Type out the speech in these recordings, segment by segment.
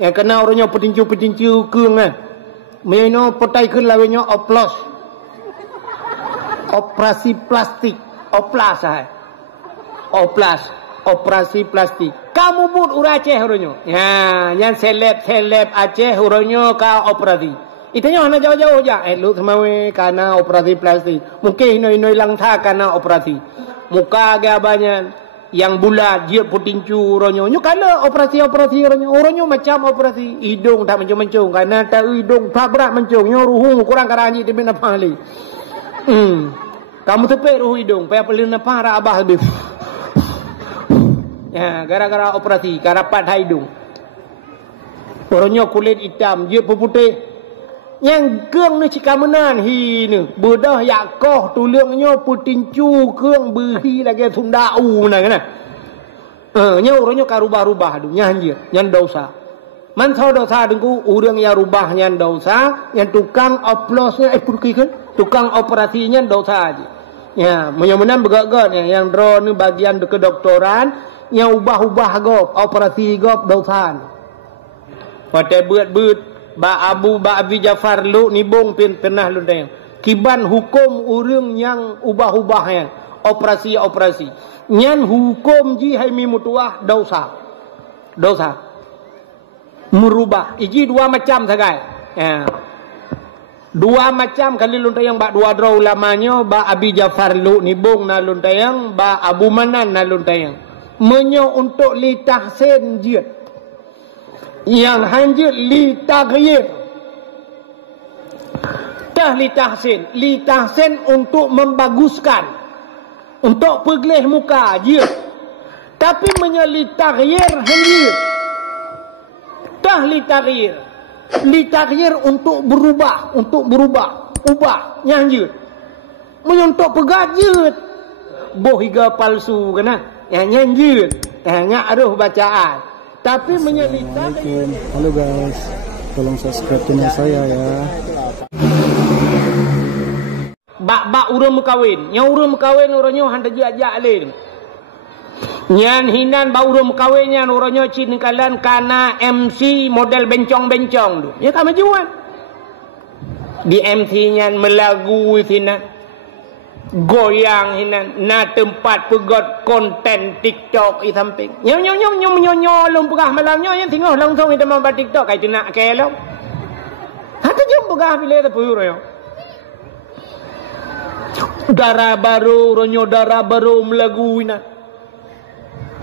Yang kena orangnya petinju keung kan. Meno potai keun lawenya oplos. Operasi plastik. Oplas ah. Oplas. Operasi plastik. Kamu pun ura Aceh orangnya. Ya, yang seleb Aceh orangnya ka operasi. Itanya hana jauh-jauh aja. Lu semawe karena operasi plastik. Mungkin inoi lang tha karena operasi. Muka gabanyan yang bulat dia putincu ronyo. Nyo kala operasi ronyo. Ronyo macam operasi hidung tak mencung-mencung karena tak hidung tak berat mencung. Nyo ruhung kurang karanji demi napa li. Kamu tepek ruh hidung, payah perlu napa ra abah lebih. Ya, gara-gara operasi karapat hidung. Ronyo kulit hitam, dia putih. Yang keung ni cikamenan hi ni bedah yakoh tulungnya putincu keung beri lagi sundau nah kana nya urangnya karubah-rubah du nyanjir nyan dosa man so dosa dengku urang ya rubah nyan dosa yang tukang oplosnya tukang operasinya dosa aja ya mudah-mudahan begak-gak yang dro ni bagian kedokteran yang ubah-ubah gop operasi gop dosa pada beut Ba Abi Jafar lu nibung pernah lu dayang. Kiban hukum urang yang ubah-ubah yang operasi. Nyan hukum ji hai mi mutuah dosa. Merubah. Iji dua macam sagai. Ya. Dua macam kali lu dayang ba dua draw ulamanya ba Abi Jafar lu nibung na lu dayang ba Abu Manan na lu dayang. Menyo untuk li tahsin jiat. Yang hanjir li taghyir li tahsin untuk membaguskan untuk pegelih muka je tapi menyali taghyir hanjir li taghyir untuk berubah ubah hanjir untuk pegajut boh higa palsu kena yang hanjir hanya aduh bacaan. Tapi menyelidiki. Halo guys, tolong subscribe channel saya ya. Bak urang mekawin, yang urang mekawin orangnya handa ajak lain. Nyan hinan ba urang mekawin nyan orangnya cinikalan kana MC model bencong-bencong tu. Ya kami jual. Di MC nyan melagu hinan. Goyang hinan na tempat pegot konten TikTok i samping. Nyo lom pegah malamnya yang tengok langsung kita mau buat TikTok kai nak kelo. Hata jom pegah bila tu puyur yo. Darah baru melagu hinan.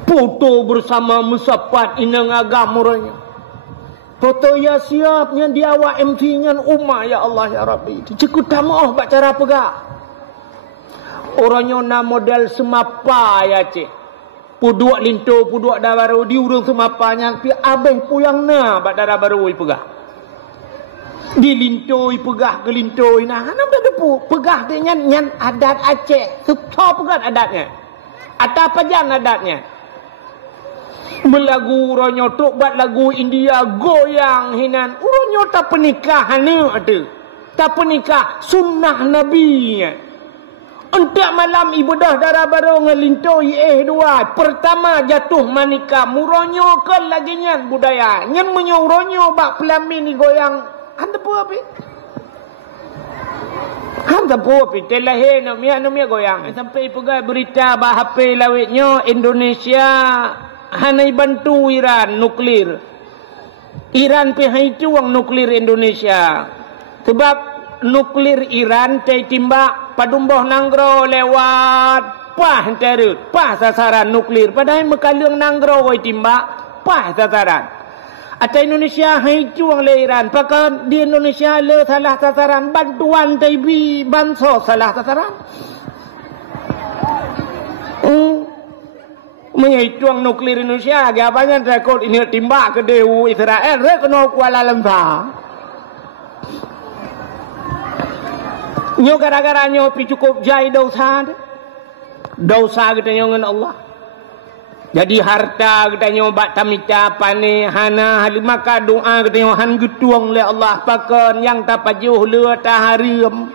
Foto bersama musapat inang agam orangnya. Foto ya siap yang diawak MC nyan umma ya Allah ya Rabbi. Cukup tamoh bak cara pegah. Orangnya na model semapa ya cik. Puduak linto, puduak dah baru diurung semapanya. Pi abeh puyang na bak darah baru pegah. Di linto pegah ke linto nah. Hanam dah depu. Pegah dia nyan adat Aceh. Suka pegah adatnya. Atau apa jangan adatnya. Melagu orangnya tok buat lagu India goyang hinan. Orangnya tak pernikahan ada. Tak pernikah sunnah Nabi. Untuk malam ibadah darah baru ngelintoi dua. Pertama jatuh manika muronyo ke lagi nyan budaya. Nyan menyuronyo bak pelamin ni goyang. Handa po api. Telahe no mia goyang. Sampai pegai berita bah HP lawitnya Indonesia hanai bantu Iran nuklir. Iran pihai cuang nuklir Indonesia. Sebab nuklir Iran tay timbak padumboh nanggro lewat pah terut pah sasaran nuklir padahal mekalung nanggro woi timbak pah sasaran atau Indonesia hai cuang le Iran pakai di Indonesia le salah sasaran bantuan taibi bansos salah sasaran mengitung nuklir Indonesia agaknya rekod ini timbak ke dewu Israel rekno Kuala Lumpur. Nyo gara-gara nyo pi cukup jai dosa kita nyo dengan Allah. Jadi harta kita nyo bak tamita pane hana halimaka doa kita nyo han getuang le Allah pakan yang tapajuh le taharim.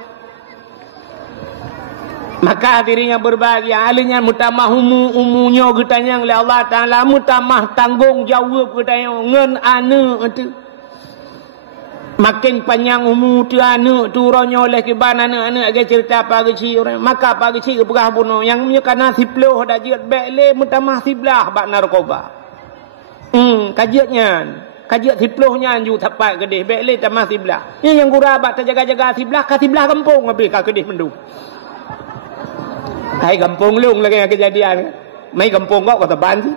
Maka hadirin yang berbahagia, alanya mutamah umunya getanya oleh Allah Taala, mutamah tanggung jawab getanya ngen anak itu. Makin panjang umur tu anak tu ronyo oleh kiban anak-anak agak cerita apa kecil orang. Maka apa kecil berah bunuh yang punya kana siploh dah jiat bekle mutamah siblah bak narkoba. Kajiat siplohnya anju tapak kedih bekle tamah siblah. Yang gura bak terjaga-jaga siblah ka siblah kampung habis ka kedih mendu. Hai kampung lung lagi yang kejadian. Mai kampung kau kata ban sih.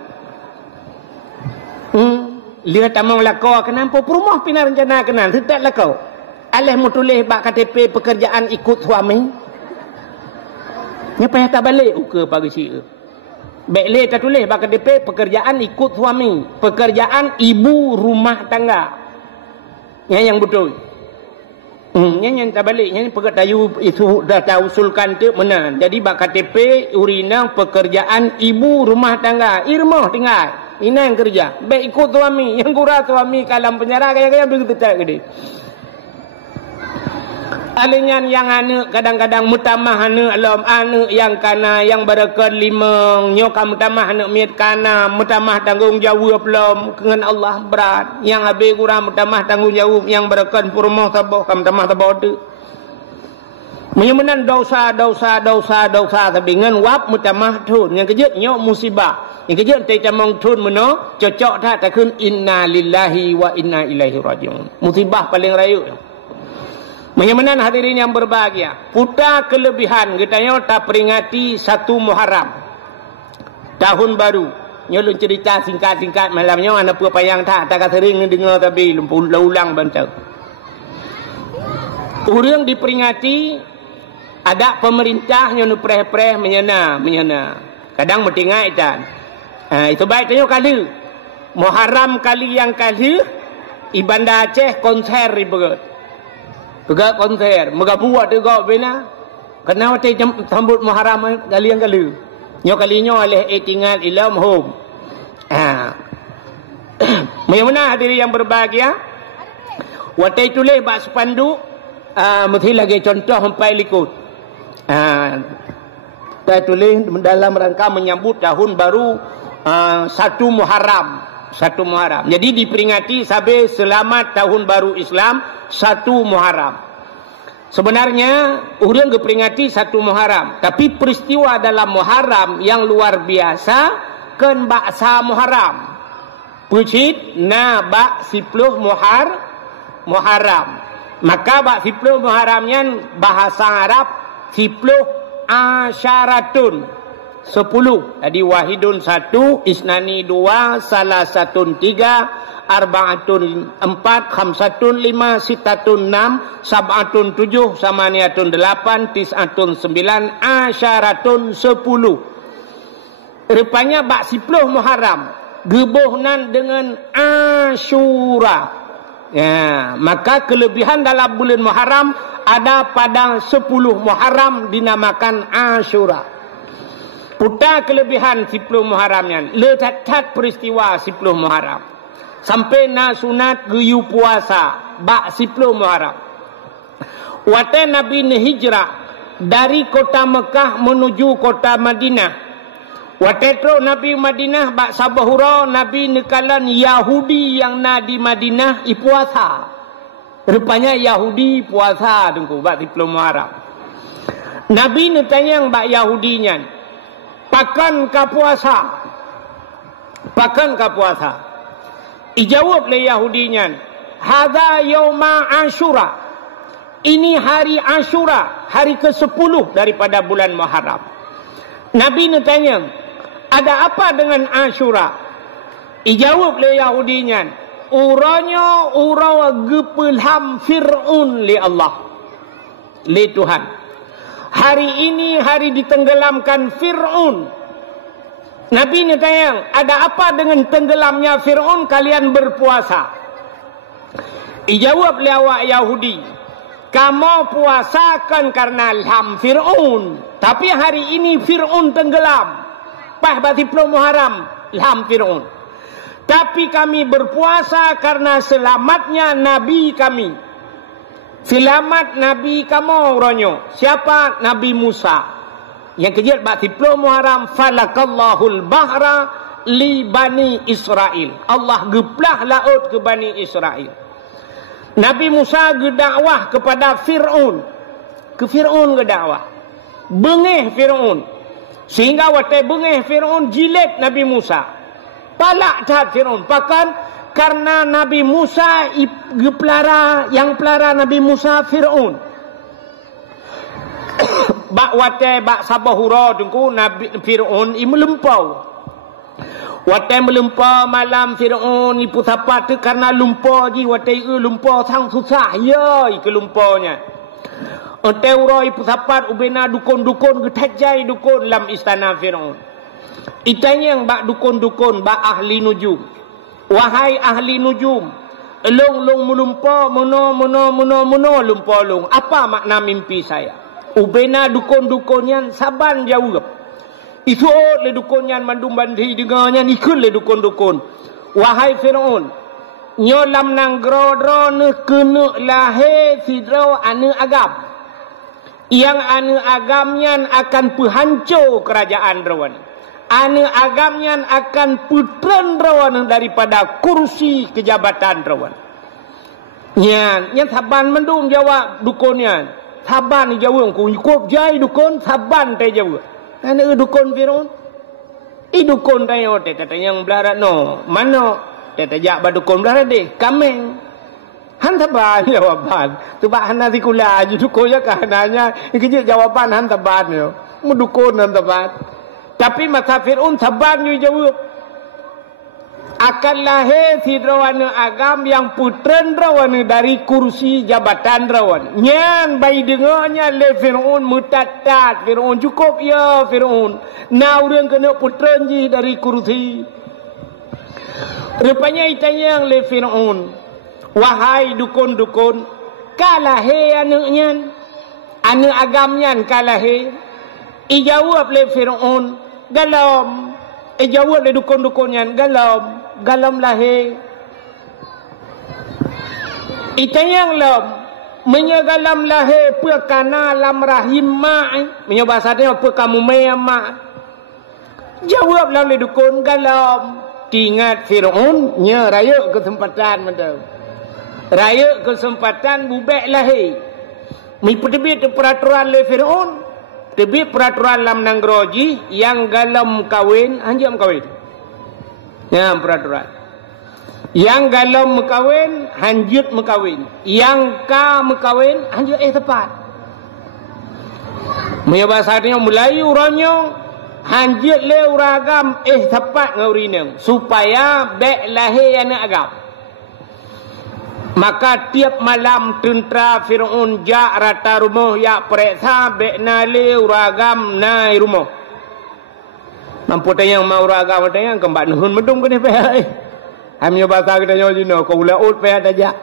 Lihat tamang lakau kenapa perumah pina rencana kenal tidak lakau. Alih mu tulis bak KTP pekerjaan ikut suami. Nya payah tak balik ke pagi siu. Bekle tak tulis bak KTP pekerjaan ikut suami, pekerjaan ibu rumah tangga. Yang betul. Yang tak balik, yang tayu itu dah tahu usulkan tu menang. Jadi bak KTP urina pekerjaan ibu rumah tangga. Irmah tinggal. Ini yang kerja. Baik ikut suami, yang kurang suami kalam penjara kaya-kaya begitu tak gede. Alinyan yang anak kadang-kadang mutamah anak alam anak yang kana yang berkat limang nyokam mutamah anak miat kana mutamah tanggung jawab belum dengan Allah berat yang habis kurang mutamah tanggung jawab yang berkat purmah tabah kam mutamah tabah tu menyemenan dosa tapi dengan wap mutamah tun yang kejut nyok musibah yang kejut tai camang tun meno cocok tak kun inna lillahi wa inna ilaihi rajiun musibah paling rayu. Menyemenan hadirin yang berbahagia, putar kelebihan katanya tak peringati 1 Muharram tahun baru. Nyolong cerita singkat-singkat malamnya ana apa yang tak sering dengar tapi ulang bantau. Urang diperingati ada pemerintah yang preh-preh menyana. Kadang mentingai dan itu baik tanya kali Muharram kali yang kali Ibanda Aceh konser ribegat. Pegak konser, megabuat juga bina. Kenapa te sambut Muharram kali yang kali. Nyo kalinya oleh tinggal ilam home. Mana hadirin yang berbahagia? Watai tulis bak spanduk mesti lagi contoh sampai likut. Saya tulis dalam rangka menyambut tahun baru 1 Muharram. 1 Muharram. Jadi diperingati sampai selamat tahun baru Islam 1 Muharram. Sebenarnya orang diperingati 1 Muharram, tapi peristiwa dalam Muharram yang luar biasa kan baksa Muharram. Pucit na bak 10 Muharram. Maka bak 10 Muharramnya bahasa Arab 10 asyaratun. 10. Jadi wahidun 1, isnani 2, salasatun 3, arba'atun 4, khamsatun 5, sitatun 6, sab'atun 7, samaniatun 8, tis'atun 9, asyaratun 10. Rupanya bak 10 Muharram gebuhnan dengan Asyura. Ya, maka kelebihan dalam bulan Muharram ada pada 10 Muharram dinamakan Asyura. Putar kelebihan 10 Muharramnya. Letat peristiwa 10 Muharram. Sampai na sunat geyu puasa. Bak 10 Muharram. Waktu Nabi hijrah dari kota Mekah menuju kota Madinah. Waktu itu Nabi Madinah bak sabahura Nabi nekalan Yahudi yang na di Madinah puasa. Rupanya Yahudi puasa tunggu bak 10 Muharram. Nabi netanya yang bak Yahudinya. Pakan ka puasa. Ijawab le Yahudinya, hadza yauma Asyura. Ini hari Asyura, hari ke-10 daripada bulan Muharram. Nabi tanya, ada apa dengan Asyura? Ijawab le Yahudinya, uranya ura gepelham Fir'aun li Allah. Li Tuhan. Hari ini hari ditenggelamkan Fir'aun. Nabi tanya, ada apa dengan tenggelamnya Fir'aun kalian berpuasa? Ijawab le awak Yahudi, kamu puasakan karena ilham Fir'aun. Tapi hari ini Fir'aun tenggelam. Pas bati 10 Muharram, ilham Fir'aun. Tapi kami berpuasa karena selamatnya Nabi kami. Selamat Nabi kamu ronyo. Siapa? Nabi Musa. Yang kejut bak 10 Muharram falakallahul bahra li Bani Israel. Allah geplah laut ke Bani Israel. Nabi Musa gedakwah kepada Fir'aun. Ke Fir'aun gedakwah. Bengih Fir'aun. Sehingga waktu bengih Fir'aun jilid Nabi Musa. Palak dah Fir'aun. Bahkan karena Nabi Musa yang pelara Nabi Musa Fir'aun. Bak watai bak sabahura tungku Nabi Fir'aun melempau. Watai melempau malam Fir'aun ipu tapat tu karena lumpau ji watai lumpau sang susah ya ke lumpaunya. Watai ura ipu tapat ubena dukun-dukun getajai dukun dalam istana Fir'aun. Itanya yang bak dukun-dukun bak ahli nujum. Wahai ahli nujum, long melumpau mono lumpau long. Apa makna mimpi saya? Ubena dukun-dukunnya saban jauh. Itu le dukunnya mandum bandi dengarnya ikut le dukun-dukun. Wahai Fir'aun, nyolam nang grodro ne kena lahir sidro anu agam. Yang anu agamnya akan penghancur kerajaan rawan. Anu agamnya akan putran rawan daripada kursi kejabatan rawan. Nya saban mandum jawab dukunnya. Saban ni jauh ku kup jai dukun saban tai jauh. Ana dukun Fir'aun. Dukun tai ote tata yang belarat no. Mano tata jak ba dukun belarat deh. Kameng. Han saban jawaban. Tu ba hana sikula ji dukun ya kahananya. Ikije jawaban han saban yo. Mu dukun han saban. Tapi masa Fir'aun saban ni jauh. Akan lahir sidrawan agam yang putran rawan dari kursi jabatan rawan. Nyan bayi dengarnya le Fir'aun mutatat. Fir'aun cukup ya Fir'aun. Nau orang kena putran ji dari kursi. Rupanya itanya yang le Fir'aun. Wahai dukun-dukun. Kalahir anaknya. Anak agamnya kalahir. Ijawab le Fir'aun. Galam. Jawab le dukun-dukunnya. Galam. Galam lahir. Itayang lam menyagalam lahir perkana lam rahim mak. Menyebahasa dia apa kamu mak. Jawab lalu dukun galam. Tingat Fir'aun nya raya kesempatan betul. Raya kesempatan bubek lahir. Terbit peraturan le Fir'aun. Terbit peraturan lam nanggroji yang galam kawin anjam kawin. Ya peraturan. Yang galam mekawin, hanjut mekawin. Yang ka mekawin, hanjut tepat. Punya bahasanya mulai urangnya hanjut le uragam tepat ngaurinang supaya bek lahir anak agam. Maka tiap malam tentera Fir'aun jak rata rumah yak periksa bek nale uragam nai rumah. Mampu tanya mau uragam tanya kembak nuhun medung kene pe. Hamnya bahasa kita nyojino ko ulaut pe aja.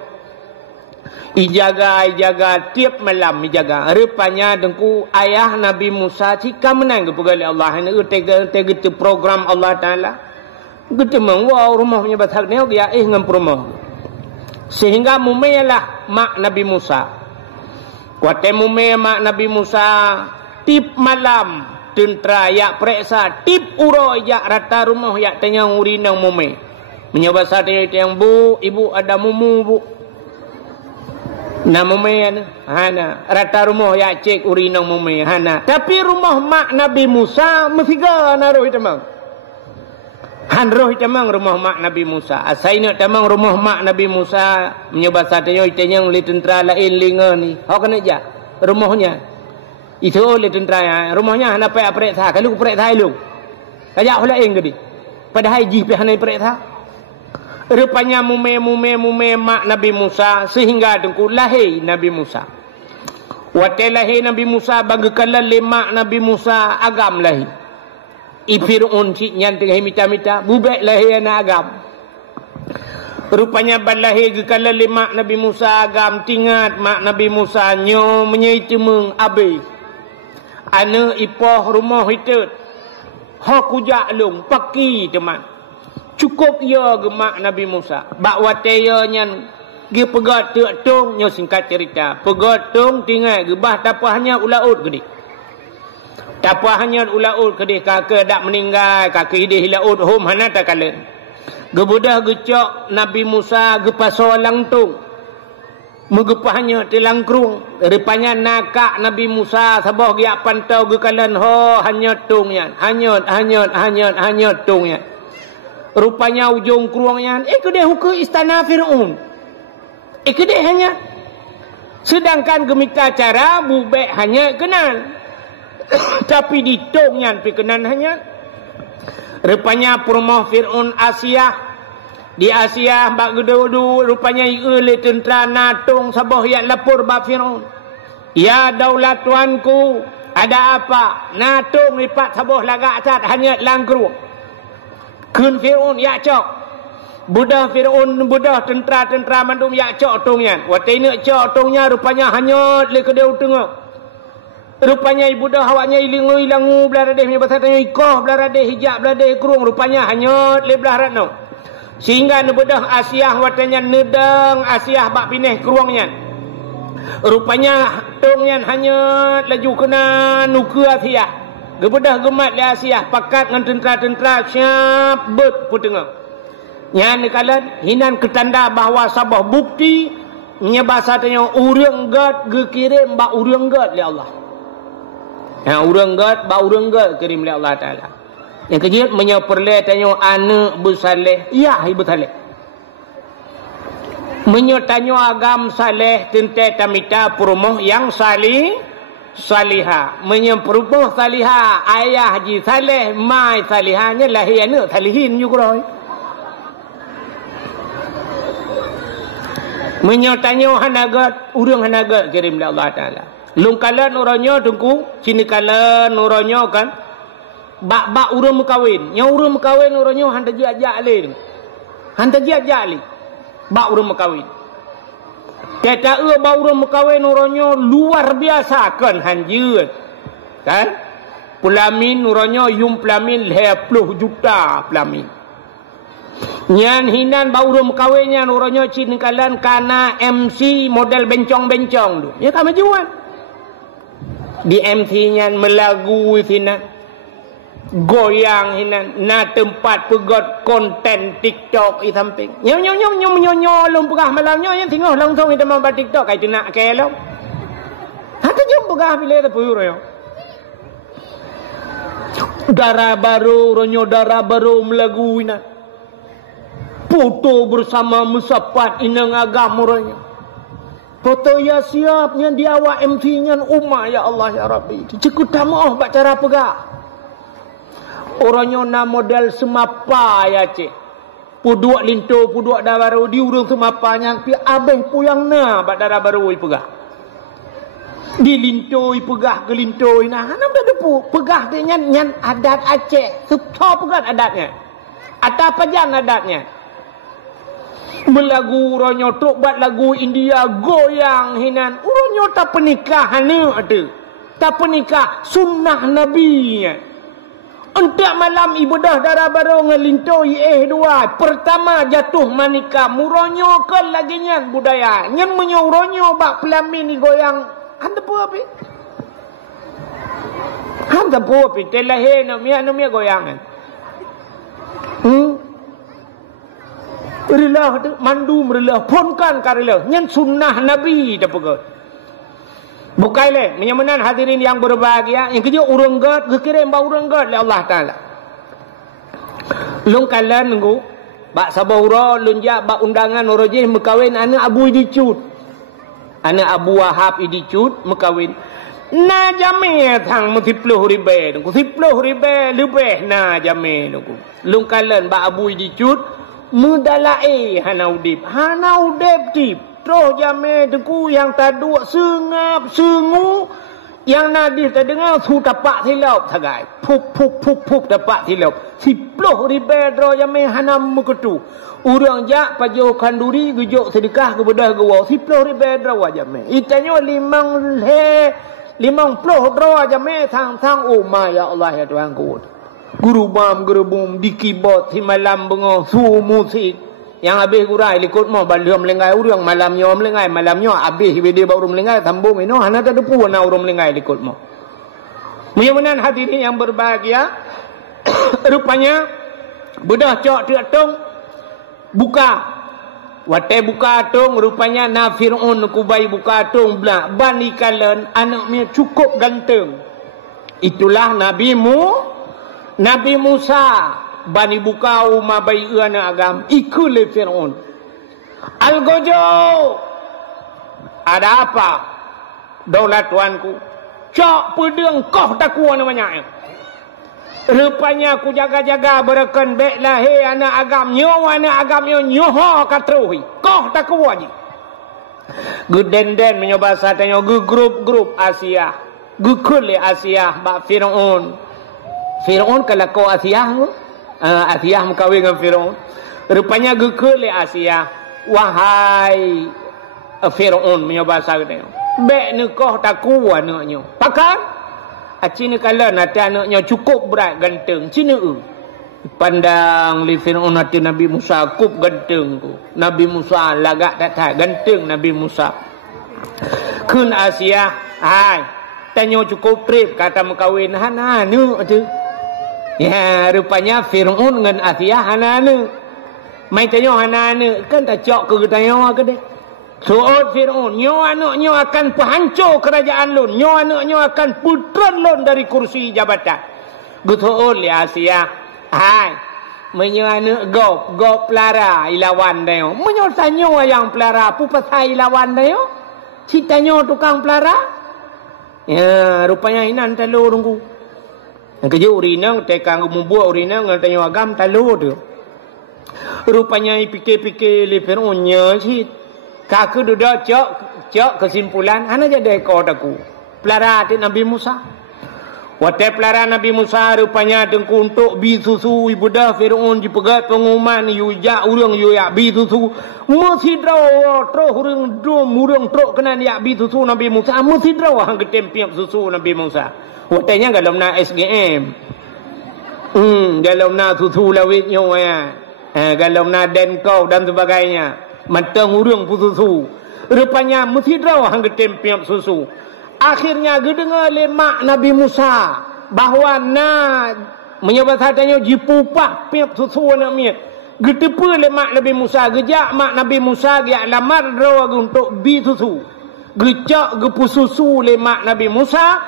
Ijaga tiap malam ijaga. Rupanya dengku ayah Nabi Musa cika menang kepada Allah ini tega program Allah Taala. Gitu meng wow rumahnya bahasa dia ya ngam rumah. Sehingga mumelah mak Nabi Musa. Kuate mume mak Nabi Musa tip malam tentera yak periksa tip uro yak rata rumah yak tanya urinang mume. Menyebab saat itu yang bu, ibu ada mumu bu. Nama mume hana rata rumah yak cek urinang mume hana. Tapi rumah mak Nabi Musa mesti ga naruh temang. Han roh temang rumah mak Nabi Musa. Asaina temang rumah mak Nabi Musa menyebab saat itu yang li tentera lain linga ni. Hok kena ja rumahnya. Itu oleh tentera rumahnya hana pe periksa kalau periksa lu. Kajak pula eng gedi. Padahal ji pe hana periksa. Rupanya mume mak Nabi Musa sehingga dengku lahir Nabi Musa. Wate lahir Nabi Musa bagakala lemak Nabi Musa agam lahir. Fir'aun cik nyan tengah mita-mita bubek lahir anak agam. Rupanya balahir gekala lemak Nabi Musa agam tingat mak Nabi Musa nyo menyaitemeng abe. Ana ipoh rumah itu. Hak kujak long paki teman. Cukup ya gemak Nabi Musa. Bak wataya nyan gi pegat tung nyo singkat cerita. Pegat tung tinggal gebah tapahnya ulaut gede. Tak apa hanya ulaud kedih kakak dak meninggal, kakak idih laud hom hana tak kalen. Gebudah gecok Nabi Musa gepaso langtung. Megepahnya telang krung. Rupanya nakak Nabi Musa sabah giak pantau gekalan ho hanyut tungnya. Hanyut tungnya. Rupanya ujung kruangnya kedai hukum istana Fir'aun. Kedai hanya. Sedangkan gemita cara bubek hanya kenal. Tapi di tungnya pi kenal hanya. Rupanya perumah Fir'aun Asia. Di Asia bak gedu rupanya le tentera natung sabah yang lapor bak Fir'aun. Ya daulat tuanku, ada apa? Natung lipat sabah lagak atat hanya langkruang. Kun Fir'aun ya cok. Budah Fir'aun, budah tentera mandum ya cok tungnya. Watai nak cok tungnya rupanya hanyut le kedau tengah. Rupanya ibu dah awaknya ilangu belah radih punya bahasa tanya ikoh belah radih hijab belah radih kurung rupanya hanyut le belah ratno. Sehingga nebedah Asia watanya nedang Asia bak pineh keruangnya. Rupanya tungnya hanyut laju kena nukua Asia. Gebedah gemat di Asia pakat dengan tentera-tentera siap bet putengah. Yang nekalan hinan ketanda bahawa sabah bukti nya bahasa tanya urang gad gekirim ba urang gad li Allah. Ya urang gad ba urang gad kirim li Allah Taala. Yang kejut menyeperle tanya anak bersaleh. Ya ibu saleh. Menyetanyo agam saleh tentang tamita purmoh yang salihah. Menyemperupuh salihah. Ayah haji saleh, mai salihahnya lahir anak salihin juga. Menyetanyo hanagat, urang hanagat kirim oleh Allah Ta'ala. Lungkalan orangnya tunggu, sini kalan orangnya kan. Bak urang mekawin. Yang urang mekawin orangnya hantar jiak-jiak leh. Hantar jiak-jiak leh. Bak urang mekawin. Kata bak urang mekawin orangnya luar biasa kan hanjir. Kan? Pelamin orangnya yung pelamin 20 juta pelamin. Nyan hinan bak urang mekawinnya orangnya cinikalan kana MC model bencong-bencong tu. Ya kan majuan. Di MC-nya melagu sinan. Goyang hinan na tempat pegot konten TikTok i samping. Nyo lom pegah malamnya yang tengok langsung kita mau buat TikTok kai nak ke lo. Hata jom pegah bila pur yo. Darah baru ronyo darah baru melagu ina. Foto bersama musapat inang agama ronyo. Foto ya siapnya dia awak MC-nya umma ya Allah ya Rabbi. Cekut tamoh bak cara pegah. Orangnya na model semapa ya cik. Puduak linto, puduak dah baru di urung semapanya. Pi abeh puyang na bak darah baru pegah. Di linto pegah ke linto nah. Hanam dah depu pegah tu nyan adat Aceh. Suka pegah adatnya. Atau apa jan adatnya. Melagu orangnya tok buat lagu India goyang hinan. Orangnya tak pernikahan ada. Tak pernikah sunnah Nabi. Untuk malam ibadah darah baru ngelintoi dua. Pertama jatuh manika muronyo ke lagi nyan budaya. Nyan menyuronyo bak pelamin ni goyang. Anda pu api? Anda pu api? Telahe namia goyangan. Rilah mandum rilah ponkan karilah. Nyan sunnah Nabi dah pegat. Bukai le, menyamanan hadirin yang berbahagia. Yang kedua urang gad, kekirim ba urang gad oleh Allah Taala. Lung kalan nunggu, bak sabahura lunjak bak undangan orojih mekawin anak Abu Idicut. Anak Abu Wahab Idicut mekawin. Na jame thang multipluh ribe nunggu. 10 ribe lebih na jame nunggu. Lung kalan bak Abu Idicut mudalae hanaudib. Hanaudib tip. Terus jamai teku yang taduk sengap sengu yang nadih terdengar su tapak silap sagai pup tapak silap 10 ribu terus jamai hanam meketu urang jak pajo kanduri gejuk sedekah kepada gua 10 ribu terus jamai itanya 50 terus jamai sang oh ya Allah ya Tuhan ku guru bam gerebum di keyboard si malam bengo su musik yang habis gurai likut mo balum lengai urang malamnya melengai malamnya habis video baru melengai sambung ino hana tak depu na urang melengai likut mo Mudah-mudahan hadirin yang berbahagia. Rupanya bedah cok tiak tong buka. Watai buka tung rupanya na Fir'aun kubai buka tung bla bani kalen anaknya cukup ganteng. Itulah Nabi Musa bani buka umma bai anak agam ikule Fir'aun. Algojo ada apa? Daulat tuanku. Cok pedeng koh takwa namanya. Rupanya aku jaga-jaga berakan baiklah hei anak agam nyoho katruhi. Koh takwa je. Gudenden menyoba satanya grup Asia. Gukul Asia bak Fir'aun. Fir'aun kalau kau Asia Asia mengkawin dengan Fir'aun. Rupanya gukul Asia. Wahai Fir'aun menyoba satanya. Baik ni koh takwa anaknya. Pakar Cina kalau nanti anaknya cukup berat ganteng Cina pandang li Fir'aun nanti Nabi Musa kup ganteng ku. Nabi Musa lagak tak ganteng Nabi Musa kun Asia hai tanya cukup trip kata mengkawin hananu tu ya rupanya Fir'aun dengan Asia hananu mai tanya hananu kan tak cok ke tanya ke deh. Soal Fir'aun, nyo anaknya akan penghancur kerajaan lun, nyo anaknya akan putran lun dari kursi jabatan. Gutuul ya Asia. Hai, menyo anak gop pelara ilawan dayo. Menyo tanyo yang pelara pu pasai ilawan dayo. Citanyo tukang pelara. Ya, rupanya inan talu rungku. Keje urinang tekang membuat urinang tanyo agam talu tu. Rupanya pikir-pikir li Fir'aun nya cit. Kaku duduk cok kesimpulan ana jadi ekor aku pelara ti Nabi Musa. Watai pelara Nabi Musa rupanya tengku untuk bi susu ibu dah Fir'aun dipegat pengumuman yu ja urang yu ya bi susu mesti draw tro urang do murang tro kena ya bi susu Nabi Musa mesti draw hang ketempiap susu Nabi Musa. Watainya dalam na SGM. Dalam na susu lawit nyo ya. Dalam na Denko dan sebagainya. Matang urang susu. Rupanya mesti draw hang ketempiap susu. Akhirnya gedengar lemak Nabi Musa bahawa na menyebut hatanya jipupah piap susu namanya. Getepa lemak Nabi Musa, gejak mak Nabi Musa dia lamar draw untuk bi susu. Gecak gepu susu lemak Nabi Musa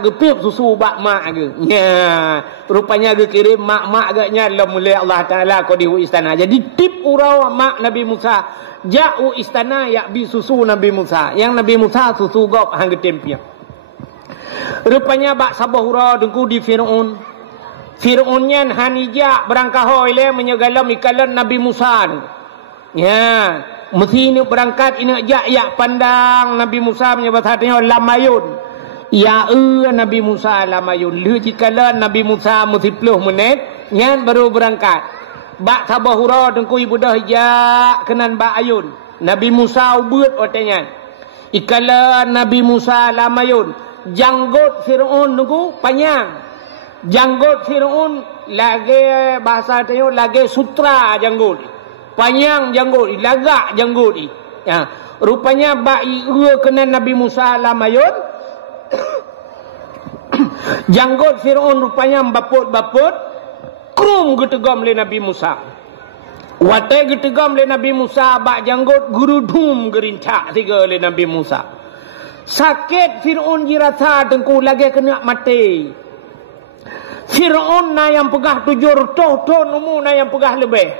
gepiap susu bak mak ge. Ya, rupanya ge kirim mak agaknya mulai Allah Taala ko di istana. Jadi tip urau mak Nabi Musa jauh istana yak bi susu Nabi Musa. Yang Nabi Musa susu gop hang getempiap. Rupanya bak sabah urau dengku di Fir'aun. Fir'aun nyan hanija berangkahoi le menyegalam ikalan Nabi Musa. Ya, mesti ni berangkat ini jak pandang Nabi Musa menyebut hatinya lamayun. Ya Nabi Musa lamayun. Lu jikalah Nabi Musa mesti 10 menit nyan baru berangkat. Bak sabahura dengku ibu dah jak kenan bak ayun. Nabi Musa ubut otenya. Ikala Nabi Musa lamayun. Janggut Fir'aun nunggu panjang. Janggut Fir'aun lagi bahasa tanya lagi sutra janggut. Panjang janggut, lagak janggut. Ya, rupanya bai kena Nabi Musa lamayun. Janggut Fir'aun rupanya baput-baput. Krum getegam le Nabi Musa. Watai getegam le Nabi Musa bak janggut gurudum gerincak tiga le Nabi Musa. Sakit Fir'aun jirasa tengku lagi kena mati. Fir'aun na yang pegah 700 ton umur na yang pegah lebih.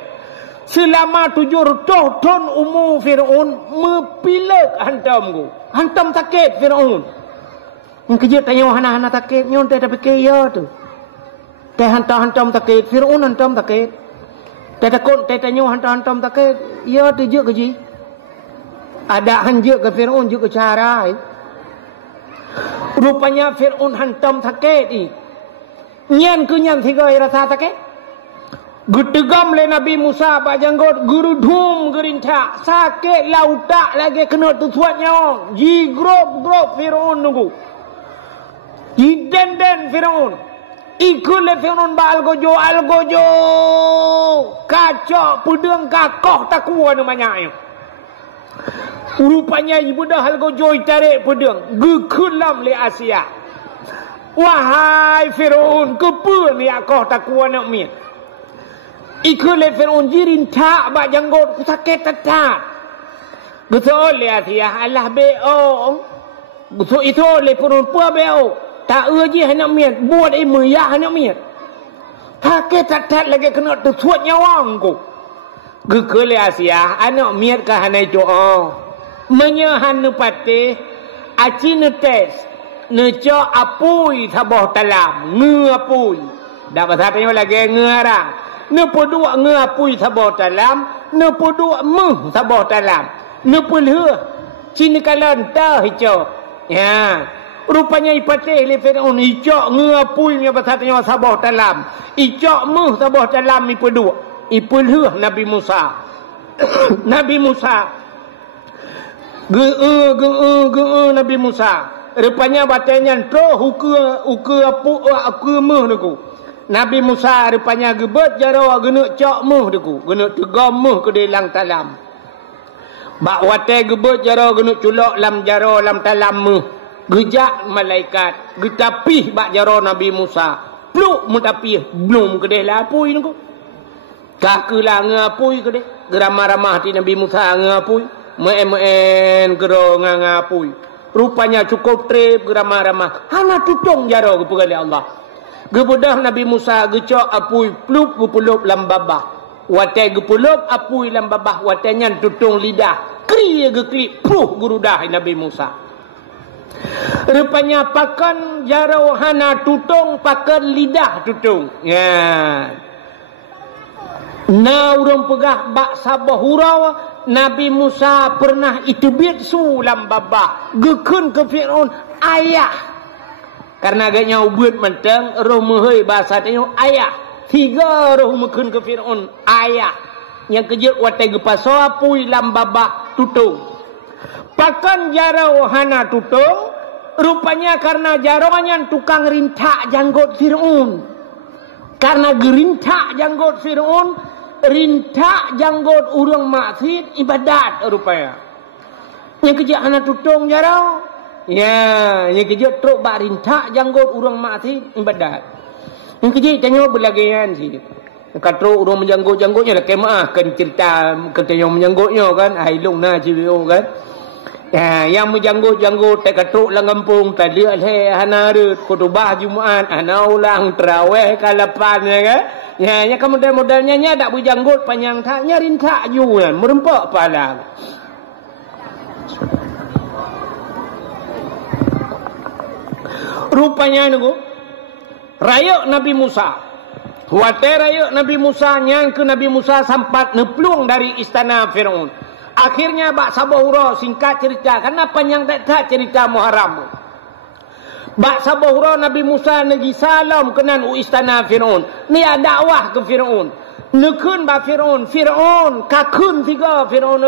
Selama 700 ton umur Fir'aun mepilak hantam ku. Hantam sakit Fir'aun. Kerja tanya hana-hana sakit nyon teh tapi kaya tu. Teh hantam sakit Fir'aun hantam sakit. Teh takut teh tanya hantam sakit. Ya tu je kerja. Ada hanjuk ke Fir'aun juga cara. Rupanya Fir'aun hantam sakit ni. Nyan ke nyan tiga rasa sakit. Getegam le Nabi Musa pak janggut gurudum gerintak sakit lautak lagi kena tusuat nyawa ji grop Fir'aun nunggu ji den Fir'aun ikut le Fir'aun ba algojo kacok pedang kakoh takwa namanya rupanya ibu dah algojo tarik pedang gekulam le Asia Wahai Firaun, kepa ni akoh takwa nak miat. Ikut le Firaun jirin tak bak janggut ku sakit tetat. Betul le asia Allah beong. Betul itu le Firaun pua beong. Tak uji nak miat, buat ilmu ya nak miat. Sakit tetat lagi kena tersuat nyawang ku. Gekele asia anak miat ka hanai doa. Menyahan nu patih aci nu tes. Neco apui saboh talam ngapui dak bahasa tanya lagi ngarang ne podua ngapui saboh talam ne podua meh saboh talam ne pelhe cini kalan tah hico ya rupanya ipatih le Firaun hico ngapui nya bahasa tanya saboh talam hico meh saboh talam ipodua ipelhe Nabi Musa Nabi Musa Nabi Musa rupanya batanya tro uku meh deku Nabi Musa rupanya gebet jaro gena cok meh deku gena tegam meh ke dalam talam bak wate gebet jaro gena culok lam jaro lam talam meh gejak malaikat getapih bak jaro Nabi Musa pluk mutapih belum ke dalam apui deku kakelah ngapui ke de geramah-ramah ti Nabi Musa ngapui meen gero ngapui rupanya cukup trip geramah-ramah hana tutung jaro kepada Allah gebudah Nabi Musa gecok apui plup gepulup lam babah wate gepulup apui lam babah watenya tutung lidah kri gekli puh gurudah Nabi Musa rupanya pakan jaro hana tutung pakan lidah tutung ya na urang pegah bak sabah hurau Nabi Musa pernah itubit sulam babah gekun ke Firaun ayah karena agaknya ubud menteng roh mehoi bahasa tanya ayah tiga roh mekun ke Firaun ayah yang kejut watai gepaso apui lam babah tutung pakan jarau hana tutung rupanya karena jaronya tukang rintak janggut Firaun karena gerintak janggut Firaun rintak janggut urang maksiat ibadat rupanya yang kejak anak tutung jarau ya yang kejak truk bak rintak janggut urang maksiat ibadat yang kejak tanya berlagian sih katro urang menjanggut-janggutnya lah kemah kan cerita kata yang menjanggutnya kan hailung na cibiu kan ya yang menjanggut-janggut tak katro lang kampung tadi alhe hana khutbah Jumaat ana ulang tarawih kalapan ya kan ya, nya model-modelnya nya dak berjanggut panjang taknya rintak ju kan merempak pala. Rupanya niku rayuk Nabi Musa. Wate rayuk Nabi Musa nyang ke Nabi Musa sampat neplung dari istana Firaun. Akhirnya bak sabahura singkat cerita karena panjang tak cerita Muharram. Bak sabahura Nabi Musa negi salam kenan istana Firaun. Ni ada dakwah ke Firaun. Nekun ba Firaun. Firaun kakun tiga Firaun.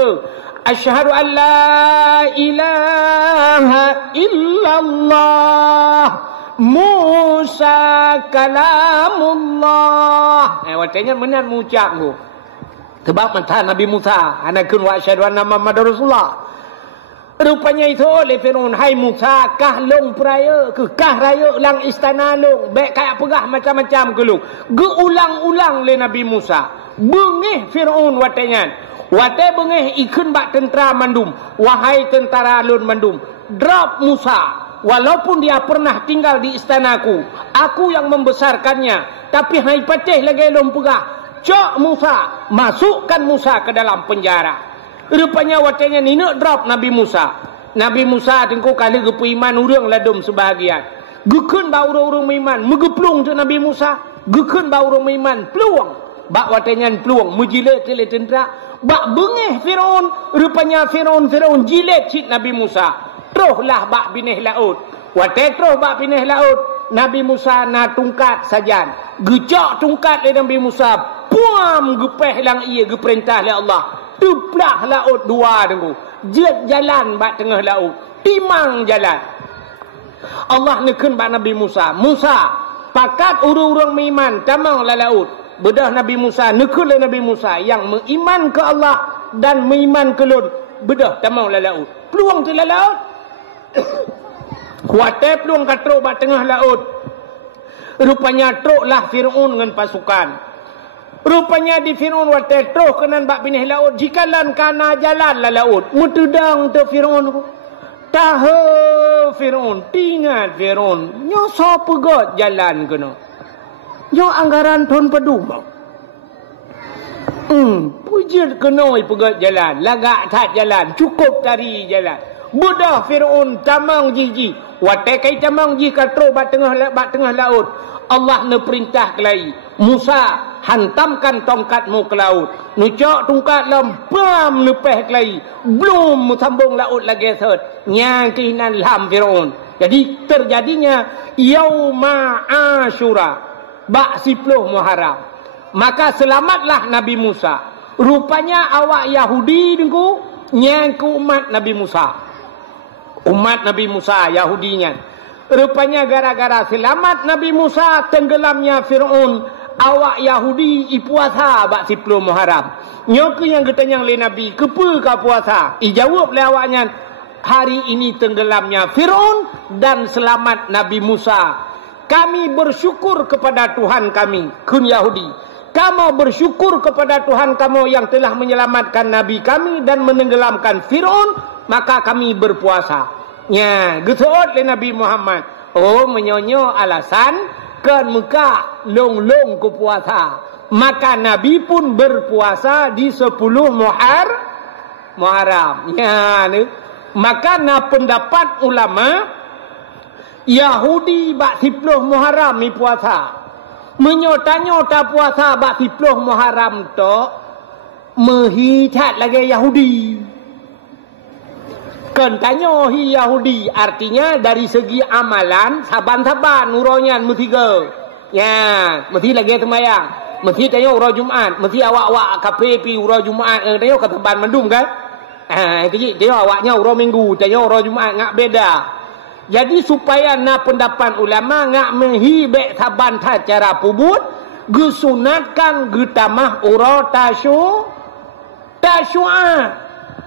Asyhadu an la ilaha illallah Musa kalamullah. Watanya benar mengucap tu. Sebab mentah Nabi Musa anakun wa asyhadu anna Muhammadar Rasulullah. Rupanya itu oleh Firaun, hai Musa, kah long peraya ke kah raya lang istana long, baik kayak pegah macam-macam ke long. Geulang-ulang le Nabi Musa. Bengih Firaun watanya. Wate bengih ikun bak tentera mandum. Wahai tentara lun mandum, drop Musa. Walaupun dia pernah tinggal di istanaku, aku yang membesarkannya, tapi hai patih lagi long pegah. Cok Musa, masukkan Musa ke dalam penjara. Rupanya watanya ni nak drop Nabi Musa. Nabi Musa tengku kali gepu iman urang ladum sebahagian. Gekun ba urang-urang iman megeplung tu Nabi Musa. Gekun ba urang iman peluang. Bak watanya peluang mujilat tele tentera. Bak bengih Firaun. Rupanya Firaun jilat cik Nabi Musa. Teruslah bak binih laut. Watai terus bak binih laut. Nabi Musa na tungkat sajan. Gejak tungkat le Nabi Musa. Puam gepeh lang ia geperintah le Allah. Tuplah laut dua tengku. Jet jalan bak tengah laut. Timang jalan. Allah nekun bak Nabi Musa. Musa, pakat urang-urang meiman tamang la laut. Bedah Nabi Musa, nekun le Nabi Musa yang mengiman ke Allah dan mengiman ke laut. Bedah tamang la laut. Peluang tu la laut. Kuat peluang katro bak tengah laut. Rupanya truklah Fir'aun dengan pasukan. Rupanya di Fir'aun waktu truk kenan bak pinih laut. Jikalan kana jalan lah laut. Mutudang tu Fir'aun. Tahu Fir'aun. Tinggal Fir'aun. Nyo so pegot jalan kena. Nyo anggaran ton peduma. Pujit kenoi pegot jalan. Lagak tak jalan. Cukup tari jalan. Budah Fir'aun tamang jiji. Watai kai tamang jiji katro bat tengah laut. Allah ne perintah kelai. Musa hantamkan tongkatmu ke laut. Nucok tongkat lempam lepeh kelai. Belum sambung laut lagi set. Yang kehinan lam Fir'aun. Jadi terjadinya Yauma Ashura. Bak 10 Muharram. Maka selamatlah Nabi Musa. Rupanya awak Yahudi niku nyangku umat Nabi Musa. Umat Nabi Musa Yahudinya. Rupanya gara-gara selamat Nabi Musa tenggelamnya Fir'aun, awak Yahudi puasa bak 10 Muharram. Nyoke yang ketanya oleh Nabi, kepa ka puasa? Ijawab oleh awaknya, hari ini tenggelamnya Fir'aun dan selamat Nabi Musa. Kami bersyukur kepada Tuhan kami, kun Yahudi. Kamu bersyukur kepada Tuhan kamu yang telah menyelamatkan Nabi kami dan menenggelamkan Fir'aun, maka kami berpuasa. Ya, gesuot oleh Nabi Muhammad. Oh, menyonyo alasan kan muka long-long ke puasa. Maka Nabi pun berpuasa di 10 Muharram. Ya, ni. Maka na pendapat ulama Yahudi bak 10 Muharram ni puasa. Menyota-nyota puasa bak 10 Muharram tu mehicat lagi Yahudi. Kan tanya hi Yahudi, artinya dari segi amalan saban-saban uronyan mesti ke. Ya, mesti lagi temayang. Mesti tanya urang Jumaat, mesti awak-awak KPP urang Jumaat tanya kata ban mendum kan? Jadi tanya awaknya urang Minggu, tanya urang Jumaat ngak beda. Jadi supaya na pendapat ulama ngak mehibek saban ta cara pubut, gesunatkan getamah ura tasyu'a.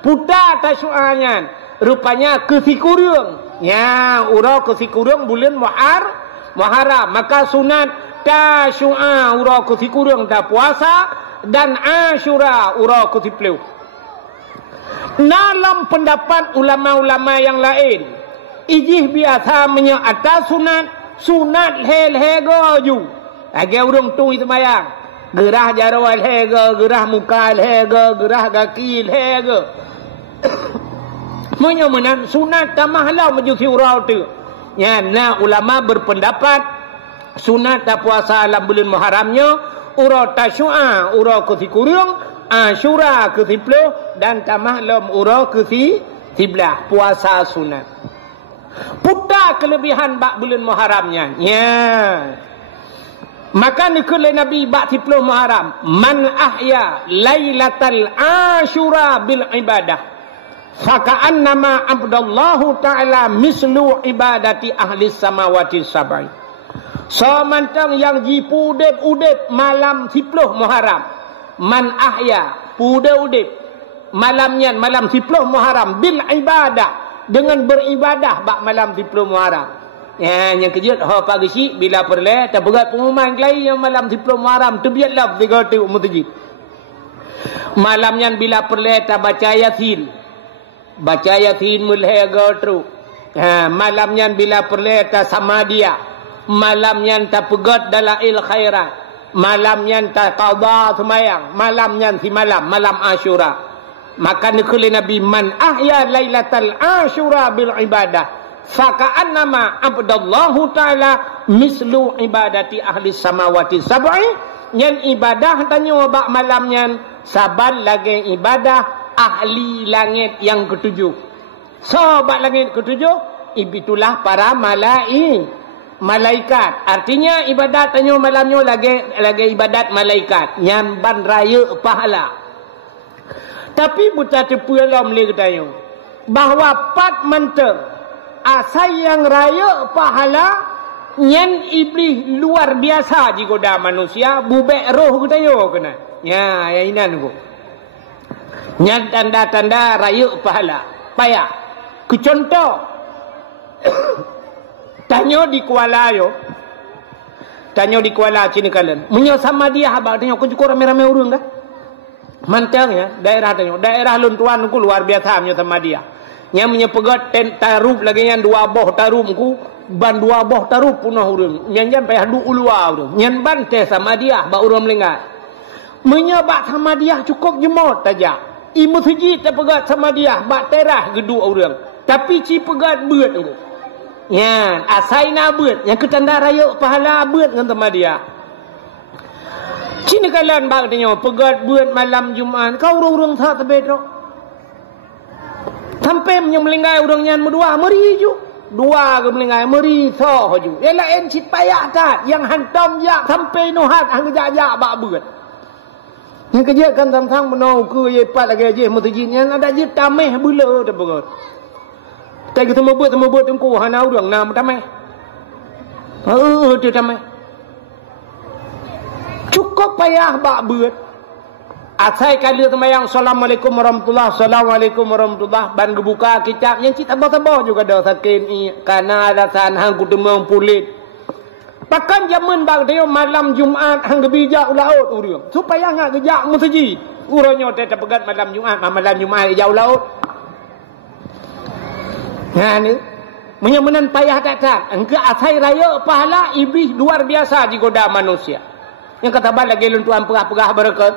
Puta tasyu'anya. Rupanya kesikurung. Ya, ura kesikurung bulan Muharram. Maka sunat tasyu'a ura kesikurung ta puasa dan Asyura ura kesipuluh. Dalam pendapat ulama-ulama yang lain, ijih biasa atas sunat hel-hego ju. Lagi urung tu itu mayang. Gerah jarwal hego, gerah muka hego, gerah kaki hego. Menyomenan sunat tamahlah mejuki urau tu. Ya, nah ulama berpendapat sunat tak puasa dalam bulan Muharramnya urau tasyu'a, urau kesikurung, Asyura ke-10 dan tamahlam urau ke-11 puasa sunat. Putar kelebihan bak bulan Muharramnya. Ya. Maka nikul Nabi bak 10 Muharram, man ahya lailatal Asyura bil ibadah faka'annama abdallahu ta'ala mislu ibadati ahli samawati sab'i. Samantang yang jipu udip malam 10 Muharram, man ahya pude udip malamnya malam 10 Muharram bil ibadah, dengan beribadah bak malam 10 Muharram. Ya, yang kejut ha pagi si bila perle tak berat pengumuman kelai yang malam 10 Muharram tu biarlah 3 tu mutjid. Malamnya bila perle tak baca Yasin. Baca Yasin mulai gotru. Ha, malamnya bila perle tak sama dia. Malamnya tak pegat dalail khairat. Malamnya tak qada semayang. Malamnya si malam Asyura. Maka nikul Nabi man ahya lailatal Asyura bil ibadah faka'annama abdallahu ta'ala mislu ibadati ahli samawati sab'i. Yang ibadah tanya bak malamnya saban lagi ibadah ahli langit yang ketujuh. Sobat langit ketujuh itulah para malaikat. Artinya ibadat tanya malamnya lagi ibadat malaikat yang ban raya pahala. Tapi buta tepu alam boleh tanya bahawa pat menteng asal yang raya pahala nyen iblis luar biasa jika dah manusia bubek roh ketayo kena. Ya, yang inan ku. Nyen tanda-tanda raya pahala. Payah. Kecontoh tanya di Kuala yo. Tanya di Kuala Cina kalian. Menyo sama dia habak tanya aku cukup ramai-ramai urang kan? Mantang ya, daerah tanya. Daerah luntuan ku luar biasa menyo sama dia. Nya menyo pegat tarup lagi yang dua boh tarup ku ban dua boh tarup punah urang. Nyan payah du ulua urang. Nyan bante sama dia ba urang melengah. Menyo bak sama dia cukup jemot aja. Imu sejid tak pegat sama dia bak terah gedu urang. Tapi ci pegat beut urang. Ya, asai na beut yang ketanda raya pahala beut dengan sama dia. Cina kalian bak tanya pegat beut malam Jumaat kau urang tak tebedok. Sampai melinggai urang nyan berdua meri ju. Dua ke melinggai meri so ju. Yalah en cit payah tat yang hantam jak sampai nohat hang jak bak beut. Yang kerja kan tang menau ke ye pat lagi je mutajinnya ada je tameh bula dah begut. Tak kita mau buat tengku hana urang nam tameh. Dia tameh. Cukup payah bak beut. Asai kali temayang assalamualaikum warahmatullahi ban gebuka kitab yang cita tabah juga dah sakin kana alasan hang kutemeng pulit. Pakan zaman bak dia malam Jumaat hang gebijak laut urang. Supaya ngak gejak masjid. Uranyo tetap pegat malam Jumaat jauh laut. Nah ni menyamanan payah tak engke asai raya pahala iblis luar biasa di goda manusia. Yang kata bal lagi luntuan perah-perah berkat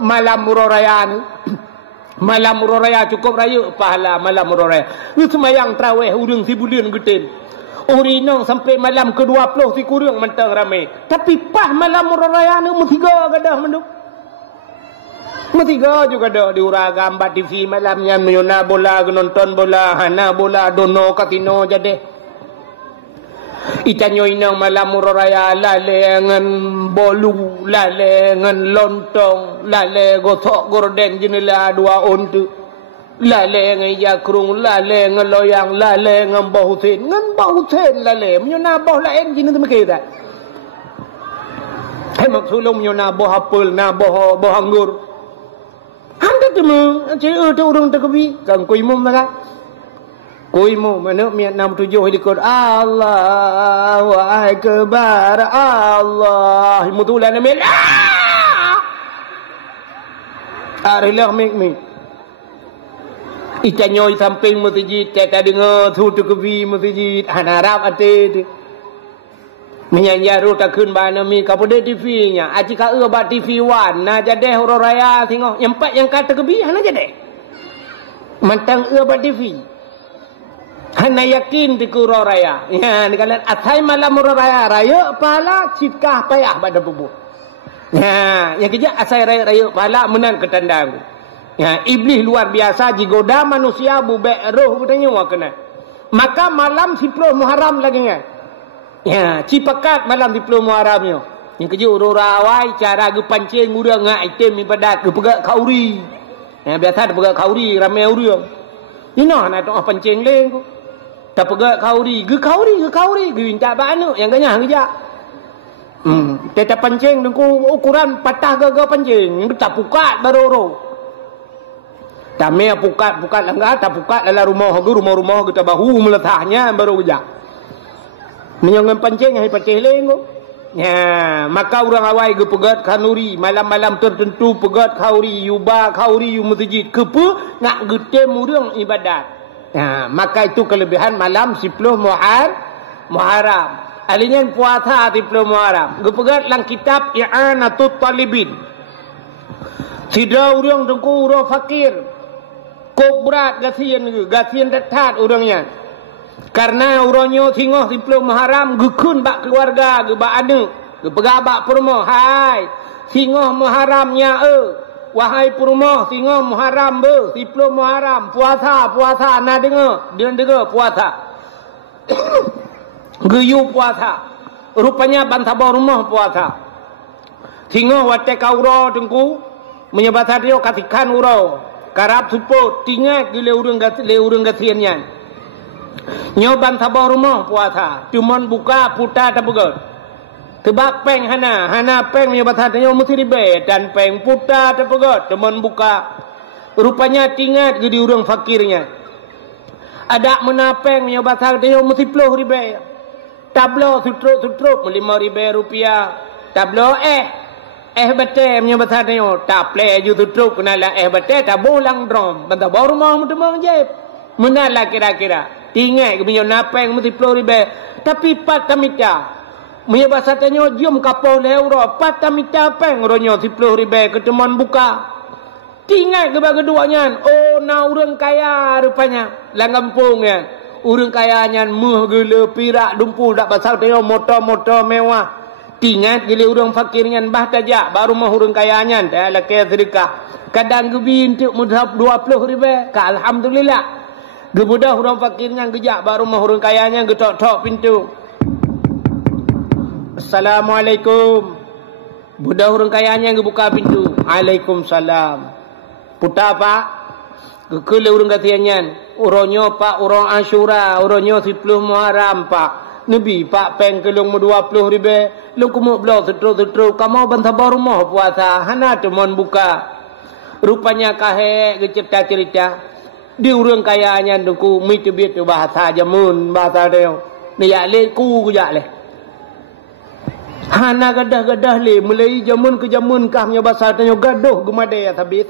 malam muroraya ni. Malam muroraya cukup raya pahala malam muroraya. Ni semayang tarawih urang sibulan getin. Urinang sampai malam ke-20 si kurang mentang ramai. Tapi pas malam muroraya ni metiga gadah menduk. Metiga juga dah diurah gambar TV malamnya menyona bola, nonton bola, hana bola, dono kasino jadi. Itanyo inang malam muroraya lale ngan bolu, lale ngan lontong, lale gosok gorden jenela dua ontu. Lale ngan yakrung, lale ngan loyang, lale ngan bau Husain lale menyona bau lain jenis mereka. Hai maksulum menyona bau apel, na bau anggur. Anda tu tu orang terkebi kan kuimum lah. Kuimum mana miat 67 dikut Allahu akbar Allah mutulan amil. Arilah mi. Itanyoy samping masjid tak dengar tu terkebi masjid hanarap ate. Menyanyi tak kun bana mi kapode TV nya aji ka ba TV wan na jadeh horo raya tengok yang empat yang kata kebi hana jadeh mantang ba TV hana yakin di horo raya ya ni kalian atai malam horo raya pahala cikah payah pada bubu ya yang kerja asai raya pahala menan ketandang ya iblis luar biasa jigoda manusia bubek roh katanya wa kena maka malam 10 Muharram lagi nya. Ya, cipakat malam di Pulau Muharramnya. Yang kerja urawai cara ge pancing urang ngak item ibadat ge pegak kauri. Ya biasa ada pegak kauri ramai urang. Ino nak doa pancing leng ku. Tak pegak kauri ge ge minta ba anu yang ganya ngejak. Tetap pancing dengku ukuran patah ge pancing tak pukat baru. Tame pukat langgar tak pukat dalam rumah kita bahu meletahnya baru gejak. Menyongan pancing hai paceh lenggo. Ya, maka orang awai ge pegat kanuri malam-malam tertentu pegat kauri yuba kauri yu masjid kepe nak getem urang ibadat. Ya, maka itu kelebihan malam 10 Muharram. Alinya puasa 10 Muharram. Ge pegat lang kitab I'anatut Talibin. Sida urang dengku urang fakir. Kok berat gasian detat urangnya. Karena uronyo singoh 10 Muharram gekun bak keluarga ge bak anu ge pegabak purmo hai singoh Muharramnya wahai purmo singoh Muharram be 10 Muharram puasa na dengar puasa geyu puasa rupanya bantabah rumah puasa singoh wate kauro dengku menyebata dia katikan uro karab support tingat gile urang gasiannya nyoban tabah rumah puasa cuman buka puta tak begot tebak peng hana peng nyobat hatanya mesti ribet dan peng puta tak begot cuman buka rupanya tingat jadi orang fakirnya ada menapeng nyobat hatanya mesti peluh ribet tablo sutruk RM5,000 tablo betul punya bahasa tanya tak play ju sutruk kenala betul tabung lang drum bantah baru mau mendemang je menala kira-kira tinggal ke punya napeng mesti RM10,000 tapi patamita punya bahasa tanya jom kapau euro patamita peng ronyo RM10,000 ketemuan buka tinggal ke bagi keduanya orang kaya rupanya lang kampung ya orang kaya nyan muh gele pirak dumpul dak pasal tengok motor mewah tinggal gele orang fakir nyan bah tajak baru mah orang kaya nyan dah laki sedekah kadang gebi untuk mudhab RM20 ka alhamdulillah gebudah orang fakir nyan gejak baru mah orang kaya nyan getok-tok pintu Assalamualaikum budak orang kaya nyan gebuka pintu Waalaikumsalam putar pak kekele urang katianyan uronyo pak urang Asyura uronyo 10 Muharram pak Nabi pak peng kelung RM20 lu kumuk blok setru kamu bantabar rumah puasa hana temon buka rupanya kahe cerita di urang kayanya duku mi tebit bahasa jamun bahasa dia ni ya le ku jak le hana gadah le mulai jamun ke jamun kahnya bahasa tanya gaduh gemade tabe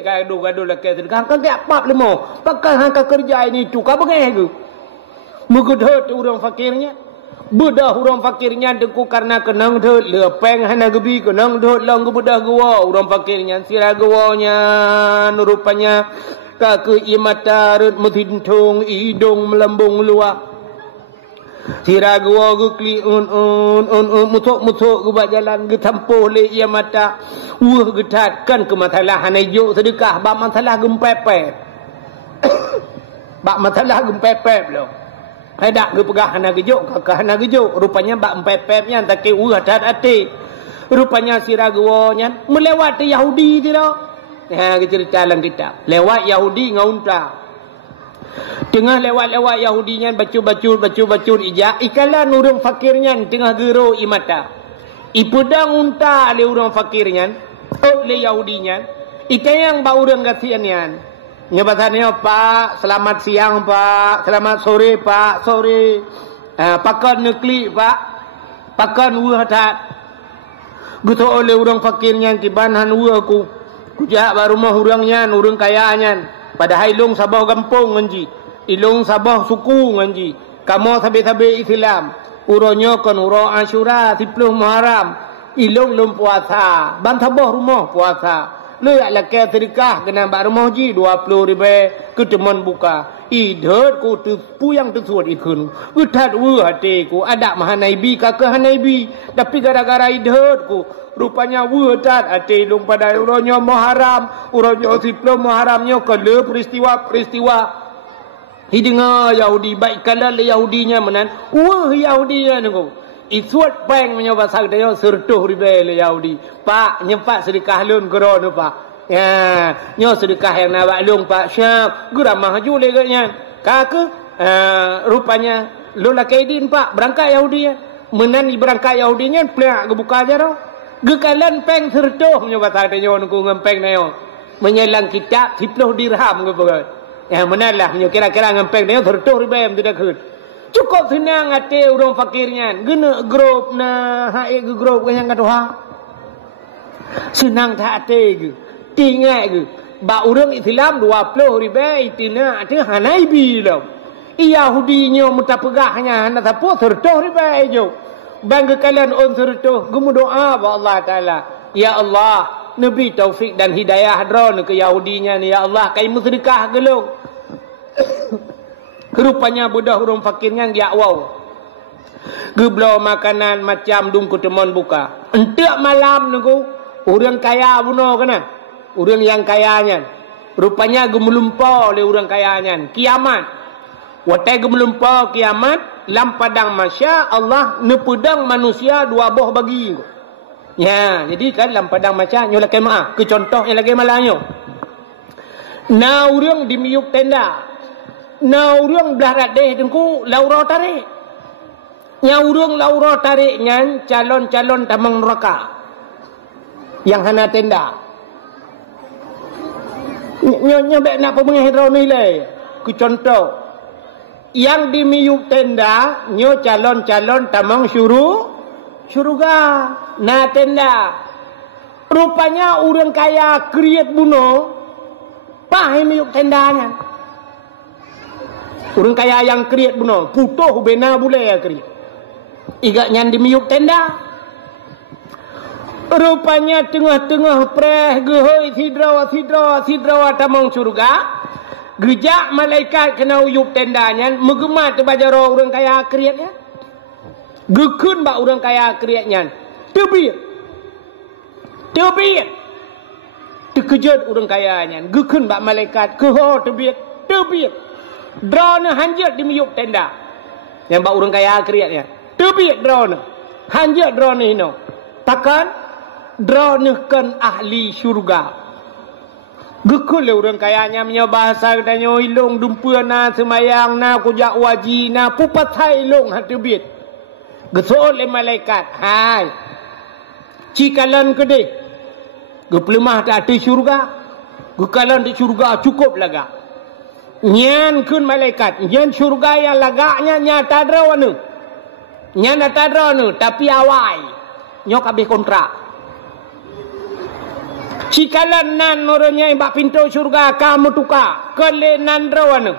gaduh laki sedekah kan tak apa lemo pakai hangka kerja ini tu ka bagai ke mugudhot urang fakirnya budah urang fakirnya deku karena kenang dhot lepeng hana gebi kenang dhot lang budah gua urang fakirnya sira gawanya rupanya ka ke imata rut muthintung idung melambung luar sira gua gukli mutuk gubak jalan getampuh le ia mata getatkan ke masalah hanajuk sedekah bab masalah gempepet bab masalah gempepet lo hendak ge pegah hana gejuk ka hana gejuk rupanya bab empepetnya tak ke hadat ati rupanya sira gua nya melewati Yahudi tidak ha cerita dalam kitab lewat Yahudi ngaunta tengah lewat Yahudinya bacul ijak ikalan urang fakirnya tengah gero imata ipedang unta le urang fakirnya le Yahudinya itayang ba urang gatianyan nyabatannya pak selamat siang pak selamat sore pak sore pakan nekli pak pakan hadat guto oleh urang fakirnya tibanhan aku kujak baru mah urangnya urang kayanya pada hailung sabah kampung nganji ilung sabah suku nganji kamu sabe Islam uronyo kon uro Asyura 10 Muharram ilung lum puasa ban sabah rumah puasa le laki sedekah kena bak rumah ji RM20 ketemuan buka idhot ku tu puyang tu suat ikun utat hati ku ada mahanaibi kakak hanaibi tapi gara-gara idhot ku rupanya wudat ate lung pada uronyo Muharram uronyo 10 Muharramnya kele peristiwa hidenga Yahudi baik kala le Yahudinya menan Yahudinya nunggu isuat peng menyo bahasa dia sertuh ribe le Yahudi pak nyempat sedekah lun geron pak ya nyo sedekah yang nak lung pak syab geramah ju le ganya kake rupanya lu la kaidin pak berangkat Yahudinya menan berangkat Yahudinya plak gebuka aja ro gekalan peng sertuh menyo bahasa dia nunggu ngempeng nayo menyelang kitab 10 dirham ke bagai yang menalah menyo kira-kira ngempeng nayo sertuh ribe tidak khut cukup senang ate urang fakirnya gena grup na hae ge grup yang kadoha senang tak ate ge tinggal ge ba urang Islam 20 ribu itina ate hanaibi lo Yahudinya mutapegahnya hana tapo 30 ribu jo bang kalian on serto gumu doa ba Allah taala ya Allah nabi taufik dan hidayah hadron ke Yahudinya ni ya Allah kai musyrikah gelung rupanya budak urang fakirnya dia wow geblau makanan macam dung ketemuan buka entek malam nunggu urang kaya buno kana urang yang kayanya rupanya gemelumpa oleh urang kayanya kiamat watai gemelumpa kiamat lam padang masya Allah nepedang manusia dua boh bagi ya jadi kan lam padang masya nyola kemaah ke contoh yang lagi malanyo na urang di miuk tenda na urang blarat deh dengku laura tarik nya urang laura tarik nyan calon-calon tamang neraka yang hana tenda nya bek nak pemengah hidro nilai ke contoh Yang di miyuk tenda nyo calon-calon tamang syurga. Nah tenda. Rupanya orang kaya create bunuh. Pahai miyuk tendanya. Orang kaya yang create bunuh. Putuh bena boleh ya create. Igaknya di miyuk tenda. Rupanya tengah-tengah preh gehoi sidrawa tamang syurga. Gejak malaikat kena uyup tendanya. Megemat bajar orang kaya kriatnya. Gekun bak orang kaya kriatnya. Tebir. Terkejut orang kayanya. Gekun bak malaikat. Keho tebir. Drone hanjat di miyup tenda. Yang bak orang kaya kriatnya. Tebir drone. Hanjat drone ini. Takkan drone kan ahli syurga. Gekul le orang kayanya punya bahasa katanya ilung dumpa na semayang na kujak waji na pupatai ilung hati bit. Gesol le malaikat. Hai. Cikalan ke deh. Gepelemah tak ada syurga. Gekalan di syurga cukup laga. Nyan kun malaikat. Nyan syurga yang lagaknya nyata drawana. Nyan nyata drawana tapi awai. Nyok habis kontrak. Cikalan nan orangnya bak pintu syurga kamu tukar kele nan rawana.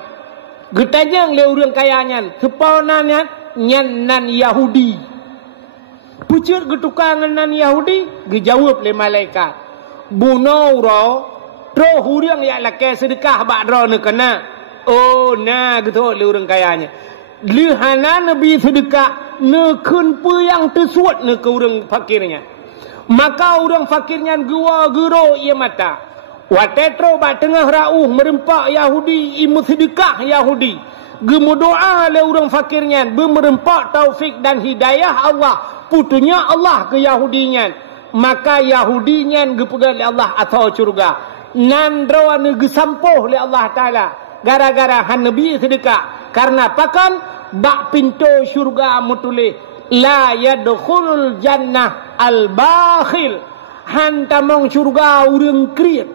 Getajang le orang kayanya sepaunannya nyan nan Yahudi. Pucuk getukar nan Yahudi gejawab le malaikat. Buno ro tro huriang ya lake sedekah bak rawana kena. Oh nah gitu le orang kayanya. Lihana nabi sedekah ne kun pu yang tersuat ne ke orang fakirnya. Maka orang fakirnya gua gero ia mata. Watetro ba tengah rauh merempak Yahudi imu sedekah Yahudi. Gemu doa le orang fakirnya bermerempak taufik dan hidayah Allah. Putunya Allah ke Yahudinya. Maka Yahudinya gepegal le Allah atau surga. Nan rawan gesampuh le Allah Taala. Gara-gara han nabi sedekah. Karena pakan bak pintu syurga mutulih. La yadkhulul jannah al-bakhil. Han tamang syurga urang kriat.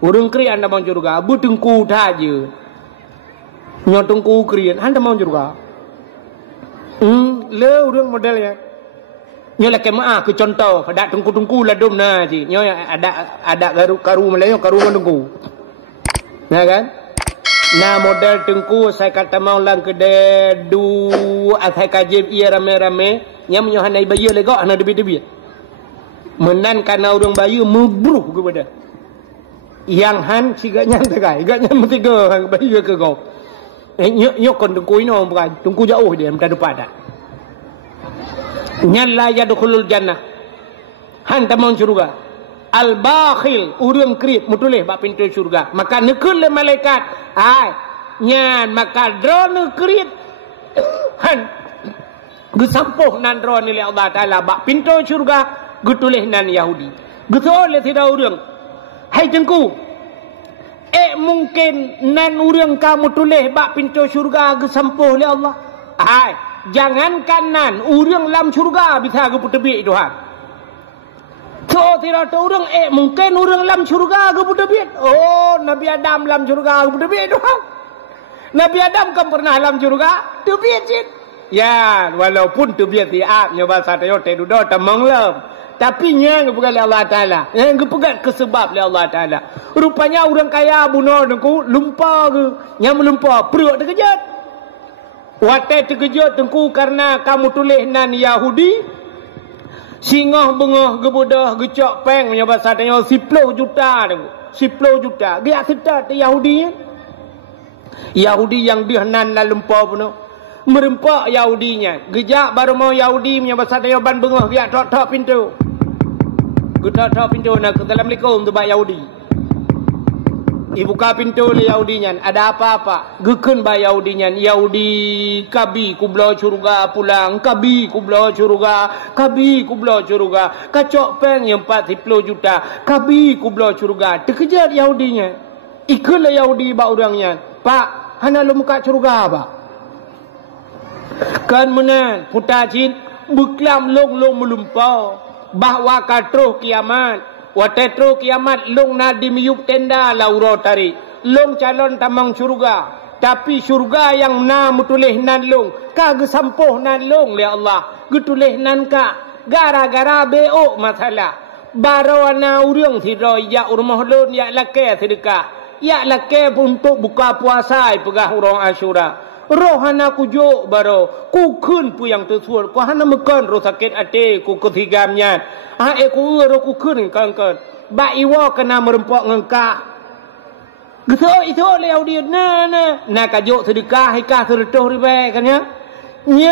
Urang kriat tamang syurga. Bu tengku taje. Nyo tengku kriat. Han tamang syurga. Le urang modelnya. Nyo laki maaf ke contoh. Ada tengku-tengku ladum na ji. Nyo ada karu Melayu karu tengku. Nah kan? Nah model tengku saya kata mau lang kedai du saya kajib ia rame-rame yang menyohanai bayi legok anak debit-debit menan karena orang bayi membruh kepada yang han siganya tegai iganya mesti ke bayi ke kau nyok kon tengku ini orang bukan tengku jauh dia minta depan dah nyalla yadkhulul jannah han tamang syurga al-bakhil urang krip mutulih bak pintu syurga maka nekul le malaikat ai nyan maka drone krip han gesampuh nan drone le Allah Taala bak pintu syurga getulih nan Yahudi getol le tidak urang hai tengku mungkin nan urang kamu tulih bak pintu syurga gesampuh le Allah ai jangankan nan urang lam syurga bisa geputebik Tuhan. So tidak ada orang mungkin orang lam syurga ke budabit. Oh Nabi Adam lam syurga ke budabit doang. Nabi Adam kan pernah lam syurga tebit cit. Ya walaupun tebit tiap nyoba satyo tedudo tamang lam. Tapi nya bukan Allah Taala. Yang pegat ke sebab Allah Taala. Rupanya orang kaya bunuh dengku lupa ke. Yang melumpa perut terkejut. Watai terkejut dengku karena kamu tulis nan Yahudi. Singah bengah gebudah gecok peng punya bahasa tanya 10 juta tu. 10 juta. Dia sedar tu Yahudi. Yahudi yang dihanan dalam lempa pun. Merempak Yahudinya. Gejak baru mau Yahudi punya bahasa tanya ban bengah dia tok-tok pintu. Tok-tok pintu nak Assalamualaikum tu bak Yahudi. Buka pintu le Yahudinya. Ada apa-apa? Gekun ba Yahudinya. Yahudi kabi ku belah syurga pulang. Kabi ku belah syurga. Kabi ku belah syurga. Kacok peng yang 40 juta. Kabi ku belah syurga. Terkejut Yahudinya. Ikutlah Yahudi ba orangnya. Pak, hana lu muka syurga apa? Kan menan putacin beklam long melumpau. Bahwa katruh kiamat. Watetro kiamat long na di miyuk tenda lauro tari long calon tamang syurga Tapi syurga yang mutulih nan long, kagak sampoh nan long le Allah. Getulih nan ka gara-gara beok masalah. Barawana urang tidoi ya urmah lon ya lake sedekah. Ya lake untuk buka puasa pegah urang Asyura. Rohana ku jo baro ku kun pu yang tersuar ku hana mekan ro sakit ate ku ketigamnya ku ro ku kun kan ba iwa kena merempok ngengka gitu itu le Yahudi na ka jo sedekah ka tertuh ribe kan ya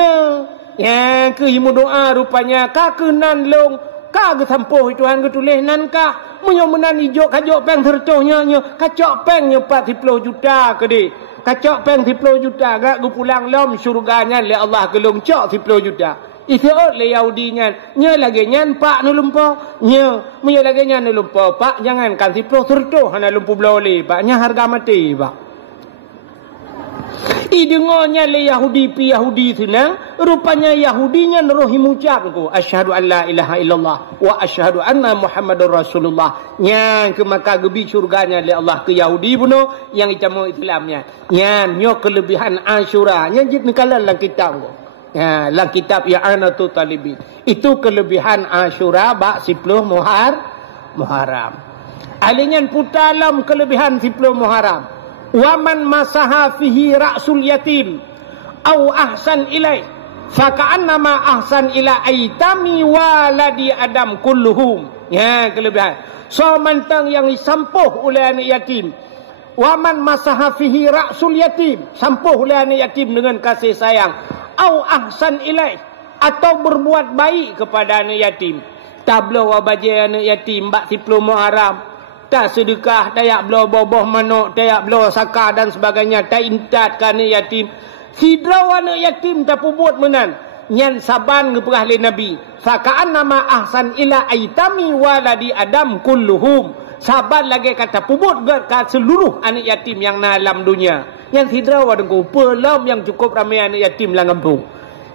ya ke himu doa rupanya ka kenan long ka ge sampoh Tuhan ge tulis nan ka munyo menan ijo ka jo peng tertuhnya ka cok peng 40 juta ke di kacok peng 10 juta gak gue pulang lom surganya le Allah gelung cok 10 juta itu le Yahudi nya lagi nyan pak nu lumpo nya lagi nyan nu lumpo pak jangan kan 10 tertuh hana lumpo blole pak nya harga mati pak idengonya le Yahudi senang rupanya Yahudinya nerohim ucap ku asyhadu an la ilaha illallah wa asyhadu anna Muhammadur Rasulullah nya ke maka gebi surganya le Allah ke Yahudi buno yang itamu Islamnya nya nyo kelebihan Asyura nya jit nekalan lang kitab ku ya lang kitab ya anatu talibin itu kelebihan Asyura bak 10 Muharram alingan putalam kelebihan 10 Muharram waman masaha fihi ra'sul yatim au ahsan ilai faka'annama ahsan ila aitami waladi adam kulluhum ya kelebihan so mantang yang disampuh oleh anak yatim waman masaha fihi ra'sul yatim sampuh oleh anak yatim dengan kasih sayang au ahsan ilai atau berbuat baik kepada anak yatim tablah wabajai anak yatim bak 10 Muharram tak sedekah, tak belah boboh manuk, tak belah sakar dan sebagainya, tak intat ke anak yatim. Hidraw anak yatim tak pubut menan. Nyan saban ngeperah le Nabi. Faka'an nama ahsan ila aitami waladi adam kulluhum. Saban lagi kata pubut ke seluruh anak yatim yang na alam dunia. Yang hidraw adengku, pelam yang cukup ramai anak yatim lang kampung.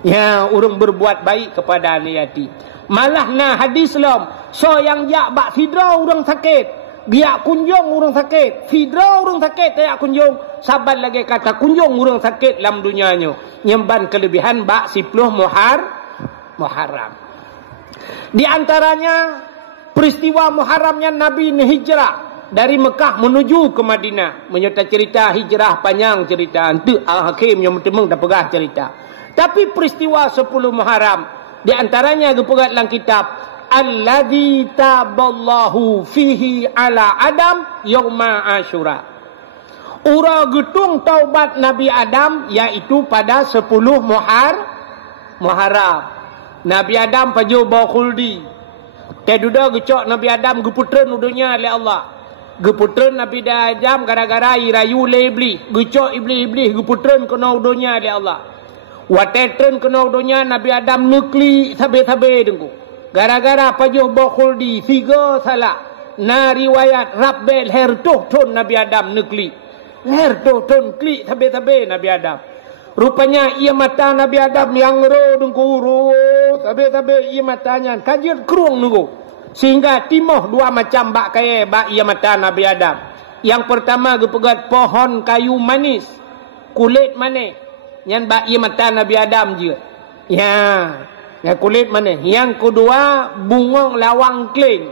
Ya, orang berbuat baik kepada anak yatim. Malah na hadis lam. So yang yak bak hidraw orang sakit. Biak kunjung orang sakit, fidra orang sakit tak kunjung, saban lagi kata kunjung orang sakit dalam dunianya. Nyemban kelebihan bak 10 Muharram. Di antaranya peristiwa Muharramnya Nabi hijrah dari Mekah menuju ke Madinah. Menyertai cerita hijrah panjang cerita. Itu Al-Hakim yang temeng dah pegah cerita. Tapi peristiwa 10 Muharram di antaranya dipegat dalam kitab alladzi taballahu fihi ala Adam yauma Asyura. Ura getung taubat Nabi Adam yaitu pada 10 Muharram. Nabi Adam paju bawa khuldi. Teduda gecok Nabi Adam geputren udunya oleh Allah. Geputren Nabi Adam gara-gara irayu le iblis. Gecok iblis geputren kena udunya oleh Allah. Watetren kena udunya Nabi Adam nukli sabe-sabe dengku. Gara-gara pajuh bokhuldi figa salah na riwayat rabbel hertuh ton Nabi Adam nekli hertuh ton kli tabe-tabe Nabi Adam rupanya ia mata Nabi Adam yang ro dengkuru tabe-tabe ia matanya kajian keruang nunggu sehingga timoh dua macam bak kaya bak ia mata Nabi Adam yang pertama gepegat pohon kayu manis kulit manis yang bak ia mata Nabi Adam je ya kulit mana? Yang kedua bunga lawang keling.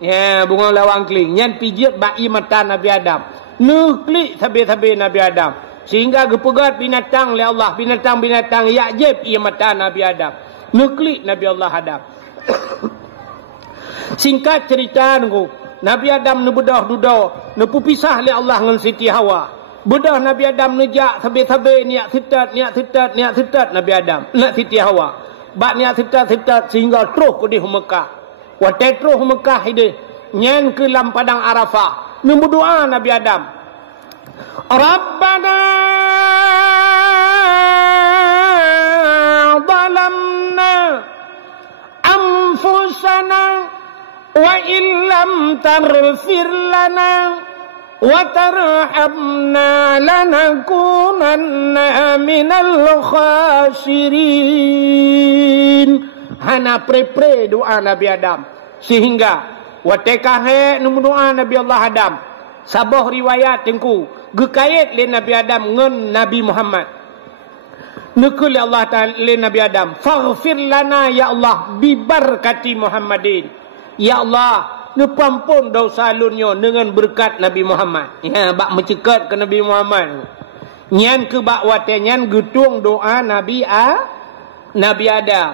Ya, bunga lawang keling. Yang pijit bai mata Nabi Adam. Nuklik sabi-sabi Nabi Adam. Sehingga gepegat binatang oleh Allah. Binatang-binatang yakjib ia mata Nabi Adam. Nuklik Nabi Allah Adam. Singkat cerita nunggu. Nabi Adam nebedah-dudah. Nepupisah oleh Allah dengan Siti Hawa. Bedah Nabi Adam nejak sabi-sabi niat setat Nabi Adam. Nak Siti Hawa. Bak niat setat sehingga terus ke di Mekah. Waktu terus Mekah ini nyan ke dalam padang Arafah. Berdoa Nabi Adam. Rabbana zalamna anfusana wa illam taghfir lana wa tarhamna lanakunanna minal khasirin. Hana pre doa Nabi Adam sehingga watekahe doa Nabi Allah Adam sabah riwayat tengku gekait le Nabi Adam ngan Nabi Muhammad. Nekul Allah Ta'ala le Nabi Adam, faghfir lana ya Allah bi barakati Muhammadin. Ya Allah, nepampun dosa lunyo dengan berkat Nabi Muhammad. Ya, bak mencekat ke Nabi Muhammad. Nyan ke bak wate nyan getung doa Nabi Adam.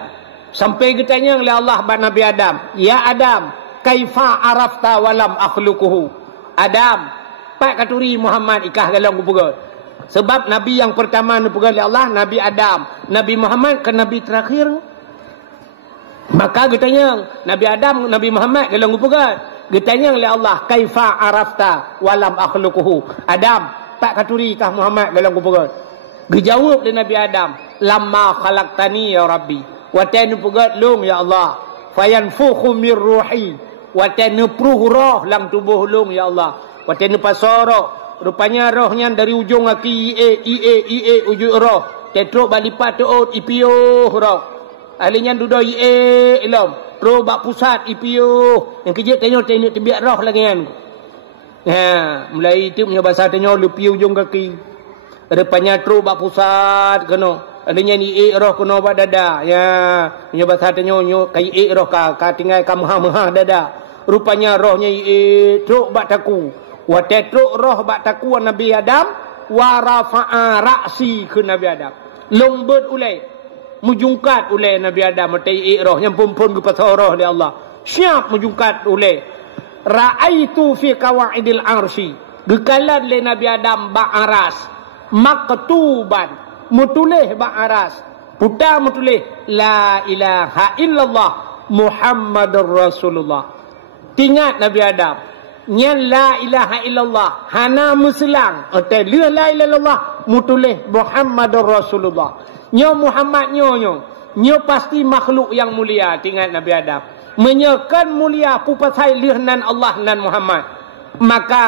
Sampai getanya oleh Allah bak Nabi Adam, ya Adam, kaifa arafta walam akhluquhu. Adam, pak katuri Muhammad ikah galang kupegat. Sebab Nabi yang pertama dipegang oleh Allah, Nabi Adam. Nabi Muhammad ke Nabi terakhir. Maka getanya Nabi Adam, Nabi Muhammad galang kupegat. Getanya oleh Allah, kaifa arafta walam akhluquhu. Adam, pak katuri ikah Muhammad galang kupegat. Gejawab dari Nabi Adam, lamma khalaqtani ya Rabbi. Watan pegat long ya Allah. Fayanfukhu min ruhi. Watan pruh roh lang tubuh long ya Allah. Watan pasoro. Rupanya rohnya dari ujung kaki ie ujung roh. Tetrok balipat teot ipio roh. Ahlinya duduk ie ilom. Roh bak pusat ipio. Yang kejap tengok tebiak roh lagi kan. Ha, mulai itu punya bahasa tengok lepi ujung kaki. Rupanya teruk bak pusat kena. Ahlinya ni ie roh kena bak dada. Ya, punya bahasa tengok kai ie roh ka tinggal ka mah dada. Rupanya rohnya ie teruk bak taku. Wa tatruk roh bak takuan Nabi Adam wa rafa'a ra'si ke Nabi Adam. Lombot ulai mujungkat ulai Nabi Adam matai roh yang pumpun ke pasal roh oleh Allah. Siap mujungkat ulai. Ra'aitu fi qawaidil arsy. Gekalan le Nabi Adam bak aras. Maktuban mutulih bak aras. Putar mutulih la ilaha illallah Muhammadur Rasulullah. Tingat Nabi Adam. Nyan la ilaha illallah hana muslang ote la ilaha illallah mutulih Muhammadur Rasulullah. Nyo Muhammad nyo pasti makhluk yang mulia. Tinggal Nabi Adam menyekan mulia pupasai lihnan Allah dan Muhammad. Maka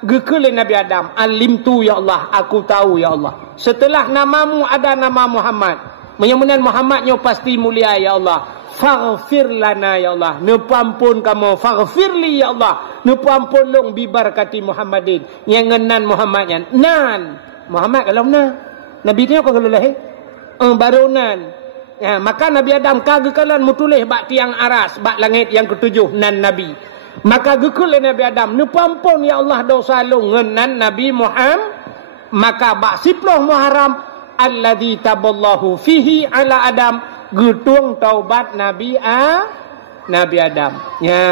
gekele Nabi Adam, alimtu ya Allah, aku tahu ya Allah, setelah namamu ada nama Muhammad. Menyemunan Muhammad nyo pasti mulia ya Allah. Faghfir lana ya Allah, nepampun kamu, faghfirli ya Allah, nepampun long bi barakati Muhammadin. Yang ngenan Muhammadnya nan Muhammad kalau na Nabi dia apa kalau lahir baru nan. Ya, maka Nabi Adam kagekalan mutulih bak tiang aras bak langit yang ketujuh nan Nabi. Maka gekul Nabi Adam, nepampun ya Allah dosa long ngenan Nabi Muhammad. Maka bak 10 Muharram alladzi taballahu fihi ala Adam, getung taubat Nabi Adam. Ya,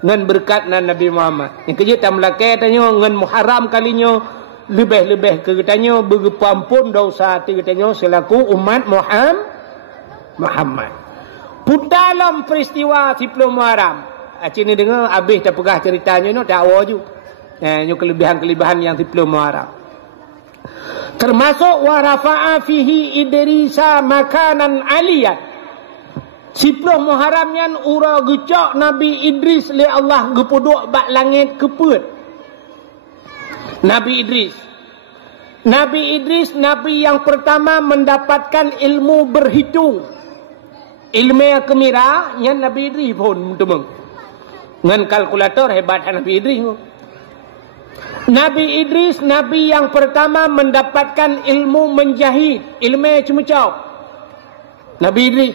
ngan berkat nan Nabi Muhammad. Yang kerja tam lakai tanya ngan Muharram kalinya lebih ke katanya berpampun dosa ti katanya selaku umat Muhammad. Putalam peristiwa 10 Muharram. Acini dengar habis dah pegah ceritanya no dakwa ju. Nyo kelebihan-kelebihan yang 10 Muharram. Termasuk warafa'a fihi Idrisa makanan aliyat. 10 Muharram yang ura gecok Nabi Idris le Allah gepuduk bak langit keput. Nabi Idris Nabi yang pertama mendapatkan ilmu berhitung. Ilmu yang kemira yang Nabi Idris pun temeng. Dengan kalkulator hebat Nabi Idris. Nabi Idris Nabi yang pertama mendapatkan ilmu menjahit, ilmu cemecau. Nabi Idris.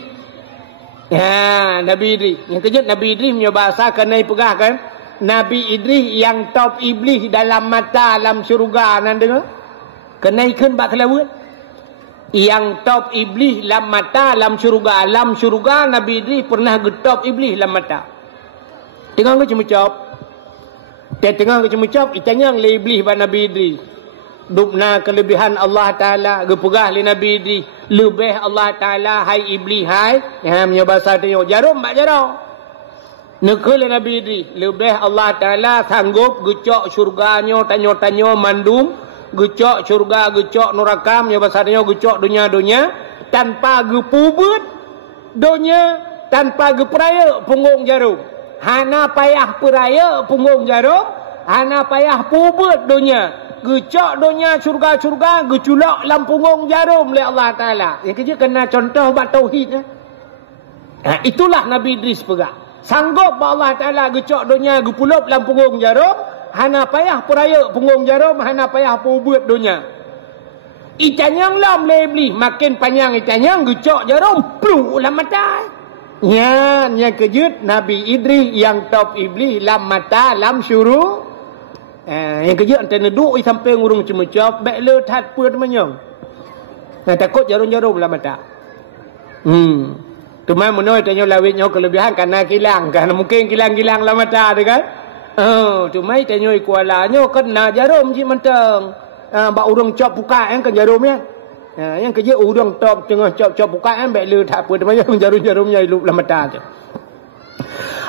Ya, Nabi Idris. Yang kejut Nabi Idris punya bahasa kena pegah kan. Nabi Idris yang top iblis dalam mata alam syurga nan dengar. Kena ikan bak kelawat. Yang top iblis dalam mata alam syurga. Alam syurga Nabi Idris pernah getop iblis dalam mata. Tengok ke cemecau. Tengah kecem-cep itanya le iblis ba Nabi Idris. Dupna kelebihan Allah Taala gepegah le Nabi Idris. Lebih Allah Taala hai iblis hai. Ha punya bahasa dia jarum bak jarum. Nekul le Nabi Idris. Lebih Allah Taala sanggup gecok syurganyo tanyo-tanyo mandum, gecok syurga, gecok neraka, punya bahasa dia gecok dunia-dunia tanpa gepubut dunia, tanpa geperaya punggung jarum. Hana payah peraya punggung jarum, hana payah pubut dunia. Gecok dunia syurga-syurga, geculak dalam punggung jarum oleh Allah Ta'ala. Yang kerja kena contoh bak tauhid. Itulah Nabi Idris pegak. Sanggup Allah Ta'ala gecok dunia gepulup dalam punggung jarum, hana payah peraya punggung jarum, hana payah pubut dunia. Itanyang lam lebli, makin panjang itanyang gecok jarum, pluk lah mata. Yang kejut Nabi Idris yang top iblis lam mata lam syuru. Yang kejut antara duk sampai ngurung cemecap, baik le tat puat menyong. Takut jarum-jarum lah mata. Cuma menurut tanya lawitnya kelebihan karena kilang, karena mungkin kilang-kilang lah mata tu kan. Cuma tanya kualanya kena jarum je mentang. Bak urang cop buka kan jarum ya. Yang kerja urang top tengah cop buka kan baik le tak apa namanya jarum-jarumnya hidup lah mata tu.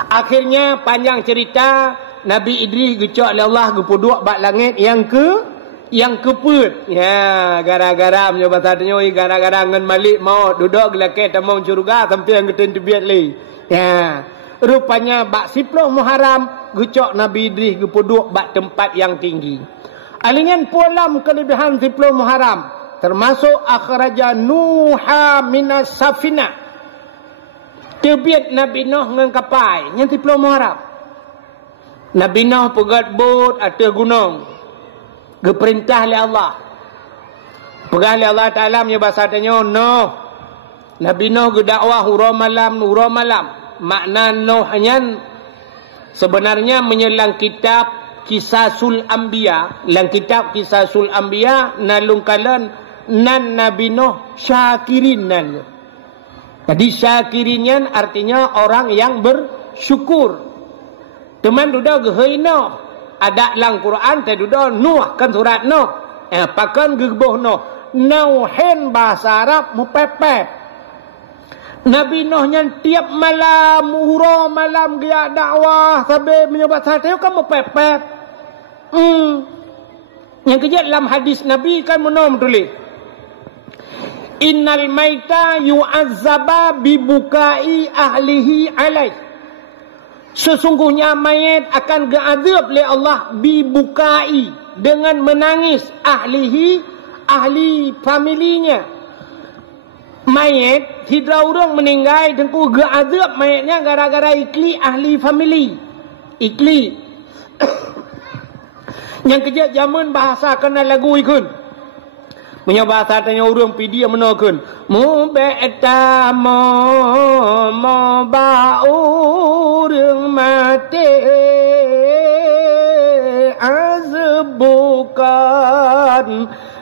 Akhirnya panjang cerita Nabi Idris gecok oleh Allah gepuduk bak langit yang keput. Ya, gara-gara menyobat tanya gara-gara ngan Malik mau duduk gelake tamang syurga sampai yang ketin tebiat le. Ya. Rupanya bak 10 Muharram gecok Nabi Idris gepuduk bak tempat yang tinggi. Alingan pulam kelebihan 10 Muharram termasuk akhraja Nuha minas safina. Tebiat Nabi Nuh ngan kapal yang 10 Muharram. Nabi Nuh pegat bot atas gunung. Geperintah oleh Allah. Pegang oleh Allah Ta'ala punya bahasa tanya Nuh. Nabi Nuh gedakwah hura malam. Makna Nuh hanya sebenarnya menyelang kitab Kisasul Anbiya. Lang kitab Kisasul Anbiya nalung kalan nan Nabi Nuh syakirin nan. Jadi syakirinnya artinya orang yang bersyukur. Teman duda gehei Nuh. Ada lang Quran tadi dah Nuh kan surat Nuh. Pakan gebuh Nuh. Nuhin bahasa Arab mupepet. Nabi Nuh yang tiap malam hura malam dia dakwah sampai menyobat hati kan mupepet. Yang kejap dalam hadis Nabi kan menom tulis. Innal maita yu'azzaba bibukai ahlihi alaih. Sesungguhnya mayat akan diazab oleh Allah bibukai dengan menangis ahli familinya. Mayat hidra orang meninggal tengku diazab mayatnya gara-gara ikli ahli famili. Ikli. Yang kejap zaman bahasa kena lagu ikun. Punya bahasa tanya orang pidi yang menakun. Mube'ta mo ba'urung mati azbukan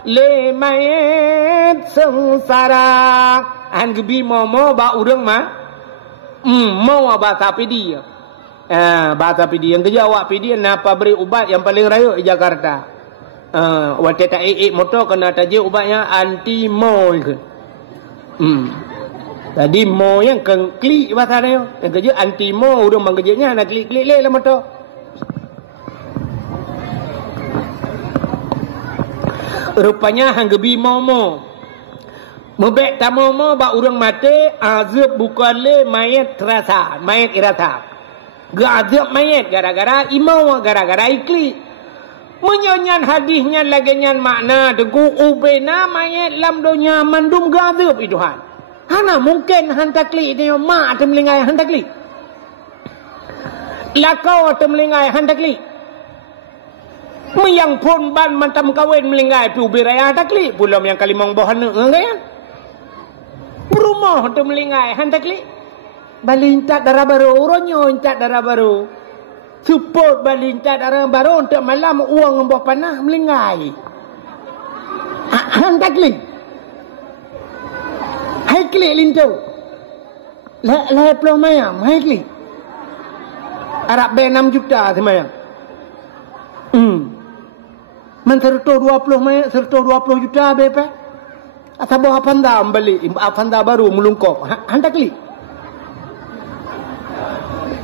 le mayat sengsara. Han gebi mo ba'urung mau bahasa pidi. Bahasa pidi yang kerja awak pidi napa beri ubat yang paling raya di Jakarta. Waktu tak motor kena tajuk ubatnya anti mo ke. Tadi mo yang klik bahasa dia. Yang kerja anti mo udah mangkerjanya nak klik le lah motor. Rupanya hang gebi mo. Mebek tamu mo ba urang mati azab bukan le mayat terasa, mayat irata. Azab mayat gara-gara imau gara-gara ikli. Menyonyan hadisnya lagi nyan makna degu ubena mayat lam dunia mandum gadab itu han. Hana mungkin han takli dia mak temlingai han takli. Lakau temlingai han takli. Meyang pun ban mantam kawin melingai pi ubiraya takli pulam yang kalimong bohan ngaya. Rumah temlingai han takli. Balintat darah baru uronyo intat darah baru. Support balintat darah baru untuk malam uang ngembah panah melingai. Han takli. Hai klik lintu. Lah puluh mayam, hai klik. Arab bay 6 juta semayang. Man serta 20 mayam, serta 20 juta BP. Atau bawa panda balik, panda baru melungkop. Han takli.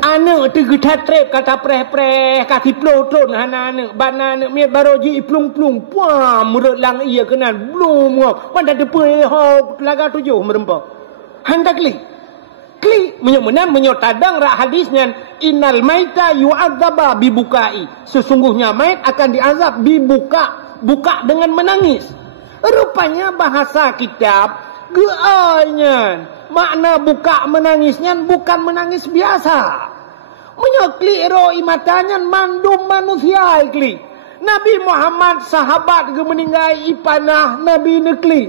Anak tu getat trep kata preh-preh kaki plotron anak bana anak miat baroji plung-plung puam murut lang ia kenan blum pada depan ho laga 7 merempa hendak klik menyotadang rak hadisnya innal maita yu'adzaba bibukai sesungguhnya mayat akan diazab buka dengan menangis. Rupanya bahasa kitab geanya makna buka menangisnya bukan menangis biasa. Menyokli ro imatanya mandum manusia ikli. Nabi Muhammad sahabat ke meninggal ipanah Nabi nekli.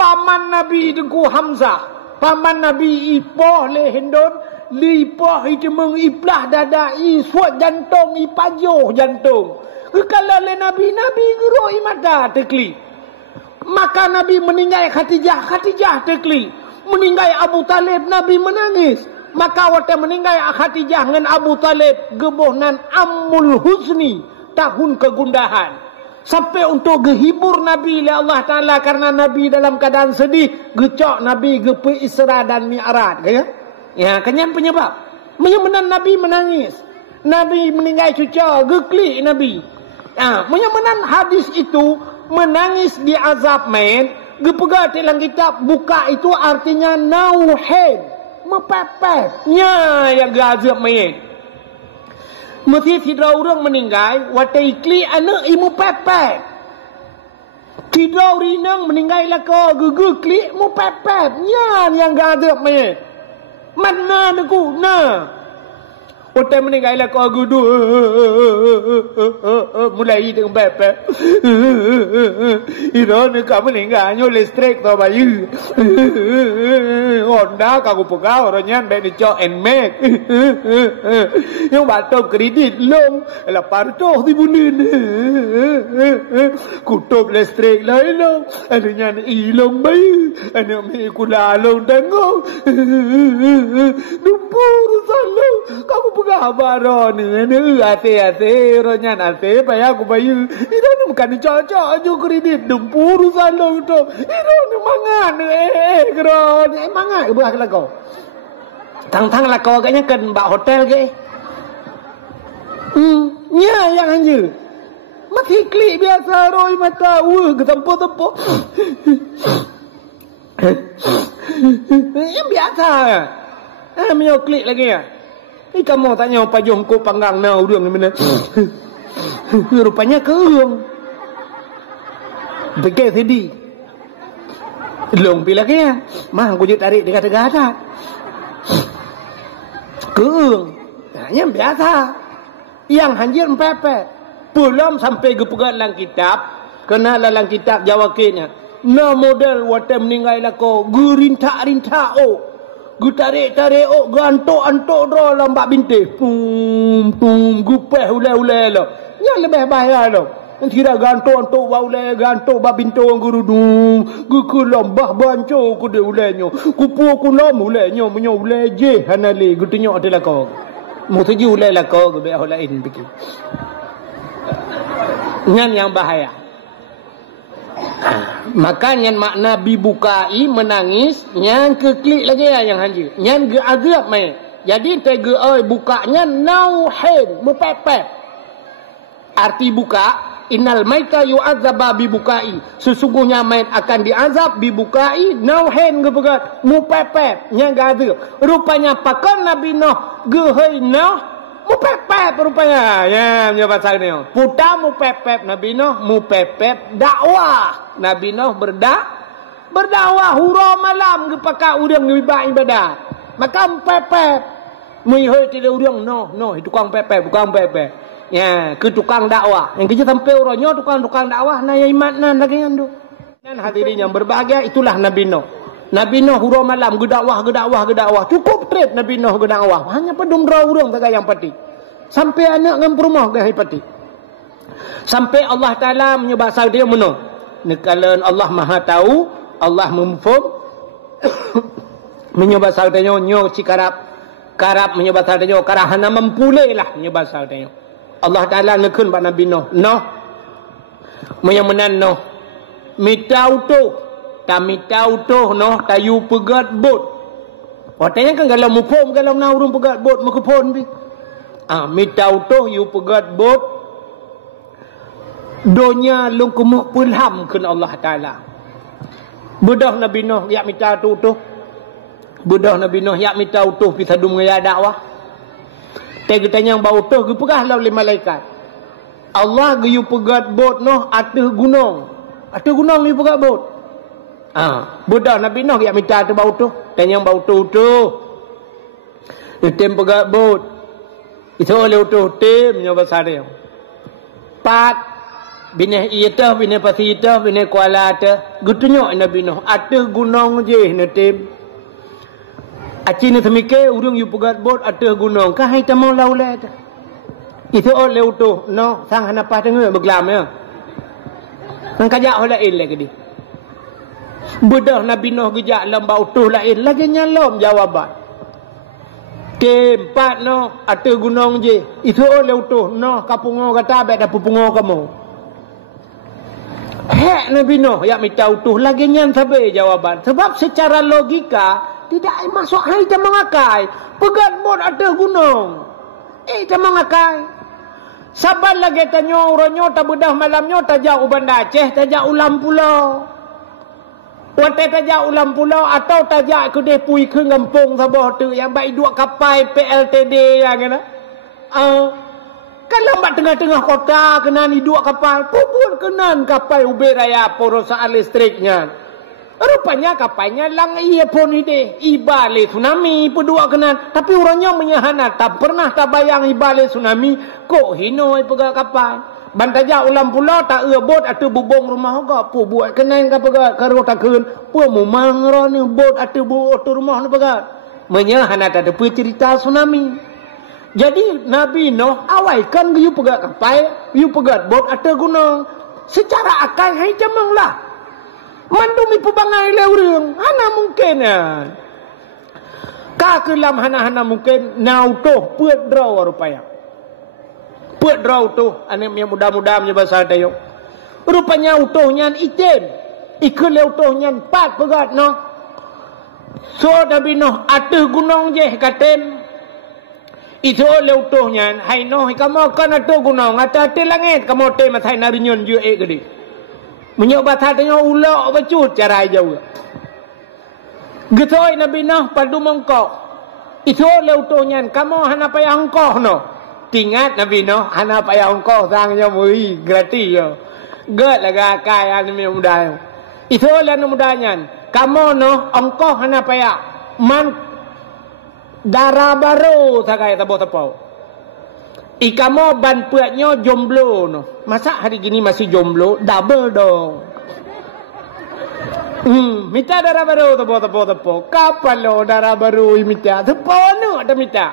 Paman Nabi dengku Hamzah. Paman Nabi ipoh lehendon. Lipoh itu mengiplah dada suat jantung ipajoh jantung. Kalau le Nabi gero imata tekli. Maka Nabi meninggal Khadijah tekli. Meninggal Abu Talib Nabi menangis. Maka waktu meninggal Khadijah dengan Abu Talib gebohnan Ammul Huzni, tahun kegundahan. Sampai untuk gehibur Nabi oleh Allah Ta'ala karena Nabi dalam keadaan sedih, gecok Nabi gepe Isra dan Mi'raj. Ya, kenyan penyebab. Menyemenan Nabi menangis. Nabi meninggal cuca, geklik Nabi. Menyemenan hadis itu menangis di azab main, gepegat dalam kitab buka itu artinya nauhed. Mepepet yang gazab main. Mesti tidak orang meninggal waktu ikli anak imu pepet. Tidak rinang meninggal laka gugu klik mu pepet yang gazab main. Mana aku nah. Waktu meninggal laka gudu mulai dengan pepet. Ini kamu meninggal nyo listrik to bayu. Honda kagu pegau orangnya beni cok and make. Yang batok kredit long laparto di bunin. Kutub listrik lain long. Adanya ilong bayu. Anak mi kulalong tengok. Dumpur salong. Kagu pegau baron ni ate orangnya ate payah aku bayu. Itu bukan cocok aja kredit. Dumpur salong tu. Itu ni mangan geron. Mangan buah kelakau. Tang-tang lakau agaknya kan bak hotel ke. Yang hanya. Mati klik biasa roi mata. Ketempo-tempo. Yang biasa. Menyo klik lagi ya. Kamu tanya apa jongkok panggang na urang ni mana. Rupanya keung. Fikir sedih. Long pi lagi ya. Mah aku je tarik dekat gada. Keung. Yang biasa. Yang hanjir pepet. Belum sampai ke pegat dalam kitab. Kena dalam kitab jawaknya. Na model waktu meninggal lako. Gerintak-rintak Gutarik-tarik gantok-antok dah lambak bintik. Gupeh ulai-ulai lah. Yang lebih bahaya lah. Kira gantok-antok ulai, gantok bak bintok gurudung. Gukulam bah banco ku de ulainya. Kupu ku lam ulainya menyo ulai je hanali gutinyo adalah kau. Mu tuju ulai lah kau be lain pikir. Yang bahaya. Makanya makna bibukai menangis yang keklik lagi yang hanji yang ge azab mai jadi tege bukanya nauhin mepepet arti buka innal maita yu'adzaba bibukai sesungguhnya mayat akan diazab bibukai nauhin gebegat mepepet yang ge azab rupanya pakan Nabi Nuh gehei Nuh mupepep rupanya ya bahasa ni puta mupepep Nabi Nuh mupepep dakwah Nabi Nuh berdakwah hura malam ke pakak urang ngibat ibadat maka mupepep mihoi tidak urang no tukang pepep ya ke tukang dakwah yang kerja sampai orangnya tukang dakwah na iman nan lagi andu dan hadirin yang berbahagia itulah Nabi Nuh hura malam gedakwah. Cukup trip Nabi Nuh gedakwah. Hanya pedum urang tak yang pati. Sampai anak dengan perumah ke pati. Sampai Allah Ta'ala menyebasal dia menung. Nekalan Allah Maha tahu, Allah memfum. Menyebasal dia nyo cikarap. Karap menyebasal dia karahana mempulai lah menyebasal dia. Allah Ta'ala nekun pada Nabi Nuh. Menyamenan Nuh. Mitau tu. Kami tahu tu kayu pegat bot. Watanya kan kalau mupom kalau nak urung pegat bot makupon bi. Mi tahu tu you pegat bot. Donya lu kumuk pulham kun Allah Taala. Budah Nabi Nuh yak mi tahu tu. Budah Nabi Nuh yak mi tahu tu pi sadum ngaya dakwah. Tege tanya bau tu ge pegah law le malaikat. Allah ge you pegat bot noh ateh gunung. Ateh gunung ni pegat bot. Budak Nabi Nuh yang minta tu bau tu. Dan yang bau tu. Tem pegat bot. Itu oleh utuh tim nyoba sadar. Pat bineh ita bineh pasita bineh kuala ta. Gutunyo Nabi Nuh ata gunung je ne tim. Aci ni semike urung yu pegat bot ata gunung. Ka hai tamau laula ta. Itu oleh utuh no sang hanapah tengah bergelam ya. Nang kajak hola il lagi di. Bedah Nabi Nuh gejak lamba utuh lain lagi nyalom jawaban. Tempat no ada gunung je. Itu oleh utuh no kapungo kata abek dah pupungo kamu. Hek Nabi Nuh yang minta utuh lagi nyan sabe jawaban. Sebab secara logika tidak masuk hai ta mengakai. Pegat bot ada gunung. Ta mengakai. Sabar lagi tanya orangnya tak bedah malamnya tajak uban Aceh, tajak ulam pulau. Watai tajak ulam pulau atau tajak ke depui ke kampung Sabah tu yang baik dua kapal PLTD yang kena. Kan lambat tengah-tengah kota kena ni dua kapal. Pupun kenan kapal Ubay Raya perusahaan listriknya. Rupanya kapalnya lang iya pun ide. Ibale tsunami pedua kenan. Tapi orangnya menyahana tak pernah tak bayang ibale tsunami. Kok hinoi pegak kapal. Bantaja ulam pulau tak bot atau bubong rumah kau pu buat kenang ka pegat karo takun pu mumang ro ni bot atau bot rumah ni pegat menyahana tak ada cerita tsunami. Jadi Nabi Nuh awaikan yu pegat kapal yu pegat bot atau gunung secara akal hai jamanglah mandumi pebangai le urang hana mungkin ka kelam hana mungkin nau toh puat draw rupanya buat draw tu ane yang muda-muda punya bahasa Dayak. Rupanya utuhnya item. Ikut le utuhnya 4 pegat no. So Nabi Nuh ateh gunung je katen. Itu le utuhnya hai Nuh kamu kan ateh gunung ateh langit kamu te matai narinyon je gede. Menyok bahasa tanya ulak bacut cara jauh. Getoi Nabi Nuh padu mongkok. Itu le utuhnya kamu hana payah engkau no. Tingat Nabi Nuh hana payah ongkos sangnya mui gratis yo. Gat laga kai anu muda yo. Itu lah mudanya. Kamu no ongkos hana payah. Man darah baru sakai tabo-tabo. Ikamo ban puatnya jomblo no. Masa hari gini masih jomblo? Double dong. Minta darah baru tabo. Kapan lo darah baru minta? Tepono ada minta.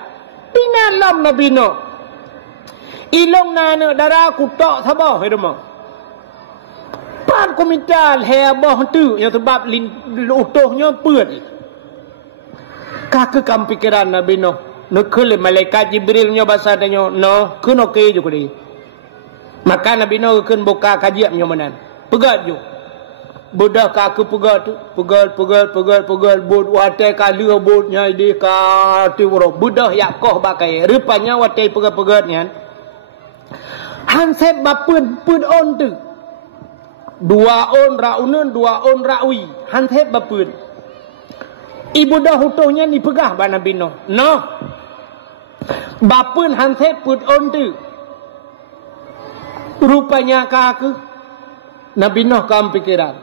Pinalam Nabi Nuh. Ilong nana darah kutok sabah hirma. Pan komital hebah tu yang sebab utuhnya puat. Kak kam pikiran Nabi Nuh. Nekele malaikat Jibril nya bahasa tanya, no, kuno ke ju kudi. Maka Nabi Nuh keun buka kajian nya menan. Pegat ju. Budak kak pegat tu, pegat bud watai kali budnya di ka tiwro. Budak yakoh bakai. Rupanya watai pegat-pegatnya. Hansep bapun pun on tu. 2 on raunun 2 on rawi. Hansep bapun. Ibu dah hutuhnya ni pegah ba Nabi Nuh. No. Bapun hansep pun on tu. Rupanya kaku Nabi Nuh kam pikiran.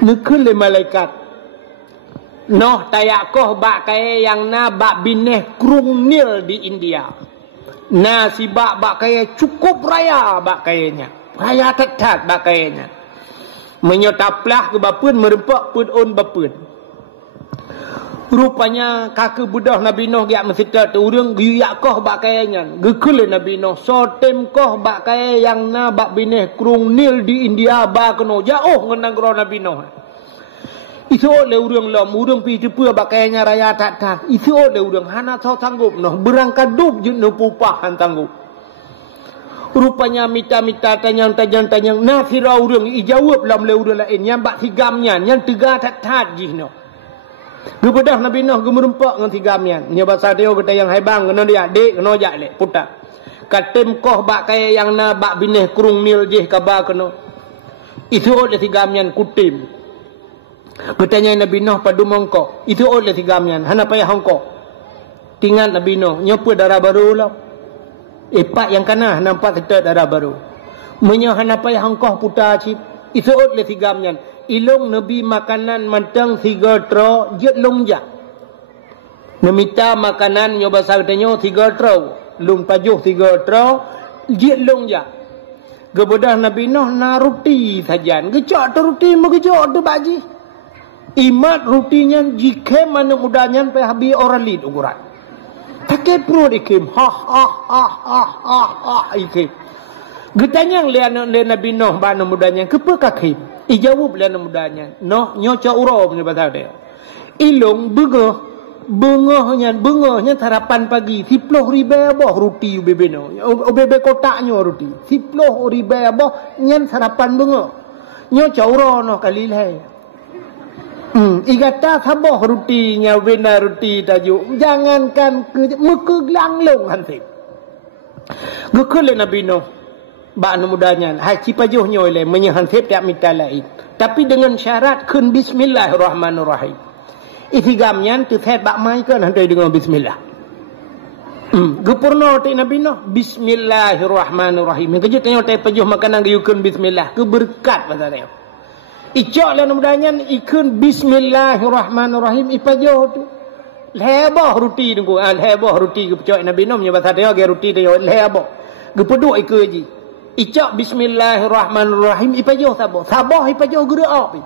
Nekul le malaikat. Noh tayakoh bak kaya yang na bak bineh krung nil di India. Nah si bak kaya cukup raya bak kayanya. Raya tetat bak kayanya. Menyotaplah ke bapun merempak pun on bapun. Rupanya kakek budak Nabi Nuh giak mesita tu urang giyak koh bak kayanya. Gekul Nabi Nuh sotem koh bak kaya yang na bak bineh krung nil di India bak keno jauh ngenang Nabi Nuh. Itu oleh urang lam urang pi cepa bak kayanya raya tak. Itu oleh urang hana so sanggup noh berangkat duk je no pupahan tanggup. Rupanya mita-mita tanyang nah sira urang ijawab lam le urang lain yang bak tigamnya yang tega tak jih noh. Gebedah Nabi Nuh gemerempak ngan tigamnya. Nya bahasa dia kata yang haibang kena dia adik kena jak le putak. Katem koh bak kaya yang na bak bineh krung nil je ka ba kena. Itu oleh tigamnya kutim. Bertanya Nabi Nuh pada mongkok. Itu oleh tigamnya. Hana payah hongkok. Tinggal Nabi Nuh. Nyopa darah baru lah. Pak yang kanan nampak tetap darah baru. Menyo hana payah hongkok putar cip. Itu oleh tigamnya. Ilong Nabi makanan mantang 3 tro jet longjak. Namita makanan nyo basal tanyo 3 trau. Lung pajuh 3 trau. Jit lung ja. Gebedah Nabi Nuh na roti sajan. Gecok tu roti megecok tu baji. Imat rutinya jika mana mudahnya pe habi orang lid ukuran. Pakai perut ikim. Ikim. Getanya lian Nabi Nuh bana mudahnya kepa kakim. Ijawab lian mudahnya. Noh nyoca uro punya bahasa dia. Ilung bengahnya harapan pagi 10 ribu abah roti ubebeno. Ubebe kotaknya roti. 10 ribu abah nyan sarapan bengah. Nyoca uro noh kalilai. Igata sabah rutinya benda roti tajuk. Jangankan muka gelanglong hansip. Gekele Nabi Nuh. Bak mudahnya. Hai cipajuhnya oleh menyahansip tak minta lain. Tapi dengan syarat kun bismillahirrahmanirrahim. Ifigamnya tu set bak mai kan hantai dengan bismillah. Gepurno ti Nabi Nuh. Bismillahirrahmanirrahim. Kejut tanya tai pajuh makanan gayukun bismillah. Keberkat pasal dia. Icok lah mudahnya ikun bismillahirrahmanirrahim ipajoh tu. Lebah roti tu. Lebah roti ke pecok Nabi Nuh punya bahasa dia ke roti dia lebah. Gepeduk ikut je. Icok bismillahirrahmanirrahim ipajoh sabah. Sabah ipajoh gerak.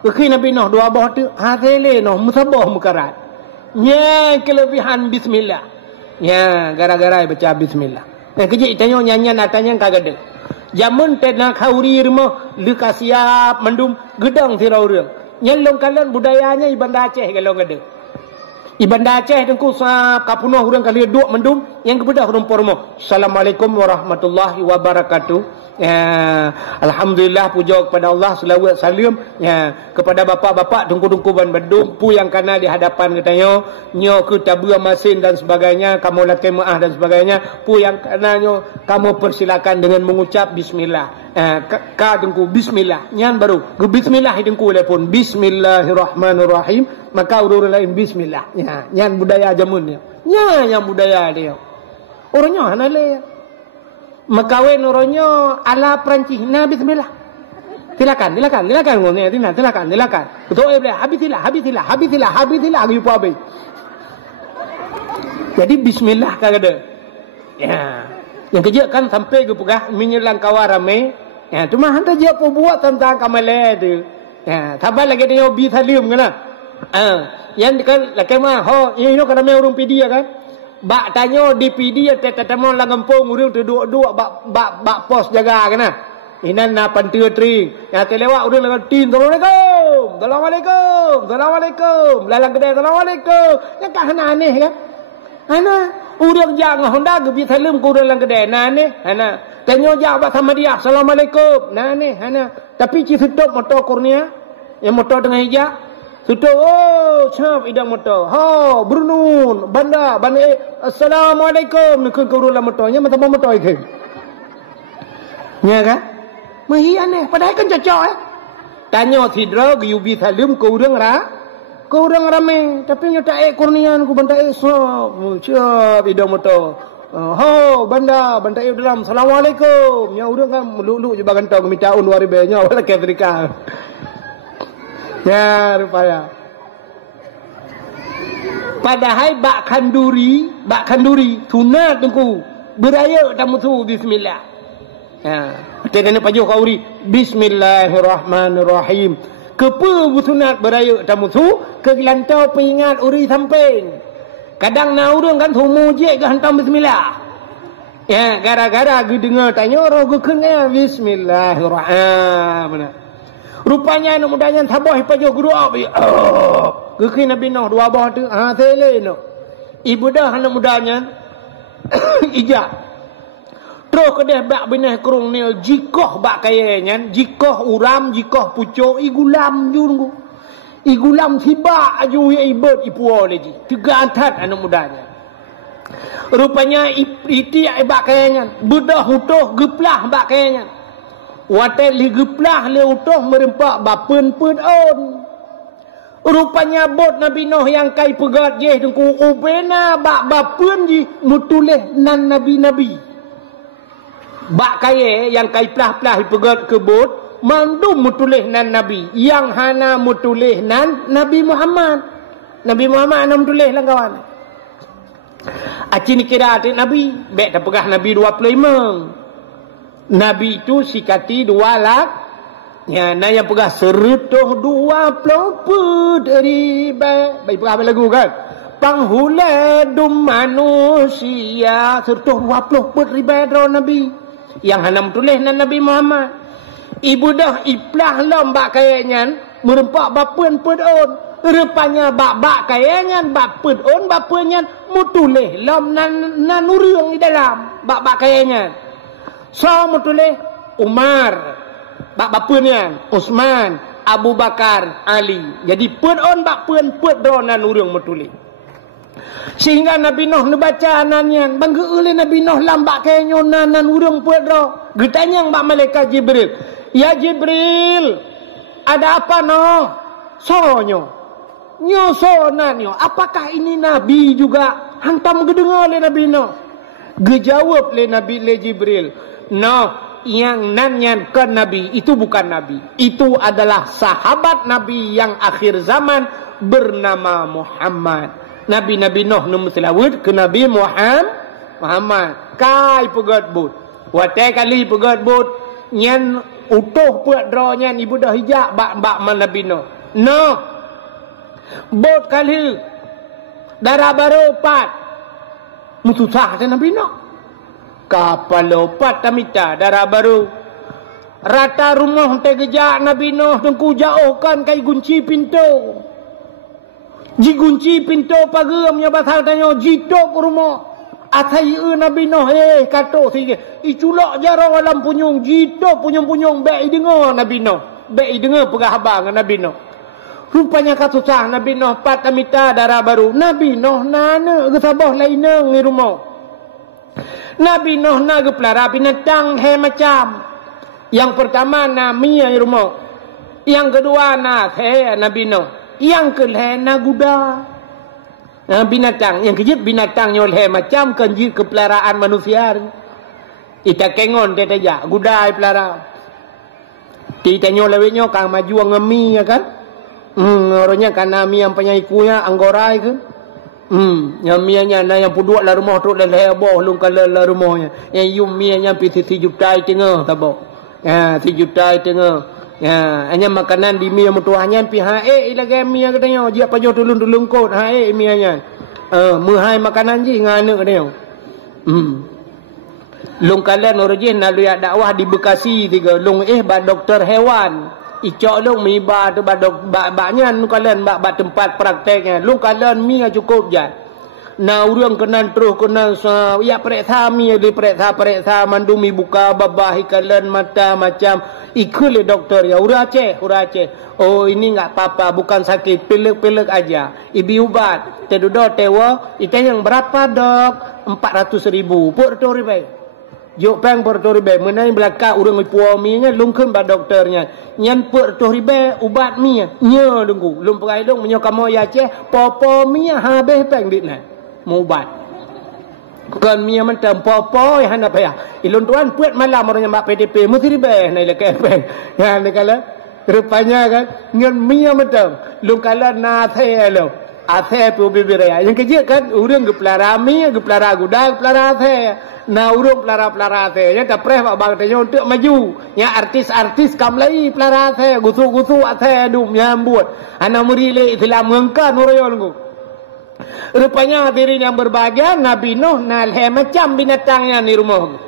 Kekini Nabi Nuh dua abah tu hasile noh musabah mukarat. Nya kelebihan bismillah. Nya gara-gara baca bismillah. Kejik tanya nyanyian atanya kagak. Jamun tena kauri rumah leka siap mendum gedang tirau reng. Nyelong kalian budayanya Ibanda Aceh kalau ada. Ibanda Aceh dengku sap kapunuh urang kali duk mendum yang kebedah urang pormo. Assalamualaikum warahmatullahi wabarakatuh. Ya, alhamdulillah puja kepada Allah selawat salam ya kepada bapa-bapa dengku-dengku ban bedung pu yang kana di hadapan katanya nyo ke tabua masin dan sebagainya kamu lakai maah dan sebagainya pu yang kana nyo kamu persilakan dengan mengucap bismillah ka dengku bismillah nyan baru bismillah dengku pun bismillahirrahmanirrahim maka urang lain bismillah ya nyan budaya jamunnya nya yang budaya dia orangnya hanale Makawin orangnya ala Perancis. Nah, bismillah. Silakan. Ngomongnya silakan. Betul boleh. Habisilah. Gitu apa? Jadi bismillah kagak ada. Ya. Yang kerja kan sampai ke pegah menyelang kawar ramai. Ya, cuma hantar dia apa buat tentang kamale tu. Ya, sabar lagi dia bi salim kan. Yang kan laki mah ho, ini kan ramai orang pidi kan. Bak tanya di PD tetemon la kampung urang tu dua bak pos jaga kana. Inan na pantu tri. Ya telewak urang la tin Assalamualaikum. Lalang gede Assalamualaikum. Ya kan aneh kan. Ana urang jang Honda ge bi salem ku urang lang gede aneh. Ana tanya jawab sama dia Assalamualaikum. Aneh ana. Tapi ci tutup motor kurnia yang motor dengan hijab Tutup, cap idang motor. Brunun, banda, Assalamualaikum. Nekun ke urulan motornya, mata motor itu. Ya kan? Mahi aneh, padahal kan cocok Tanya sidra, giyubi salim ke urang ramai. Tapi nyata kurnian, ku banda cap idang motor. Banda dalam. Assalamualaikum. Ya urang kan melulu je bagantau mintaun 2,000 nya wala ke Afrika. Ya rupanya. Padahal bak kanduri tunat tungku beraya tamu tu bismillah. Ya, tengene pajuh kauri bismillahirrahmanirrahim. Kepa sunat beraya tamu tu ke lantau peingat uri samping. Kadang na urang kan tumu je ke hantam bismillah. Ya, gara-gara ge dengar tanya orang ge kena bismillahirrahmanirrahim. Rupanya anak mudanya sabah pajuh guru abi. Kekini Nabi Nuh dua abah tu. Tele no. Ibu dah anak mudanya. Ijak. Terus kedeh bak benah kerung ni. Jikoh bak kayanya. Jikoh uram, jikoh pucuk. Igulam jurungku. Igulam sibak aju ya ibad ipuwa lagi. 3 antat anak mudanya. Rupanya iti bak kayanya. Bedah utuh geplah bak kayanya. Watel ligeplah le utuh merempak bapen on. Rupanya bot Nabi Nuh yang kai pegat je dengku ubena bak bapen ji mutuleh nan nabi-nabi. Bak kaye yang kai plah-plah pegat ke bot mandum mutuleh nan nabi yang hana mutuleh nan Nabi Muhammad. Nabi Muhammad nam tulis lah kawan. Aci ni kira adik Nabi. Baik tak pegah Nabi 25. Nabi itu sikati 2 lak. Ya, nah yang pegah 120 ribu. Baik pegah lagu kan. Panghuledum manusia 120 ribu Nabi. Yang hanam tulis nan Nabi Muhammad. Ibu dah iplah lambak kayaknya. Merempak bapun pedon. Rupanya bak kayaknya bapun on bapunnya mutulih lam nan urang di dalam bak kayaknya. So mutulih Umar bapunnya Utsman Abu Bakar Ali. Jadi pedon bapun pedon nan urang mutulih. Sehingga Nabi Nuh baca nanyan bangga oleh Nabi Nuh lambak kayaknya nan urang pedro. Getanya bak malaikat Jibril. Ya Jibril, ada apa Nuh? Sonyo. Nyo, apakah ini Nabi juga? Hantam gedengar oleh Nabi Nuh. Gejawab oleh Nabi Jibril. No, yang nanyan ke Nabi itu bukan Nabi. Itu adalah sahabat Nabi yang akhir zaman bernama Muhammad. Nabi Nuh nombor selawat ke Nabi Muhammad. Kai pegat but. Watai kali pegat but. Nyan utuh puat draw nyan ibu dah hijak bak Nabi Nuh. No. Bot kali darah baru 4 mutusah dan Nabi Nuh kapal 4 tamita darah baru rata rumah tegejak Nabi Nuh tengku jauhkan kai gunci pintu jigunci pintu pagamnya batal tanya jitok rumah atai Nabi Nuh kato si iculak jarang alam punyung jitok punyung baik dengar Nabi Nuh baik dengar pegahbang Nabi Nuh. Rupanya kasusah Nabi Nuh 4 tamita darah baru. Nabi Nuh nana gesabah lainnya di rumah. Nabi Nuh na gepelara binatang macam. Yang pertama na mia di rumah. Yang kedua na Nabi Nuh. Yang kelih na guda. Binatang. Yang kejip binatang nyol macam kenji kepelaraan manusia. Ita kengon dia tajak. Guda pelara. Kita nyol lewetnya kang maju ngemi ya kan. Orangnya karena mi yang penyaikunya anggorai ke. Yang mianya na yang puduak la rumah tu la heboh lung kala la rumahnya. Yang yum mianya pi 1 juta tengah tabo. Ya 1 juta tengah. Ya hanya makanan di mi mutuahnya pi ilage mi katanya dia pajo tulung kot mianya. Muhai makanan ji ngane katanya. Lung kala orangnya nalu ya dakwah di Bekasi tiga lung bak doktor hewan. Icok long mi ba tu baknya nu kalian bak tempat prakteknya long kalian mi cukup je na urang kenan terus kenan ya periksa mi di periksa mandu mi buka babah kalian mata macam ikut doktor ya urace oh ini enggak apa-apa bukan sakit pilek aja ibi ubat tedudo tewa itu yang berapa dok 400,000 Puerto Rico Jok pang Puerto Rico menai belaka urang puau mi nya lungkeun ba doktornya nyan Puerto Rico ubat mi nya dengku lum perai dong menyo kamo ya ce popo mi habis pang dit na mu ubat kan mi man tam popo ya hana pa ya ilun tuan puet malam orangnya mak PDP mesti ribe nai le kepeng ya nekala rupanya kan ngan mi man tam lum kala na the lo athe pu bibiraya yang kejek kan urang gepelara mi gepelara guda gepelara the na urung pelara teh nya tapres bak bang teh untuk maju nya artis kamlai pelara teh gusu teh dum nyambut ana murile Islam ngengkan oroyo ngku rupanya hadirin yang berbahagia Nabi Nuh nal macam binatangnya di rumah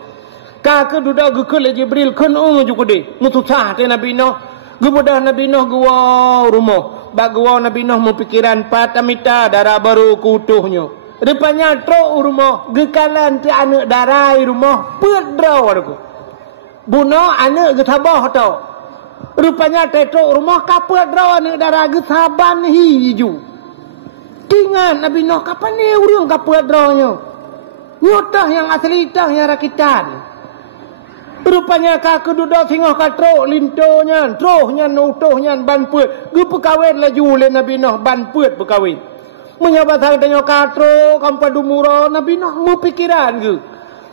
ka ke duda gekul Jibril kun jukude mutusah teh Nabi Nuh gebudah Nabi Nuh gua rumah bak gua Nabi Nuh mau pikiran patamita darah baru kutuhnya. Rupanya trok rumah gekalan ti anak darai rumah pedraw aku. Buno anak getabah to. Rupanya trok rumah kapet draw anak darah getaban hiju. Tingan Nabi Nuh kapan ni urang kapet drawnya. Nyotah yang asli tah yang rakitan. Rupanya ka keduda singoh ka trok lintonya, trohnya nutuhnya ban peut. Ge pekawin laju le Nabi Nuh ban peut pekawin. Menyabat hal tanya katro kampadu murah Nabi Nuh mu pikiran ke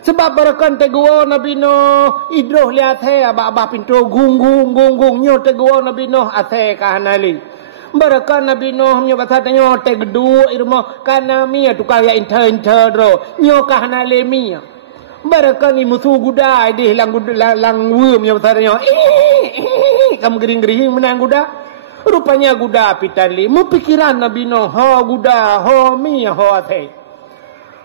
sebab barakan teguo Nabi Nuh idroh lihat he abah pintu gung nyo teguo Nabi Nuh athe kahanali Beraka Nabi Nuh nyo batanya te gedua irma kana mia tukar ya inter ro nyo kahana lemia. Beraka ni musuh guda di lang wum nyo batanya kamu gering-gering menang guda. Rupanya guda pitali mu pikiran Nabi Nuh ho guda ho mia ho te.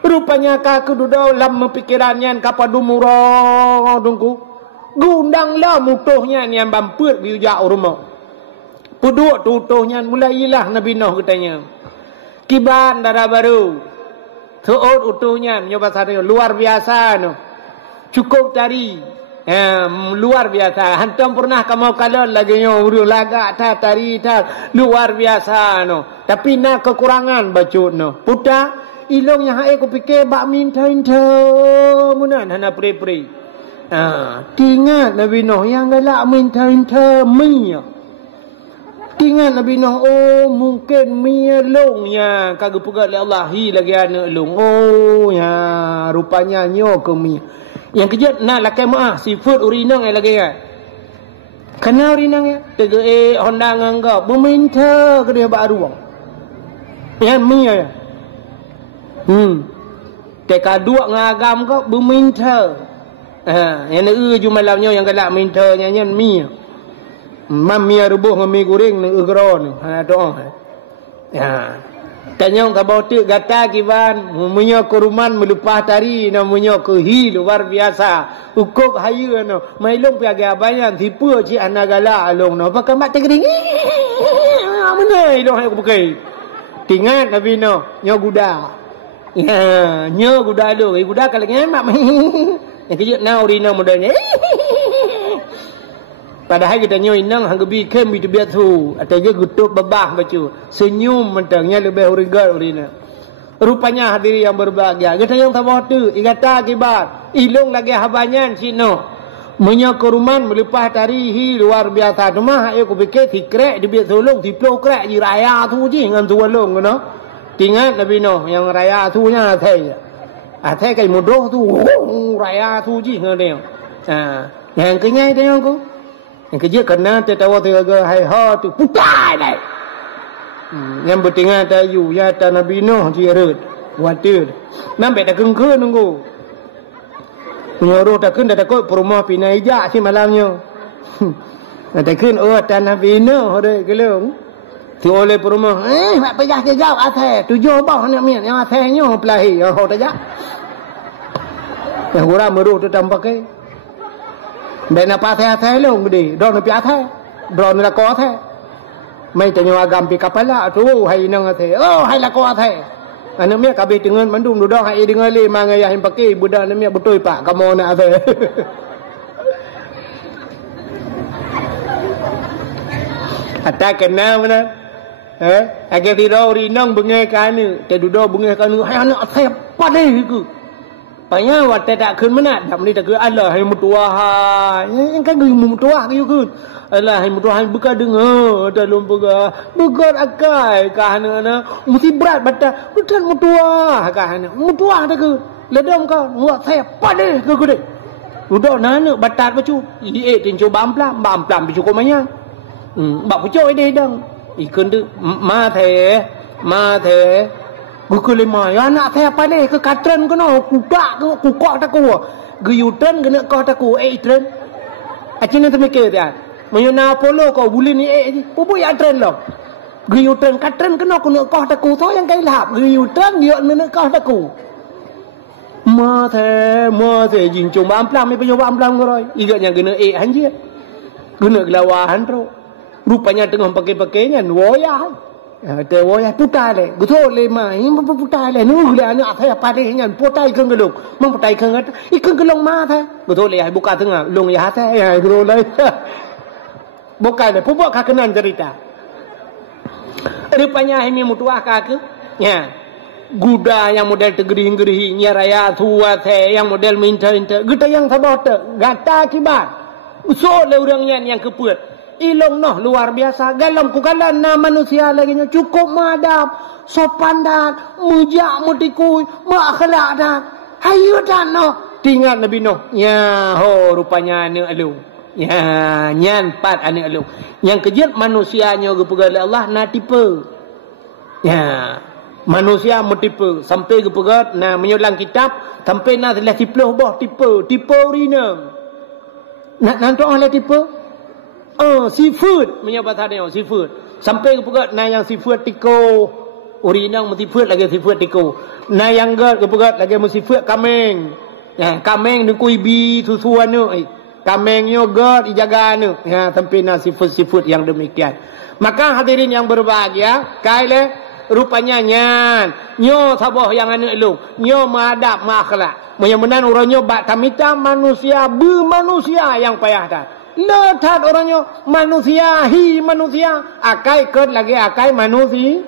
Rupanya kaku dudau lam pikirannya kapadumuro dungku. Gundang lah mutuhnya yang bampur biujak rumah. Puduk tutuhnya mulailah Nabi Nuh katanya. Kiban darah baru. Tuut utuhnya nyoba sadaya luar biasa no. Cukup tari. Luar biasa. Hantam pernah kamu kalau lagi nyo lagak ta tari ta luar biasa no. Tapi nak kekurangan bacot no. Puta ilong yang aku fikir bak minta munan hana pre-pre. Tingat Nabi Nuh yang galak minta mia. Tingat Nabi Nuh mungkin mia longnya kagak pegat oleh Allah lagi anak long. Ya rupanya nyo ke mia. Yang kejut nak lakai maah sifut urinang lagi kan. Kena urinang ya. Tega honda nganggap meminta ke dia bak ruang. Yang mia ya. Teka dua ngagam kau berminta. Yang ju malamnya yang galak minta nyanyian mia. Mia rebuh dengan mie goreng dengan egron. Doa. Ya. Tanya ka bautik gata kiban, munyo ke rumah melupas tari namanya ke luar biasa. Ukuk hayu no. Mailong pi agak banyak tipu ci anagala along no. Pakai mak tegering. Mana ilong aku pakai. Tingat Nabi no, nyo guda. Ya, nyo guda lu, guda kalau ngemak. Yang kejut na urina modalnya. Padahal kita nyo inang hang gebi kem itu biat tu. Atau dia gutuk babah bacu. Senyum mentangnya lebih urigal urina. Rupanya hadiri yang berbahagia. Kita yang tabah tu, igata akibat. Ilong lagi habanyan sino. Menyakuruman melepas tarihi luar biasa. Cuma aku fikir tikrek di biat tolong, tiplo krek di raya tu je dengan tualong no. Tingat Nabi Nuh yang raya tu nya thai. Thai kai mudoh tu raya tu je dengan dia. Yang kenyai dia aku. Yang kerja kena tertawa tergaga hai ha tu putai dai. Yang bertingat tayu ya ta Nabi Nuh jirat. Watir. Nampak dah kengke nunggu. Menyuruh takkan dah takut perumah pinai jak si malamnya. Takkan ta Nabi Nuh dek gelung. Tu oleh perumah mak pejah jauh atas 7 bah nak mian yang atasnya pelahi ho tajak. Yang orang meruh tu tambah ke. Dan apa atas long gede, don pi atas. Don la ko atas. Mai tanyo agam pi kapala tu hai nang atas. Hai la ko atas. Anak mia kabeh dengan mandum duduk hai dengan le mangai yang pakai budak anak mia betul pak kamu nak atas. Ata kena mana? Agar tidak rinang bengai kanu, tidak bengai kanu. Hai anak saya padai ke? Panya wat tak kun mana? Dak ni tak Allah hai mutua hai. Yang kan geu mutua ke kun. Allah hai mutua hai buka dengar dalam buka akai kahana na mesti berat bata. Bukan mutua kahana. Mutua tak ke? Ledom ka muat saya padai ke ku dek. Udah nana batat bacu. Tin coba amplam bicu ko manya. Bak pucuk ide dang. Ikan tu ma the gukul lima ya anak saya apa ni ke katren ke no kudak ke kukok tak ku guyutren ke nak kau tak ku tren acin tu mikir dia menyana polo kau bulin ni pupu ya tren lo guyutren katren ke no ku nak kau tak ku so yang kai lap guyutren dia nak kau tak ku ma the jin cum amplam ni penyoba amplam ko roi igaknya kena hanje kena gelawahan ro. Rupanya tengah pakai-pakainya woya. Te woya putai le. Guto le mai putai le nu le anak saya padai nya putai keung gelung. Mang putai keung ikan gelung ma tha. Guto le buka tengah long ya tha ya guto le. Buka le pupuk ka kenan cerita. Rupanya ini mutuah ka ke. Ya. Guda yang model tegeri-geri nya raya tua tha yang model minta. Guta yang sabot gata kibat. So le urang yang kepuat. Ilong noh luar biasa galam ku galan na manusia lagi nya cukup madap sopan dan mujak mutikui makhlak dan hayu dan noh tinggal Nabi Nuh ya ho rupanya ne alu Ya, nyan pat anak lu. Yang kejut manusianya ke pegat Allah na tipe. Ya, manusia mutipe sampai ke pegat na menyulang kitab sampai na telah tipe bah tipe rina. Nak nanti oleh tipe? Seafood menyebut tadi seafood. Sampai ke pegat na yang seafood tiko. Urinang mesti food lagi seafood tiko. Na yang gad ke pegat lagi mesti food kameng. Ya, kameng ni kuibi susuan tu. Kamengnya gad dijaga tu. Ya, sampai na seafood yang demikian. Maka hadirin yang berbahagia, kaile rupanya nyo sabah yang anu elok, nyo menghadap makhluk. Menyamanan orangnya bak tamita manusia bermanusia yang payah dah. Letat orangnya manusia akai ket lagi akai manusia.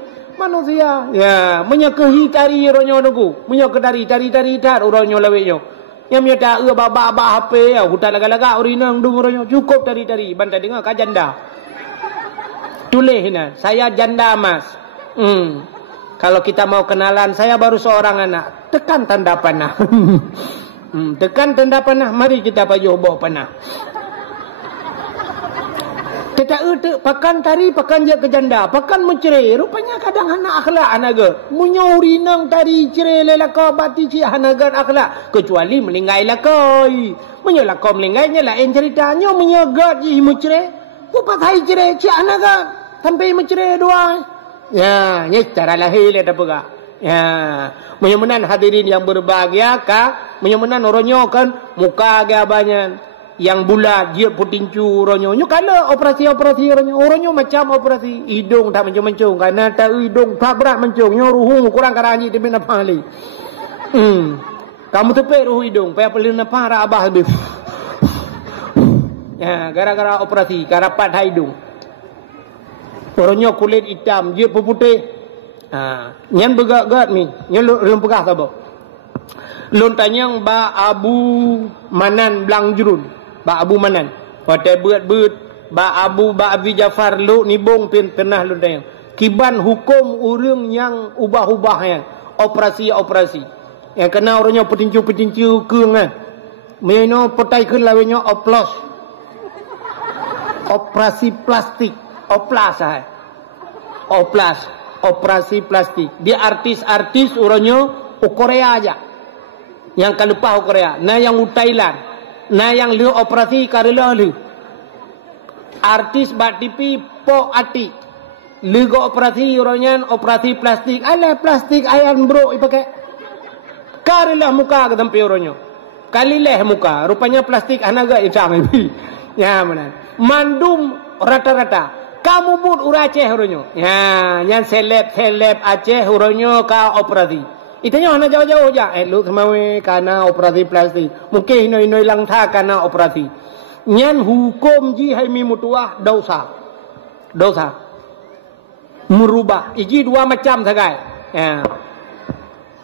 Ya, menyekehi tari orangnya nunggu, menyeke tari tar orangnya laweknya. Yang menyata baba HP ya, hutan laga-laga urinang dung orangnya cukup tari bantai dengar ka janda. Tulis hina, saya janda Mas. Kalau kita mau kenalan, saya baru seorang anak. Tekan tanda panah. Tekan tanda panah, mari kita pajuh bawa panah. Tidak pakan tari, pakan dia ke janda, pakan mencerai. Rupanya kadang anak akhlak anaga. Munyuri nang tari cerai lelaka bati ci anaga akhlak. Kecuali melinggai lakai. Menyolah kau melinggai lain ceritanya menyagat ji mencerai. Upat hai cerai ci anaga sampai mencerai dua. Ya, ni cara lahir le tak apa. Ya, menyamanan hadirin yang berbahagia ka, menyamanan orangnya kan muka agak banyak. Yang bulat dia putincu orangnya. Nyo kala operasi orangnya macam operasi hidung tak mencung-mencung karena tak hidung tak berat mencung. Nyo ruhu kurang karangi dia nak pali. Kamu tepek ruhu hidung, payah perlu nafas ra abah habis. Ya, gara-gara operasi karapat hidung. Orangnya kulit hitam, dia putih. Nyan begak-gak ni, nyan lum pegah sabo. Lun tanyang ba Abu Manan Blangjrun. Ba Abu Manan. Pada beut ba Abi Jafar lu nibong pernah lu tanyang. Kiban hukum urang yang ubah-ubah yang operasi. Yang kena orangnya petincu keung kan. Meno petai keun lawenya oplos. Operasi plastik. Operasi plastik. Dia artis orangnya Korea aja. Yang kalupah Korea. Nah yang Thailand. Nah yang lu operasi karela lu. Artis bat TV po ati. Lu go operasi orangnya operasi plastik. Alah plastik ayan bro ipakai. Karela muka ke tempat orangnya. Kalileh muka. Rupanya plastik anaga itang ini. Ya mana. Mandum rata-rata. Kamu pun ura Aceh orangnya. Ya, yang seleb Aceh orangnya ka operasi. Itanya hanya jauh-jauh aja. Lu semawe karena operasi plastik. Mungkin inoi lang tha karena operasi. Nyan hukum ji hai mi mutuah dosa. Merubah. Iji dua macam sagai. Ya.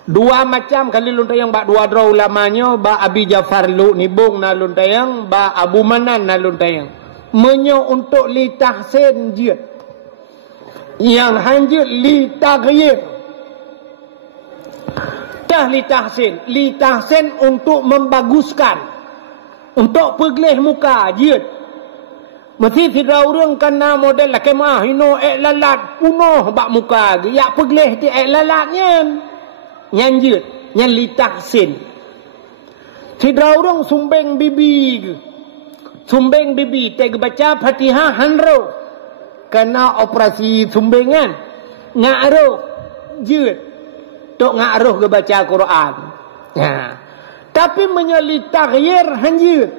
Dua macam kali luntayang ba dua draw lamanya ba Abi Jafar lu nibung na luntayang ba Abu Manan na luntayang. Menyo untuk li tahsin jid. Yang hanjir li taghyir. Li tahsin untuk membaguskan. Untuk peglih muka jid. Mesti tidak orang kena model lah kemah hino lalat punoh bak muka ge. Ya peglih ti lalatnya. Yang jid, yang li tahsin. Tidak orang sumbeng bibi ge. Sumbeng bibi teg baca Fatihah hanro kena operasi sumbengan ngaruh jut tok ngaruh ke baca Quran. Ya. Tapi menyali taghyir hanjut.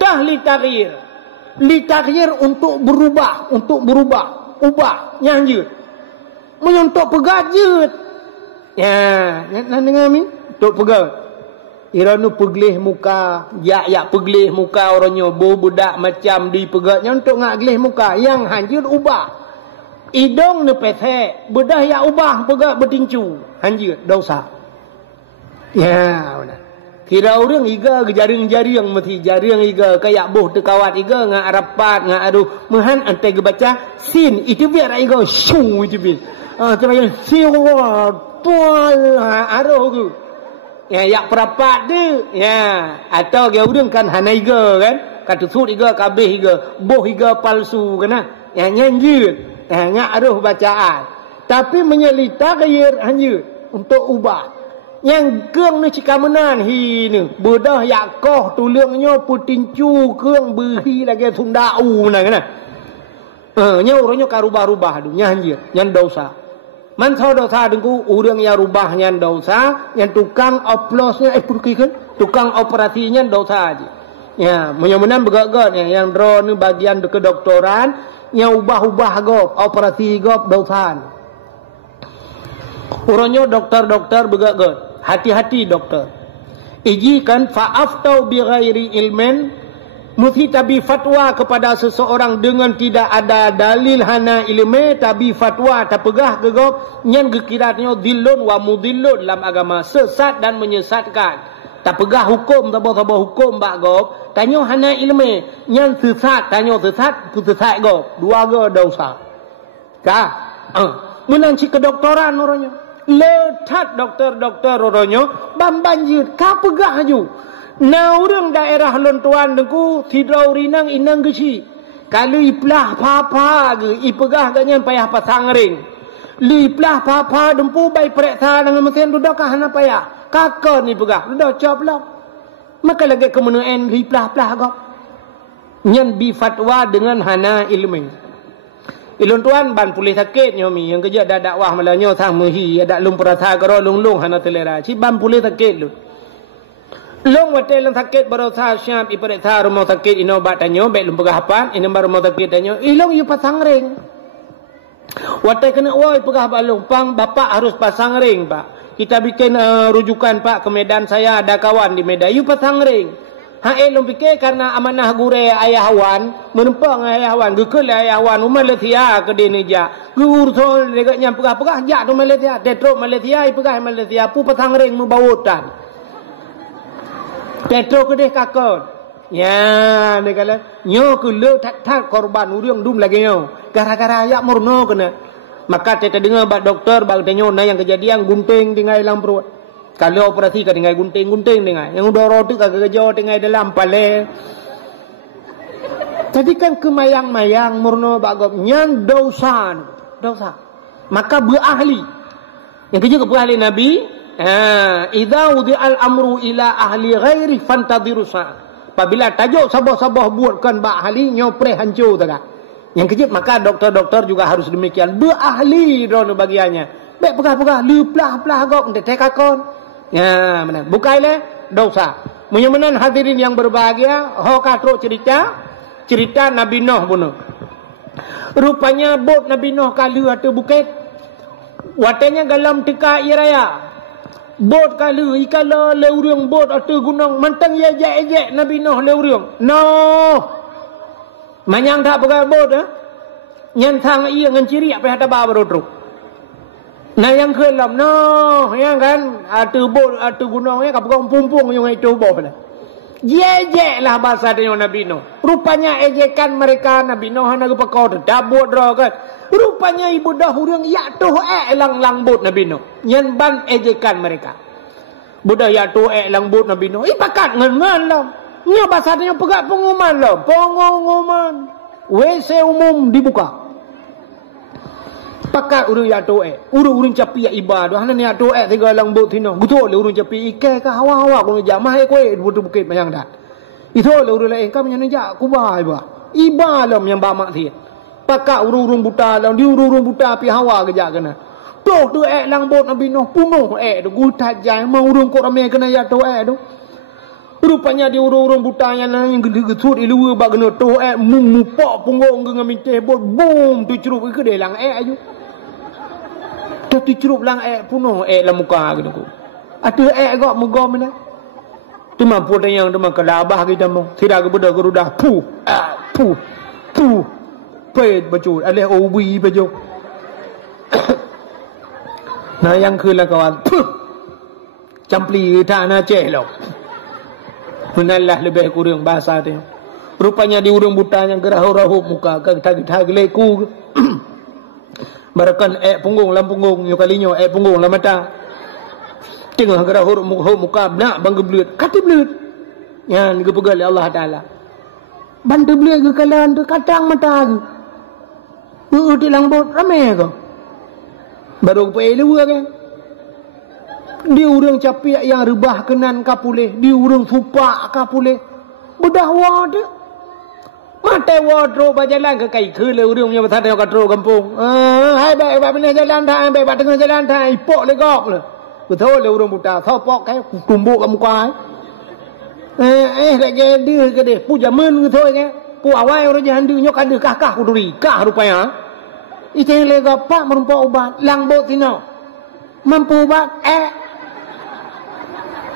Tah li taghyir untuk berubah, ubah nyanjut. Menyontok pegajut. Ya, nak dengar mi? Tok pegat. Iranu peglih muka, ya peglih muka orangnya budak macam di pegatnya untuk ngak glih muka yang hanjir ubah. Idong ne pete, bedah ya ubah pegat bertincu, hanjir dosa. Ya, benar. Kira orang iga jaring-jaring mesti jaring iga kayak boh tekawat iga ngak rapat ngak aduh mehan ante baca sin itu biar iga syung itu bi. Macam siwa tual aduh tu. Ya perapat dia. Ya, atau dia urang kan hanaiga kan. kata sud higa kabeh higa boh higa palsu kena yang nyanyut ngak aruh bacaan tapi menyelita gayir hanyut untuk ubah yang keung ni cikamenan hi ni bedah yakoh tulungnya putincu keung behi lagi sundau nah kena nya urangnya karubah-rubah du nyanjir nyan dosa man tho dosa dengku urang ya rubah nyan dosa yang tukang oplosnya tukang operasinya dosa aja ya menyemenan begak-gak yang drone bagian kedokteran yang ubah-ubah gop operasi gop dosa urangnya dokter-dokter begak-gak hati-hati dokter ijikan fa'aftau bi ghairi ilmin mesti tabi fatwa kepada seseorang dengan tidak ada dalil hana ilmu tabi fatwa tak pegah gegop nyen gekiratnya dhillun wa mudhillun dalam agama sesat dan menyesatkan tak pegah hukum tabah-tabah hukum bak gop tanyo hana ilmu nyen sesat tanyo sesat sesat gop dua go dosa ka menanci kedokteran orangnya letat dokter-dokter orangnya bambanjir ka pegah ju na urang daerah lontuan dengku tidrau rinang inang gesi kalau iplah papa ge ipegah ganyan payah pasang ring li iplah papa dempu bai periksa dengan mesin dudak hana payah kakak ni pegah dudak coplah maka lagi kemenaan li iplah gop nyen bi fatwa dengan hana ilmu ilun tuan ban pulih sakit nyomi yang kerja dak dakwah malanyo sang mehi ada lung perasa karo lung hana telera si ban pulih sakit lu long wate lang sakit baru sa syam iperiksa rumah sakit ino batanyo baik lum pegahapan ino baru rumah sakit tanyo ilong yu pasang ring wate kena woi pegah balung pang bapak harus pasang ring pak kita bikin rujukan pak ke Medan saya ada kawan di Medan yu pasang ring lum fikir karena amanah gure ayahawan menempang ayahawan gekul ayahawan Malaysia ke Indonesia gur sol degaknya pegah-pegah jak tu Malaysia tetro Malaysia pegah Malaysia pu pasang ring membawutan Petro kedeh kakon. Ya, dia kata, nyo ke le tak korban urang dum lagi nyo. Gara-gara ayak murno kena. Maka kita dengar bak doktor bak tanya na yang kejadian gunting tinggal dalam perut. Kalau operasi ka tinggal gunting tinggal. Yang udah roti ka kerja tinggal dalam pale. Jadi kan kemayang-mayang murno bak gop nyan dosa. Maka berahli. Yang kerja ke berahli Nabi idza wudi'al amru ila ahli ghairi fantadhiru sa. Apabila tajuk sabah-sabah buatkan bak ahli nyopre hancur tak. Yang kejip maka doktor-doktor juga harus demikian berahli drone bagiannya. Baik pegah-pegah leplah-plah gok untuk tekakon. Ya benar. Bukaile dosa. Menyemenan hadirin yang berbahagia, ho katro cerita Nabi Nuh bunuh. Rupanya bot Nabi Nuh kali atau bukit. Watanya galam teka iraya. Bot kali ikala leurung bot atau gunung mentang ya ejek Nabi Nuh leurung. No. Manyang tak pakai bot nyan thang iya ngan ciri apa hata ba baru nah yang kelam no yang kan atau bot atau gunung ya kapung pumpung yang itu bot lah. Jejek lah bahasa dia Nabi Nuh. Rupanya ejekan mereka Nabi Nuh nak pakau dah bot ro kan. Rupanya ibu dah hurang ya tu lang bot Nabi Nuh. Nyan ban ejekan mereka. Budak ya tu lang bot Nabi Nuh. Pakat ngan lah. Nya bahasa dia pegat pengumuman lah. Pengumuman. WC umum dibuka. Pakat urang ya tu urang capi ya ibadah. Hana ni ya tu tiga lang bot tino. Betul le urang capi ike ka hawa-hawa ko jamah koe butuh bukit mayang dat. Itu le urang lain ka menyan jak kubah iba lam yang ba mak thiet. Pakak urung-urung buta lang di urung-urung buta pi hawa kejak kena. Toh tu lang bot Nabi Nuh punuh tu gutat jai mau urung kok rame kena ya tu tu. Rupanya di urung-urung buta yang gesut ilu ba kena tu mupok punggung dengan mintih bot boom tu cerup ke delang aju. Tu cerup lang punuh la muka kena ku. Ada gak muka mana? Tu mampu yang tu kelabah kita mau. Tidak ke budak gerudah pu. Pet baju alih obi baju. Nah yangคือละkawan. Campli tanah celok. Mengalah lebih kurang bahasa dia. Rupanya di urung buta yang gerah-rahup muka kagak leku. Barakan punggung lam punggung yo kalinyo punggung lam mata. Tengah gerah-rahup muka nak bang gebleut. Kati bleut. Yang gepegal Allah Taala. Bantu beli ke kalan tu kadang mata ke. Di langbot ramai ke. Baru pergi luar kan. Dia orang capik yang rebah kenan kapuleh. Dia orang fupak kapuleh. Bedah wadah. Mata wadah berjalan ke kai ke le orang punya pasal yang katro kampung. Hai baik baik pilih jalan dah, baik baik tengah jalan dah, ipok legok le. Betul le orang buta, sopok kai tumbuk kamu kuai. Lagi dia ke dia, pu jaman ke thôi ke. Pu awal orang jahan dia nyok ada kakah kuduri, kah rupanya. Itu le gapak merumpa ubat, langbot tino. Mampu ubat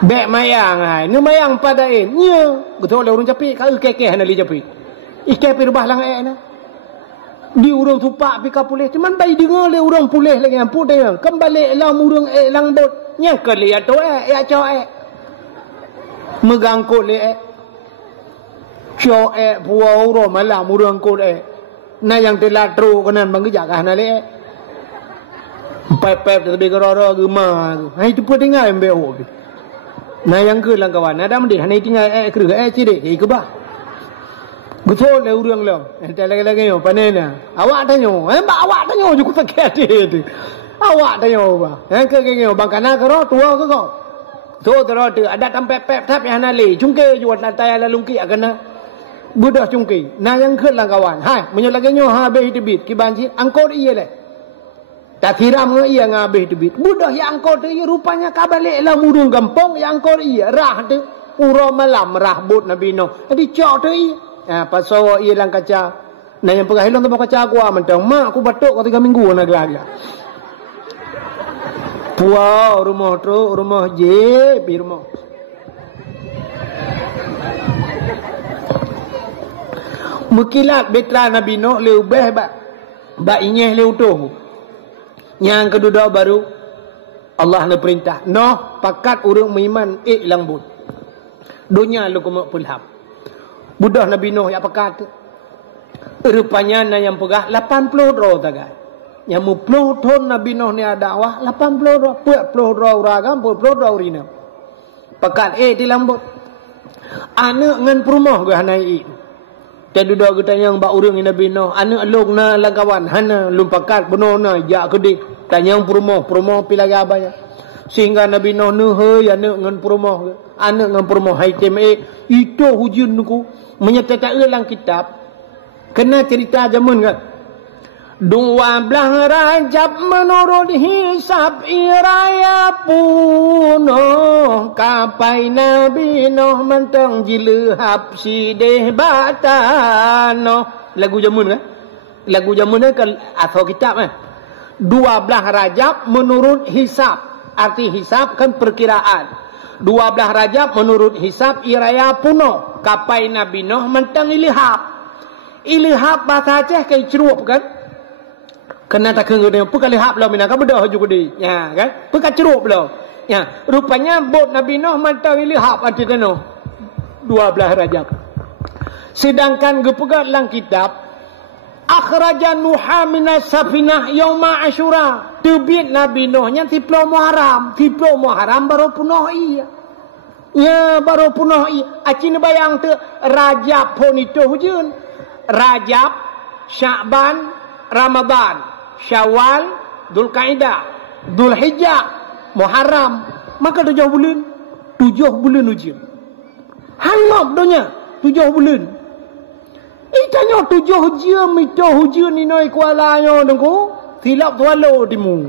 Bek mayang ai, ni mayang padain. Nya, betul le orang capik, kau kekeh nak li capik. Ikai perubah lang na. Di urang tupak pi kapuleh. Cuman bayi dengar le urang puleh lagi ampu dia. Kembali lang urang lang bot. Nya ke le ato ya cho Megang kot le Cho puau ro malam urang kot Na yang telatro kanan bang gejak na le Pep tapi geroro gema. Hai tu pun dengar MBO. Na yang ke lang kawan. Ada mendih hanai tinggal ke cide ke bah. Betul le urang lo. Ente lagi-lagi yo panena. Awak tanyo. Awak tanyo je ku tak tu. Awak tanyo ba. Ke bang kana kero tua ke kau. So tero tu ada tempat pep tap yang nali. Cungke jual natai la lungki akana. Budak cungke. Na yang ke lang kawan. Hai, menyo lagi nyo habis debit ki banci angkot iya le. Tak tiram nge iya ngabih debit. Budak yang angkot iya rupanya kabalik lah murung gampong yang angkot iya rah tu. Uro malam rah bot Nabi Noh. Jadi cok tu iya. Pasal ia lang kaca. Nah yang pegah hilang tu kaca aku mentang. Mak aku batuk kau 3 minggu nak gelagak. Puau rumah tu, rumah je, pi rumah. Mukilat betra Nabi Noh leu beh ba inyeh leu tu. Yang kedua baru Allah nak perintah. Noh pakat urang meiman lang bud. Dunia lu kumak pulham. Budak Nabi Nuh yang pekat. Rupanya na yang pegah 80 roh tagai. Yang mu 10 tahun Nabi Nuh ni ada dakwah 80 roh, 40 roh ragam, 40 roh rina. Pekat di lambut. Anak ngan perumah ke hanai. Jadi dua kita yang bak urang Nabi Nuh, anak long na lagawan hana lum pekat benar na jak kedik. Tanya perumah pilaga abaya. Sehingga Nabi Nuh he anak ngan perumah ke. Anak ngan perumah haitim itu hujun ku menyertai dalam kitab kena cerita zaman kan 12 Rajab menurut hisab iraya punoh kapai Nabi Nuh mentang jilehap sideh batano lagu zaman kan kan atau kitab kan 12 Rajab menurut hisab arti hisab kan perkiraan 12 Rajab menurut hisab iraya puno kapai Nabi Nuh mentang ilihap bahasa Aceh kai cerup kan kena tak kena dia pun kalihap lah minaka bedah juga dia ya kan pun cerup lah ya rupanya bot Nabi Nuh mentang ilihap arti kena 12 Rajab sedangkan gepegat dalam kitab akhraja Nuha minas safinah yauma Asyura terbit Nabi Nuh yang tiplo Muharram baru punoh iya ya baru punoh iya acin bayang tu Rajab pun itu hujun Rajab Sya'ban Ramadan Syawal Dzulqa'dah Dzulhijjah Muharram maka 7 bulan hujun hanap donya 7 bulan itanya 7 jam itu hujun ni noi kuala nyo dengku silap tualo dimu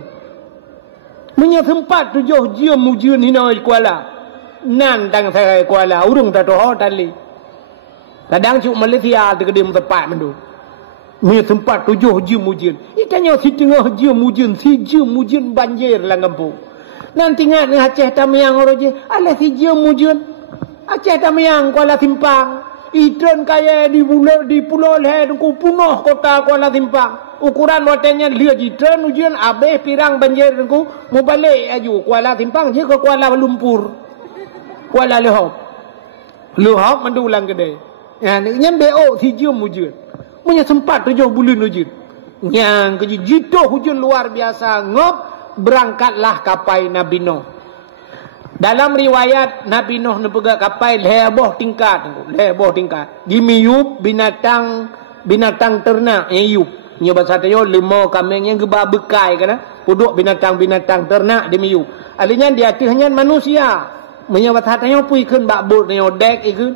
punya tempat 7 jam hujun ni noi kuala nan tang saya kuala urung ta doh tali kadang cuk Malaysia dekedim tempat mendu punya tempat 7 jam hujun itanya setengah jam hujun banjir lang kampung nanti ngat Aceh Tamiang oroje ala 3 jam hujun Aceh Tamiang Kuala Simpang Idron kaya di pulau leh ku punoh kota Kuala Simpang ukuran hotelnya lihat idron ujian abeh pirang banjir ku mau balik aju Kuala Simpang je ke Kuala Lumpur Kuala Luhop mendulang gede ya nyam BO si jam ujian punya sempat 7 bulan ujian yang kejitu hujan luar biasa ngop berangkatlah kapai Nabi Nuh Dalam riwayat Nabi Nuh ni pegak kapal leboh tingkat, dimiyup binatang ternak yang yup. Nya bahasa tayo lemau kambing yang geba bekai kana puduk binatang-binatang ternak dimiyup. Alinya di atasnya manusia. Nya bahasa tayo pui keun bak bot nyo dek ikun.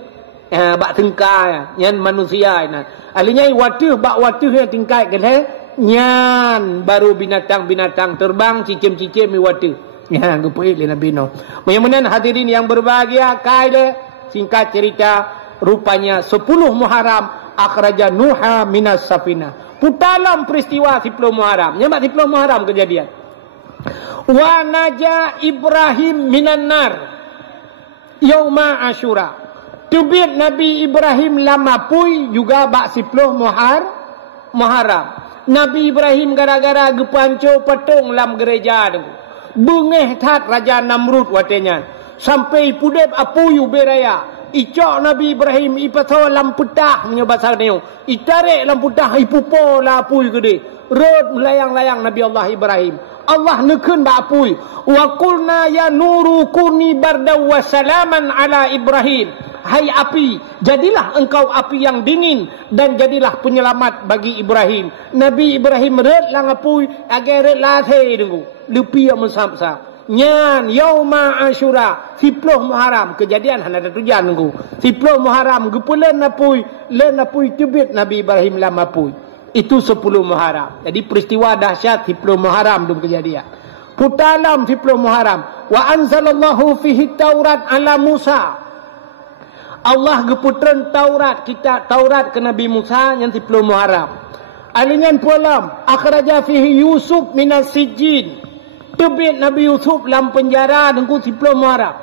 Bak tengkai nyan manusia ina. Alinya watuh bak watuh yang tingkai ke nyan baru binatang-binatang terbang cicim-cicim mi watuh. Ya gepui le Nabi Nuh. Menan hadirin yang berbahagia kaide singkat cerita rupanya 10 Muharram akhraja Nuha minas safinah. Dalam peristiwa 10 Muharram. Nyamak 10 Muharram kejadian. Wa naja Ibrahim minan nar yauma Asyura. Tubit Nabi Ibrahim lama pui juga bak 10 Muharram. Nabi Ibrahim gara-gara gepanco patung lam gereja tu. Bengeh tat Raja Namrud watenya. Sampai pudep apuyu beraya. Icok Nabi Ibrahim ipato lamputah menyebasar neo. Itarik lamputah ipupo la apui gede. Rod melayang-layang Nabi Allah Ibrahim. Allah nekun ba apui. Wa qulna ya nuru kuni barda wa salaman ala Ibrahim. Hai api, jadilah engkau api yang dingin dan jadilah penyelamat bagi Ibrahim. Nabi Ibrahim red lang apui agar red lathe dengu. Lepi mesam-sam. Nyan yauma Asyura 10 Muharram kejadian hana tujuan nunggu 10 Muharram gepulen napui tubit Nabi Ibrahim lama pui itu 10 Muharram. Jadi peristiwa dahsyat 10 Muharram dum kejadian putalam 10 Muharram. Wa anzalallahu fihi Taurat ala Musa. Allah geputren Taurat kita Taurat ke Nabi Musa yang 10 Muharram. Alingan pualam akhraja fihi Yusuf minas sijin. Tebit Nabi Yusuf dalam penjara dengku 10 Muharram.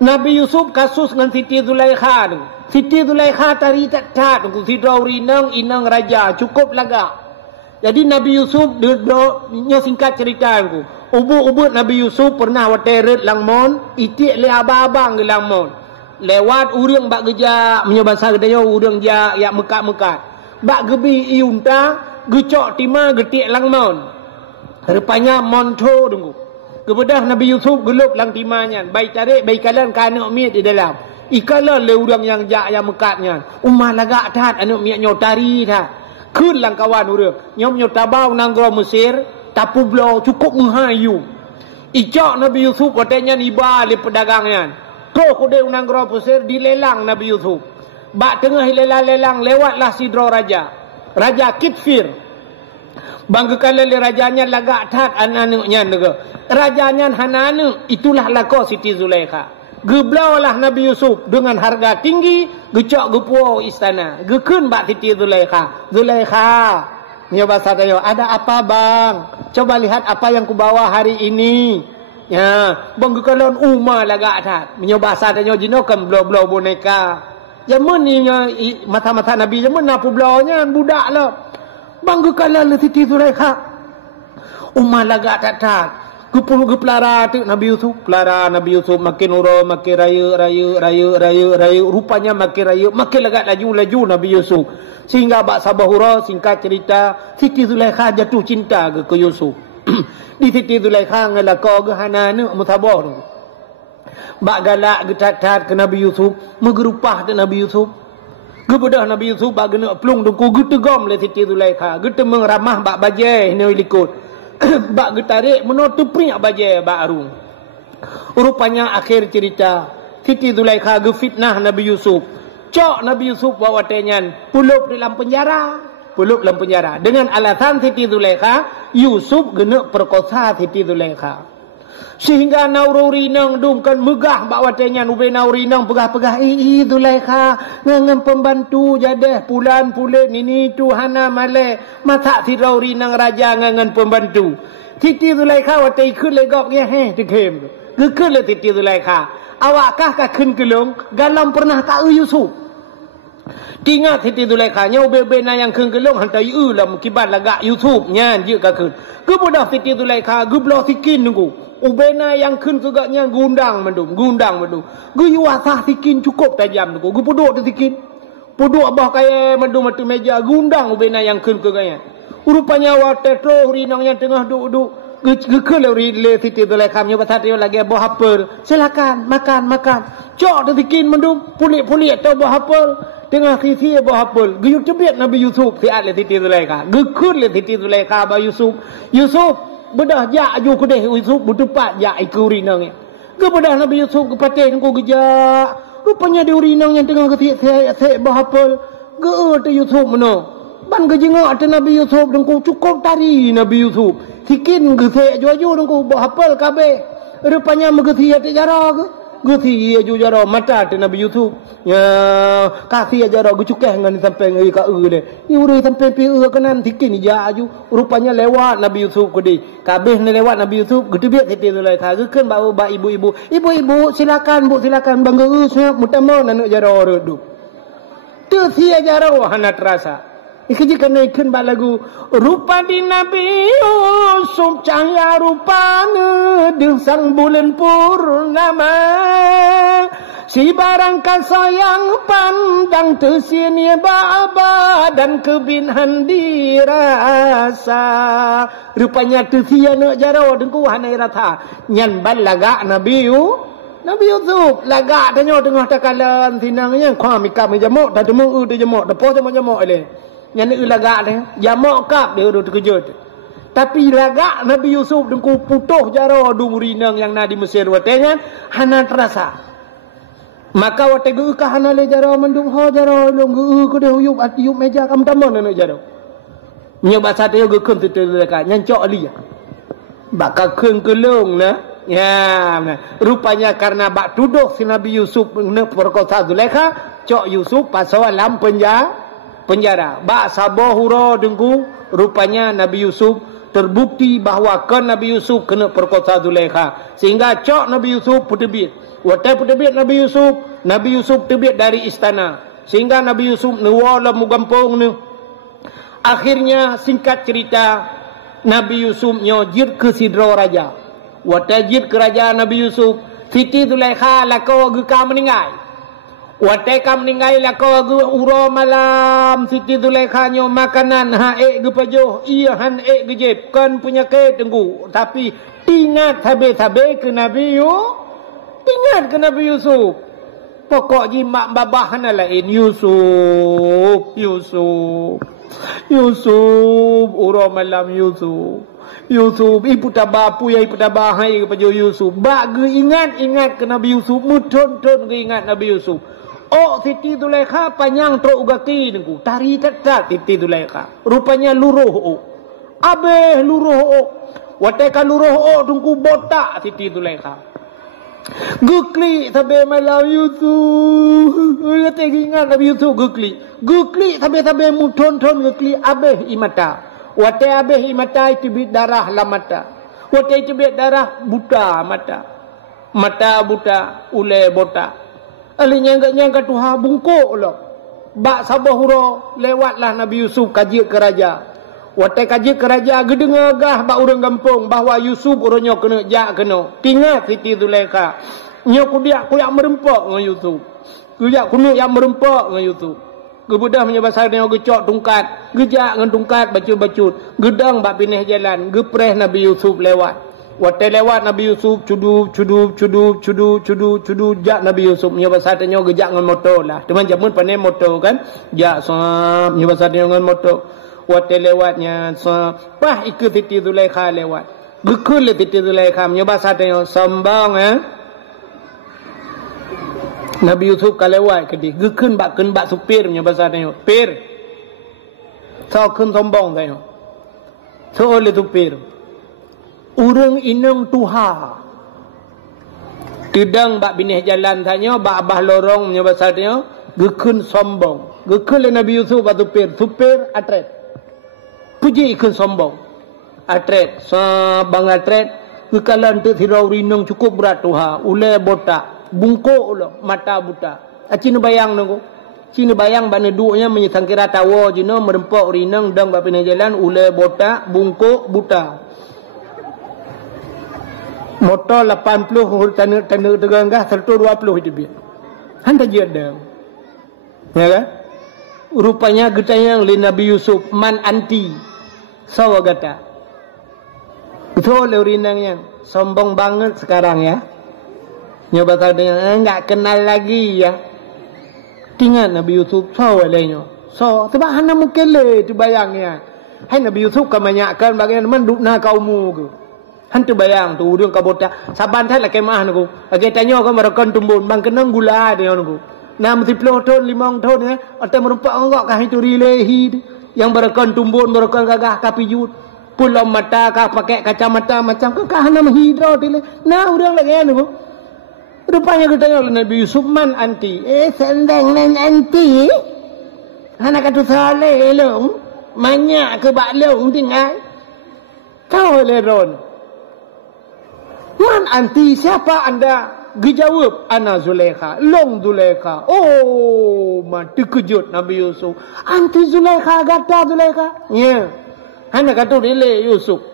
Nabi Yusuf kasus dengan Siti Zulaikha. Siti Zulaikha tari tak dengku Sidrauri inang raja cukup laga. Jadi Nabi Yusuf nya singkat cerita dengku. Ubud Nabi Yusuf pernah wateret langmon itik le abang ke langmon. Lewat urang bak geja menyebasa gedanya urang dia yak mekat-mekat. Bak gebi iunta gecok tima getik langmon. Rupanya monto dulu. Kemudian Nabi Yusuf gelup lang timanya. Baik tarik, baik kalan ke anak miat di dalam. Ikalah le urang yang jak yang mekatnya. Umah lagak tat anak miat nyotari tat. Kun lang kawan urang. Nyom nyotabau nanggro Mesir. Tapu blau cukup menghayu. Icok Nabi Yusuf katanya niba le pedagangnya. Toh kude nanggro Mesir dilelang Nabi Yusuf. Bak tengah lelang-lelang lewatlah sidro raja. Raja Kitfir. Banggakan le rajanya lagak tat anak-anaknya nega. Rajanya hananu itulah lako Siti Zulaikha. Geblaulah Nabi Yusuf dengan harga tinggi, gecok gepuo istana. Gekun bak Siti Zulaikha. Zulaikha, nya bahasa tayo, ada apa bang? Coba lihat apa yang kubawa hari ini. Ya, banggakan umma lagak tat. Nya bahasa tayo jinokan blau-blau boneka. Jamun ni mata-mata Nabi jamun napu blaunya budak lah. Banggakanlah Siti Zulaikha. Umar lagak tak. Gepelara tu Nabi Yusuf. Pelara Nabi Yusuf makin uro, makin raya. Rupanya makin raya. Makin lagak laju Nabi Yusuf. Sehingga bak sabah hura singkat cerita. Siti Zulaikha jatuh cinta ke Yusuf. Di Siti Zulaikha ngelakau ke hanana musabah tu. Bak galak getat-tat ke Nabi Yusuf. Megerupah tu Nabi Yusuf. Kemudian Nabi Yusuf bak gena pelung dengku getegom le Siti Zulaikha. Gete mengeramah bak bajai ni likut. Bak getarik menotupri bajai bak arung. Rupanya akhir cerita Siti Zulaikha gefitnah Nabi Yusuf. Cok Nabi Yusuf bawa tenyan pulup dalam penjara. Dengan alasan Siti Zulaikha Yusuf gena perkosa Siti Zulaikha. Sehingga naururi nang dungkan megah bawa tenyan ube nauri nang pegah-pegah Zulaikha ngangan pembantu jadah pulan-pulan ini tuhana male mata si nauri nang raja ngangan pembantu. Siti Zulaikha watai kun legok ya dekem. Gekun le Siti Zulaikha. Awakkah ka kun kelong galam pernah tak Yusuf. Tingat Siti Zulaikha nya ube na yang kun kelong hantai lam kibat lagak Yusuf nyan je ka kun. Kemudian Siti Zulaikha geblo sikin nunggu. Ubena yang kun segaknya gundang mendung. Guyu asah sikin cukup tajam tu. Gu puduk tu sikin. Puduk abah kaya mendung matu meja gundang ubena yang kun segaknya. Rupanya wa tetro rinang yang tengah duduk. Ke le Siti Zulaikha punya pasal dia lagi buah apel. Silakan makan. Cok dikin mendung pulik atau buah apel. Tengah sisi buah apel. Guyuk cebiat Nabi Yusuf siat le Siti Zulaikha. Gekun le Siti Zulaikha ba Yusuf. Yusuf bedah jak aju kedeh Yusuf bertempat jak iku rinang. Ke bedah Nabi Yusuf ke patih ku gejak. Rupanya di urinang yang tengah ketik buah apel. Ge Yusuf meno. Ban ke jengok ada Nabi Yusuf dengku cukup tari Nabi Yusuf. Sikin gesek aju dengku buat hafal kabeh. Rupanya megesi hati jara ke. Gesi aju jara mata ada Nabi Yusuf. Ya kasih jara ge cukeh ngan sampai ngai ka de. Ni urang sampai pi kanan sikin ja aju. Rupanya lewat Nabi Yusuf ke di. Kabeh ni lewat Nabi Yusuf gede biak Siti Zulaikha gekeun ba ibu-ibu. Ibu silakan Bu silakan bangga siap mutama anak jara redu. Tu sia jara wahana terasa. Ikaji kena ikan balagu rupa di Nabi Yusuf cahaya rupanya sang bulan purnama si barangkan sayang pandang tersini baba dan kebinhan dirasa rupanya tersia nak jaro dengku hanai rata nyan balaga Nabi Yusuf lagak tanya tengah takalan tinangnya kuah mikam jamuk tak temu de jamuk depo jamuk ele yang ni lagak ni jamak kap dia duduk terkejut tapi lagak Nabi Yusuf dengku putuh jaro du murinang yang na di Mesir watenya hana terasa maka wate ge ka hana le jaro mendung ho jaro long ge ke huyup atiup meja kam tamon na jaro nya bahasa dia ge keun tu dekat nyancok ali bakal keun kelung na ya rupanya karena bak tuduh si Nabi Yusuf ne perkosa Zulaikha cok Yusuf pasal alam penjara. Ba sabohuro dengku rupanya Nabi Yusuf terbukti bahawa Nabi Yusuf kena perkosa Zulaikha sehingga cok Nabi Yusuf putebit. Watai putebit Nabi Yusuf tebit dari istana sehingga Nabi Yusuf nuwala mugampung ni. Akhirnya singkat cerita Nabi Yusuf nyojir ke sidra raja. Watai jir kerajaan Nabi Yusuf Siti Zulaikha lako geka meninggal. Watai kam meninggal lako ge uro malam Siti Zulaikha nyo makanan ge pajoh iya han ge jeb kan punya ke tenggu tapi tingat sabe ke Nabi Yusuf pokok jimak babah lain Yusuf uro malam Yusuf ibu tabapu ya ibu tabahai kepada Yusuf bak ingat ke Nabi Yusuf mutun ingat Nabi Yusuf. Oh Siti Zulaikha panjang truk ugaki nengku tari tetat Siti Zulaikha rupanya luruh wateka luruh tungku botak Siti Zulaikha gukli sampai malam Yusuf ingat Nabi Yusuf gukli sampai mutun gukli abeh imata wate abeh imata itu bit darah la mata wate itu bit darah buta mata buta ule botak ali nyangka tuha bungkuk lo bak sabahuro lewatlah Nabi Yusuf kaji ke raja wate kaji ke raja gedengagah bak urang kampung bahawa Yusuf uronyo kena tingat Siti Zulaikha nyo kudiak merempok dengan Yusuf kudiak kuno yang merempok dengan Yusuf kebudah menyebasar dia gecok tungkat gejak dengan tungkat bacut gedang bak pineh jalan gepreh Nabi Yusuf lewat wate lewat Nabi Yusuf cudu jak Nabi Yusuf menyebasar dia gejak dengan motor lah teman jamun pandai motor kan jak sap menyebasar dia dengan motor wate lewatnya pah ikut Siti Zulaikha lewat gekul Siti Zulaikha menyebasar dia sambang Nabi Yusuf kalewat ke dia gekun bak supir punya bahasa tengok pir sau kun sombong tengok so oleh supir urang inang tuha tidang bak binih jalan tanya bak abah lorong punya bahasa tengok gekun sombong gekun Nabi Yusuf bak supir atret puji ikun sombong atret bang atret kekalan tu tirau rinang cukup berat tuha ule botak bungkuk lo mata buta cina bayang nunggu cina bayang bana duanya menyesangkira tawo jino merempok rinang dang bapina jalan ule botak bungkuk buta motor 80 tanda teganggah 120 itu dia handa jadang ya kan rupanya getayang li Nabi Yusuf man anti sawagata Betul urinangnya. Sombong banget sekarang ya. Nyoba tahu dengan enggak kenal lagi ya. Tinggal Nabi Yusuf so alainya. So sebab hana mukele tu bayangnya. Hai Nabi Yusuf kebanyakan bagian mendukna kaumu ke. Han tu bayang tu urang kabota. Saban thai la kemah naku. Age tanyo ko marakon tumbun bang kenang gula dia naku. Nam 10 ton 5 ton ya. Ate merumpak ngok kah itu rilehi yang marakon tumbun marakon gagah kapiyut. Pulau mata kah pakai kacamata macam ke kah nama hidro dile. Nah urang lagi naku. Rupanya kita tanya oleh Nabi Yusuf man anti. Sendang nan anti. Anak kata saleh long. Banyak ke bak long tinggal. Kau leron. Man anti siapa anda? Dijawab ana Zulaikha. Long Zulaikha. Oh, mati kejut Nabi Yusuf. Anti Zulaikha kata Zulaikha. Ya. Anak kata dile Yusuf.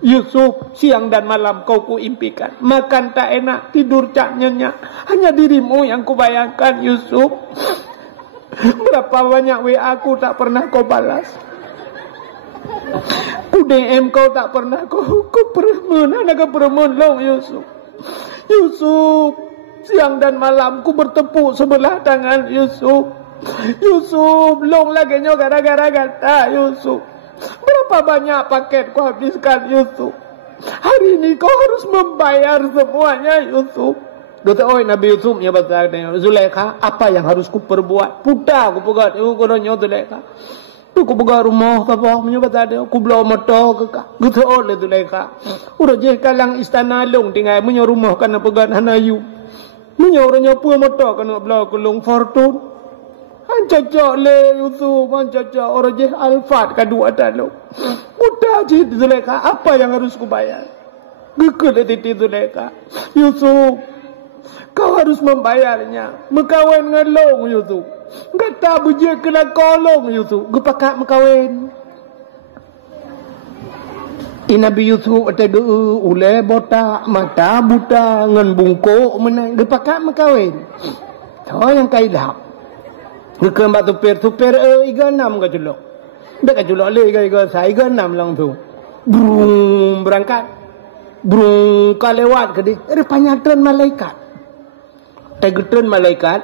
Yusuf, siang dan malam kau kuimpikan. Makan tak enak, tidur tak nyenyak. Hanya dirimu yang kubayangkan Yusuf. Berapa banyak WA aku tak pernah kau balas. DM kau tak pernah kau permen. Anak permen long Yusuf. Yusuf, siang dan malam ku bertepuk sebelah tangan Yusuf. Yusuf, long lagi nyo gara-gara kata Yusuf. Berapa banyak paket kau habiskan Yusuf. Hari ini kau harus membayar semuanya Yusuf. Kata oi Nabi Yusuf nya bahasa Zulaikha, apa yang harus ku perbuat? Puta ku pegat ku ronyo Zulaikha. Tu ku pegat rumah apa nya bahasa dia ku bela motor ke ka. Kata oi Zulaikha. Ura je kalang istana long tinggal menyo rumah kana pegat hanayu. Menyo ronyo pu motor kana bela kulung fortune. Cocok le Yusuf, cocok orang je Alfat kedua dalam. Mudah je Zulaikha, apa yang harus ku bayar? Gekul titi Zulaikha. Yusuf, kau harus membayarnya. Mekawin dengan long Yusuf. Kata bujia kena kolong Yusuf. Gepakat mekawin. Nabi Yusuf ada ule botak, mata buta, ngan bungkuk menang. Gepakat mekawin. So yang kailap. Gekam batu per iga 6 ke julok. Dak ke julok le iga saya iga 6 lang tu. Brung berangkat. Brung ka lewat ke dia. Rupanya turun malaikat. Turun malaikat.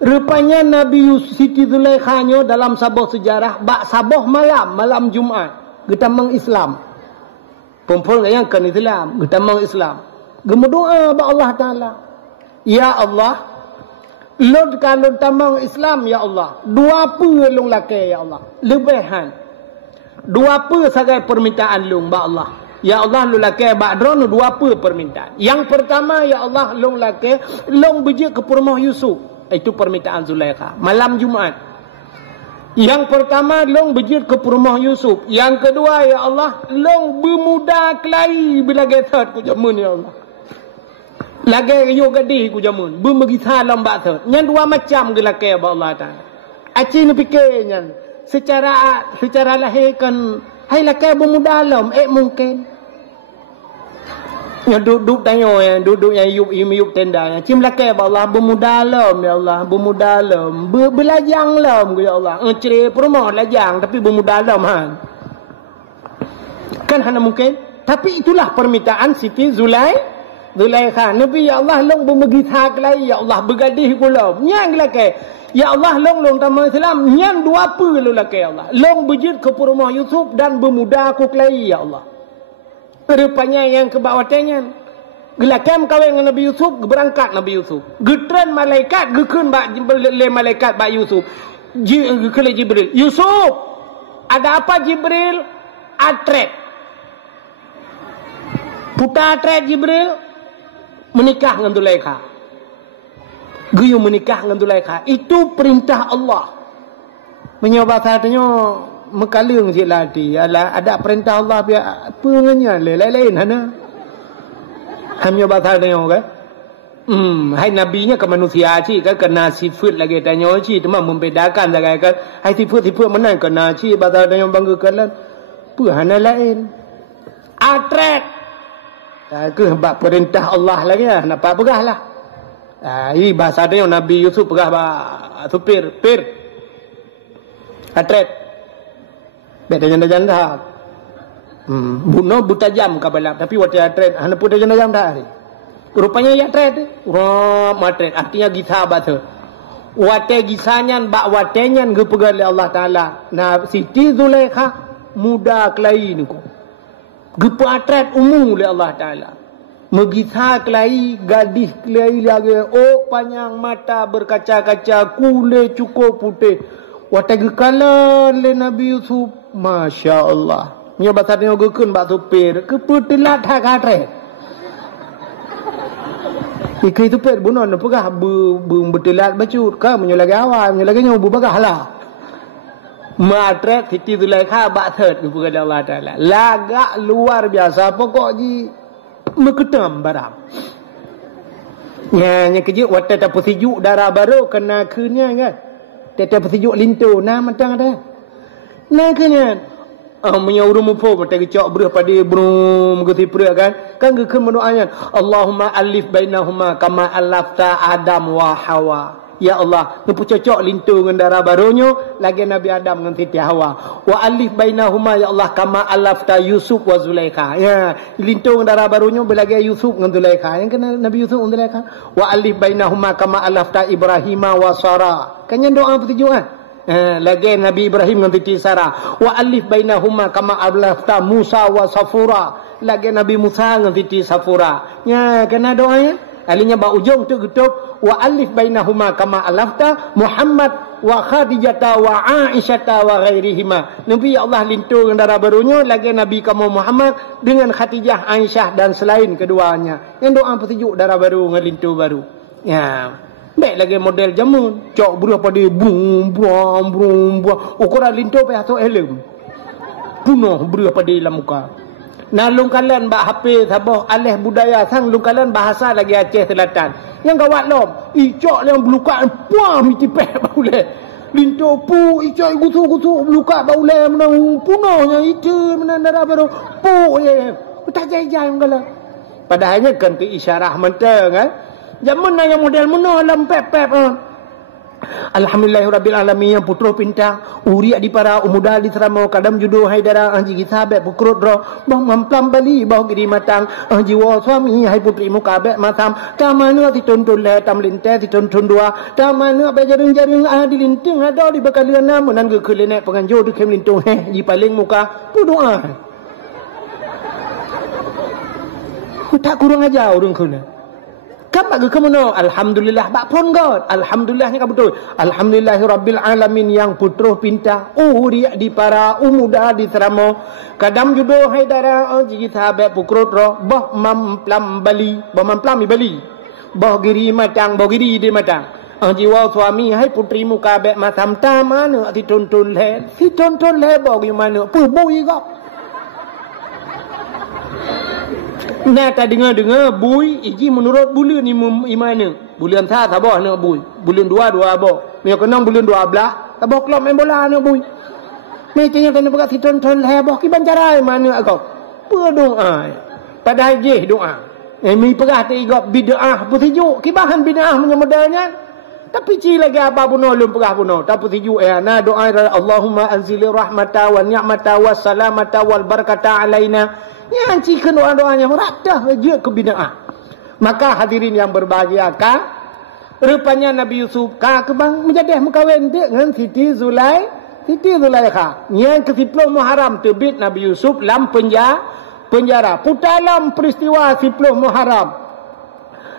Rupanya Nabi Yusuf Siti Zulaikha nyo dalam sabah sejarah bak sabah malam Jumaat. Kita mang Islam. Perempuan yang kan Islam, kita mang Islam. Gemu doa ba Allah Taala. Ya Allah, Lord kalau tamang Islam ya Allah. Dua apa long laki ya Allah. Lebihan. Dua apa sagai permintaan long ba Allah. Ya Allah lu laki ba drone dua apa permintaan. Yang pertama ya Allah long laki long beje ke rumah Yusuf. Itu permintaan Zulaikha malam Jumaat. Yang pertama long beje ke rumah Yusuf. Yang kedua ya Allah long bermuda kelai bila getat ku jamun ya Allah. Lagi yo gadih ku jamun bemegi salam bak thot nyan dua macam ge laki ba Allah Taala. Aci ni fikir nyan secara lahir kan hai laki bermuda alam mungkin. Nya duduk tanyo yang duduk yang yub tenda yang cim laki ba Allah bermuda alam ya Allah bermuda alam belajang lam ya Allah. Ceri perumah lajang tapi bermuda alam ha. Kan hana mungkin tapi itulah permintaan Siti Zulaikha. Nabi ya Allah long bemegi hak lai ya Allah bergadih kula. Nyang laki. Ya Allah long tamu Islam nyang dua apa lu laki ya Allah. Long bejit ke rumah Yusuf dan bermuda aku kelai ya Allah. Rupanya yang ke bawahnya gelakam kawin dengan Nabi Yusuf berangkat Nabi Yusuf. Getran malaikat gekun bak le malaikat bak Yusuf. Kele Jibril. Yusuf, ada apa Jibril? Atret. Putar atret Jibril menikah dengan Zulaikha. Guyu menikah dengan Zulaikha. Itu perintah Allah. Menyobat hatinya mekalung si lati. Ada perintah Allah biar pengenya lain-lain hana. Menyobat hatinya kan. Hai nabinya ke manusia sih kan kena sifat lagi tanya sih cuma membedakan saja kan. Hai sifat mana kena sih bahasa tanya banggakan. Hana lain. Atret. Ke bab perintah Allah lagi lah. Nampak pegah lah. Ini bahasa dia Nabi Yusuf pegah bak supir. Atret. Bedanya janda. Bunuh butajam kabalap tapi wata atret hana pun tajam dah. Rupanya ya atret. Matret artinya gisa batu. Wate gisanyan bak watenyan gepegal Allah Taala. Nah Siti Zulaikha muda kelai ni ko. Gepe atret umum oleh Allah Taala. Megitha kelai gadis kelai lagi panjang mata berkaca-kaca kulit cukup putih. Wate gekalan le Nabi Yusuf. Masya Allah. Nya batanya gekeun bak supir keputilat hak atret. Ikai tu per bunon pegah betelat bacut ka menyolagi awal menyolagi nyobu bagah lah. Matret Siti Zulaikha bak third kepada Allah Taala. Lagak luar biasa pokok ji meketam barang. Nya kejut wata tak sejuk darah baru kena keunnya kan. Tak sejuk lintu nah matang ada. Nah keunnya menyauruh mupo mata kecok berah pada brum getipra kan gekeun mendoanya Allahumma alif bainahuma kama alafta Adam wa Hawa. Ya Allah ngepu cocok lintu dengan darah barunya lagi Nabi Adam dengan Siti Hawa. Wa alif bainahuma ya Allah kama alafta Yusuf wa Zulaikha. Ya lintu dengan darah barunya belagi Yusuf dengan Zulaikha. Yang kena Nabi Yusuf dengan Zulaikha. Wa alif bainahuma kama alafta Ibrahim wa Sarah. Kan yang doa bertujuh kan? Lagi Nabi Ibrahim dengan Siti Sarah. Wa alif bainahuma kama alafta Musa wa Safura. Lagi Nabi Musa dengan Siti Safura. Ya kena doanya. Alinya ba ujung tu getop wa alif bainahuma kama alafta Muhammad wa Khadijah wa Aisyah wa ghairihima. Nabi Allah lintu dengan darah barunya lagi Nabi kamu Muhammad dengan Khadijah, Aisyah dan selain keduanya. Yang doa petunjuk darah baru dengan lintu baru. Ya. Baik lagi model jamun. Cok buruh pada brum brum brum brum. Ukuran lintu payah tu helm. Punuh buruh pada dalam muka. Nah lungkalan bak hafiz sabah alih budaya sang lungkalan bahasa lagi Aceh Selatan. Yang gawat lom. Icok yang belukat puah mitipeh bauleh. Lintu pu icok gusu-gusu belukat bauleh menang punuhnya itu menang darah baru. Pu ye. Tak jai-jai mengala. Padahalnya kan ke isyarah mentang kan. Zaman yang model mana dalam pep-pep. Alhamdulillahirabbil alamin yang putra pintar uriak di para umuda di seramo kadam judo haidara anji sahabat pukrut ro bang mamplam bali bau giri matang jiwa suami hai putri mukabe matam tamanu ti tonton le tam linte ti tonton dua tamanu be jaring-jaring di linting ada di bakalian namunan ke kelene penganjo di kem lintung di paling muka berdoa. Tak kurang aja urang kuna. Kan bagi kemono alhamdulillah bak pon god alhamdulillahnya kan betul alhamdulillahirabbil alamin yang putra pintar uriak di para umuda di seramo kadam judo haidara ji sahabat pukrut ro bah mamplam bali bah giri matang bah giri di matang jiwa suami hai putrimu kabek matam tamana ti tonton le bah gimana pu bui kok. Nah tak dengar bui iji menurut bulan ni imana bulan sa tabah nak bui bulan 2 abah yang kenang bulan 12 tabah kelop main bola nak bui mestinya kena pegat si tonton lebah ki bancarai mana kau berdoa padahal je doa mi pegah tak igap bid'ah pusijuk ki bahan bid'ah menyamodalnya tapi ci lagi apa pun lum pegah pun tapi pusijuk na doa Allahumma anzilir rahmata wa ni'mata wa salamata wal barakata alaina. Yang cikan doa-doanya meradah je ke bid'ah. Maka hadirin yang berbahagia rupanya Nabi Yusuf kebang menjadi mengkawin dengan Siti Zulaikha. Yang ke-10 Muharram terbit Nabi Yusuf dalam penjara. Putalam peristiwa 10 Muharram.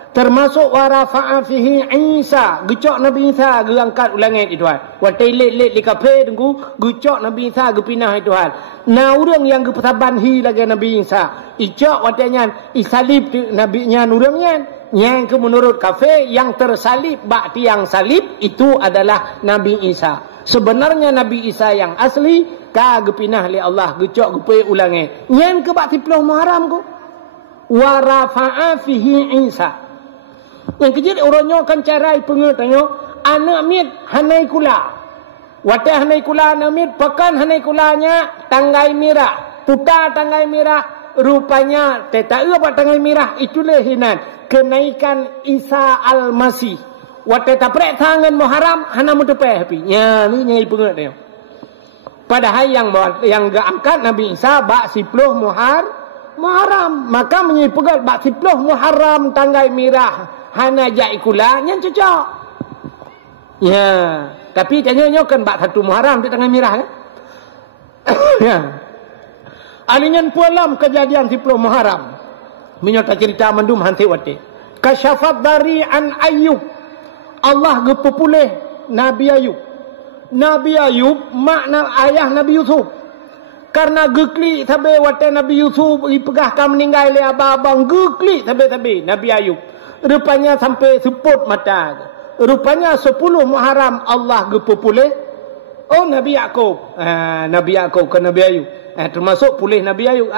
Termasuk warafa'a fihi Isa. Gecok Nabi Isa geangkat ulangit itu hal. Watai let di kafe tunggu gecok Nabi Isa gepinah itu hal. Nah orang yang gepesaban hi lagi Nabi Isa. Icok watanya isalib Nabi nya urangnya. Yang ke menurut kafe yang tersalib bak tiang salib itu adalah Nabi Isa. Sebenarnya Nabi Isa yang asli gepinah li Allah gecok gepe ulangit. Yang ke bak 10 Muharram ko. Warafa'a fihi Isa. Yang kecil orangnya akan carai pengertiannya anak mit hanai kula watah hanai kula anak mit pekan hanai kulanya tanggai merah putar tanggai merah rupanya tak apa tanggai merah itulah hinan kenaikan Isa Al-Masih watah tak prek tangan Muharram hana mutepeh api ya ni nyai pengertian Padahal yang angkat Nabi Isa bak 10 Muharram. Maka menyipegat bak 10 Muharram tanggal merah hana jaikula yang cocok. Ya, tapi tanya kan bak 1 Muharram di tanggal merah kan? Ya. Alinyan pualam kejadian 10 Muharram. Menyata cerita mendum hanti wate. Kasyafat dari an Ayub. Allah gepupulih Nabi Ayub. Nabi Ayub makna ayah Nabi Yusuf. Karena gekli tabe wate Nabi Yusuf ipegahkan meninggal le abang gekli tabe Nabi Ayub. Rupanya sampai seput mata. Rupanya 10 Muharram Allah gepupulih Nabi Yaqub. Nabi Yaqub ke Nabi Ayub. Termasuk pulih Nabi Ayub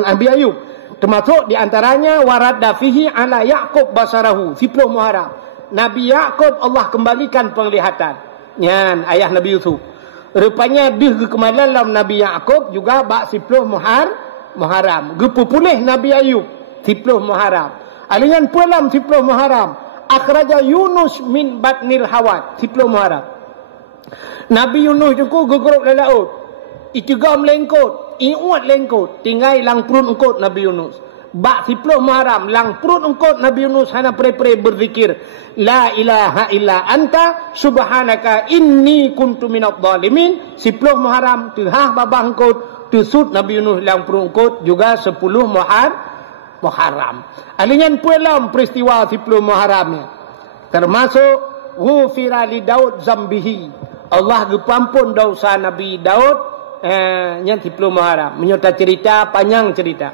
Nabi Ayub. Termasuk di antaranya waradda fihi ala Yaqub basarahu 10 Muharram. Nabi Yaqub Allah kembalikan penglihatan. Yan ayah Nabi Yusuf. Rupanya dia kemalan dalam Nabi Yaqub juga bak 10 Muharram. Gepupulih Nabi Ayub 10 Muharram. Alian pulam 10 Muharram. Akhraja Yunus min batnil hawat 10 Muharram. Nabi Yunus juga gegeruk dalam laut. Itigam lengkot, iuat lengkot, tinggal lang perut engkot Nabi Yunus. Bak 10 Muharram lang perut engkot Nabi Yunus hana pre-pre berzikir la ilaha illa anta subhanaka inni kuntu minadh dhalimin. 10 Muharram tehah babah engkot tusut Nabi Yunus lang perut engkot juga 10 Muharram. Alingan puelam peristiwa 10 Muharramnya. Termasuk ghufira li Daud zambihi. Allah gepampun dosa Nabi Daud yang 10 Muharram. Menyerta cerita panjang cerita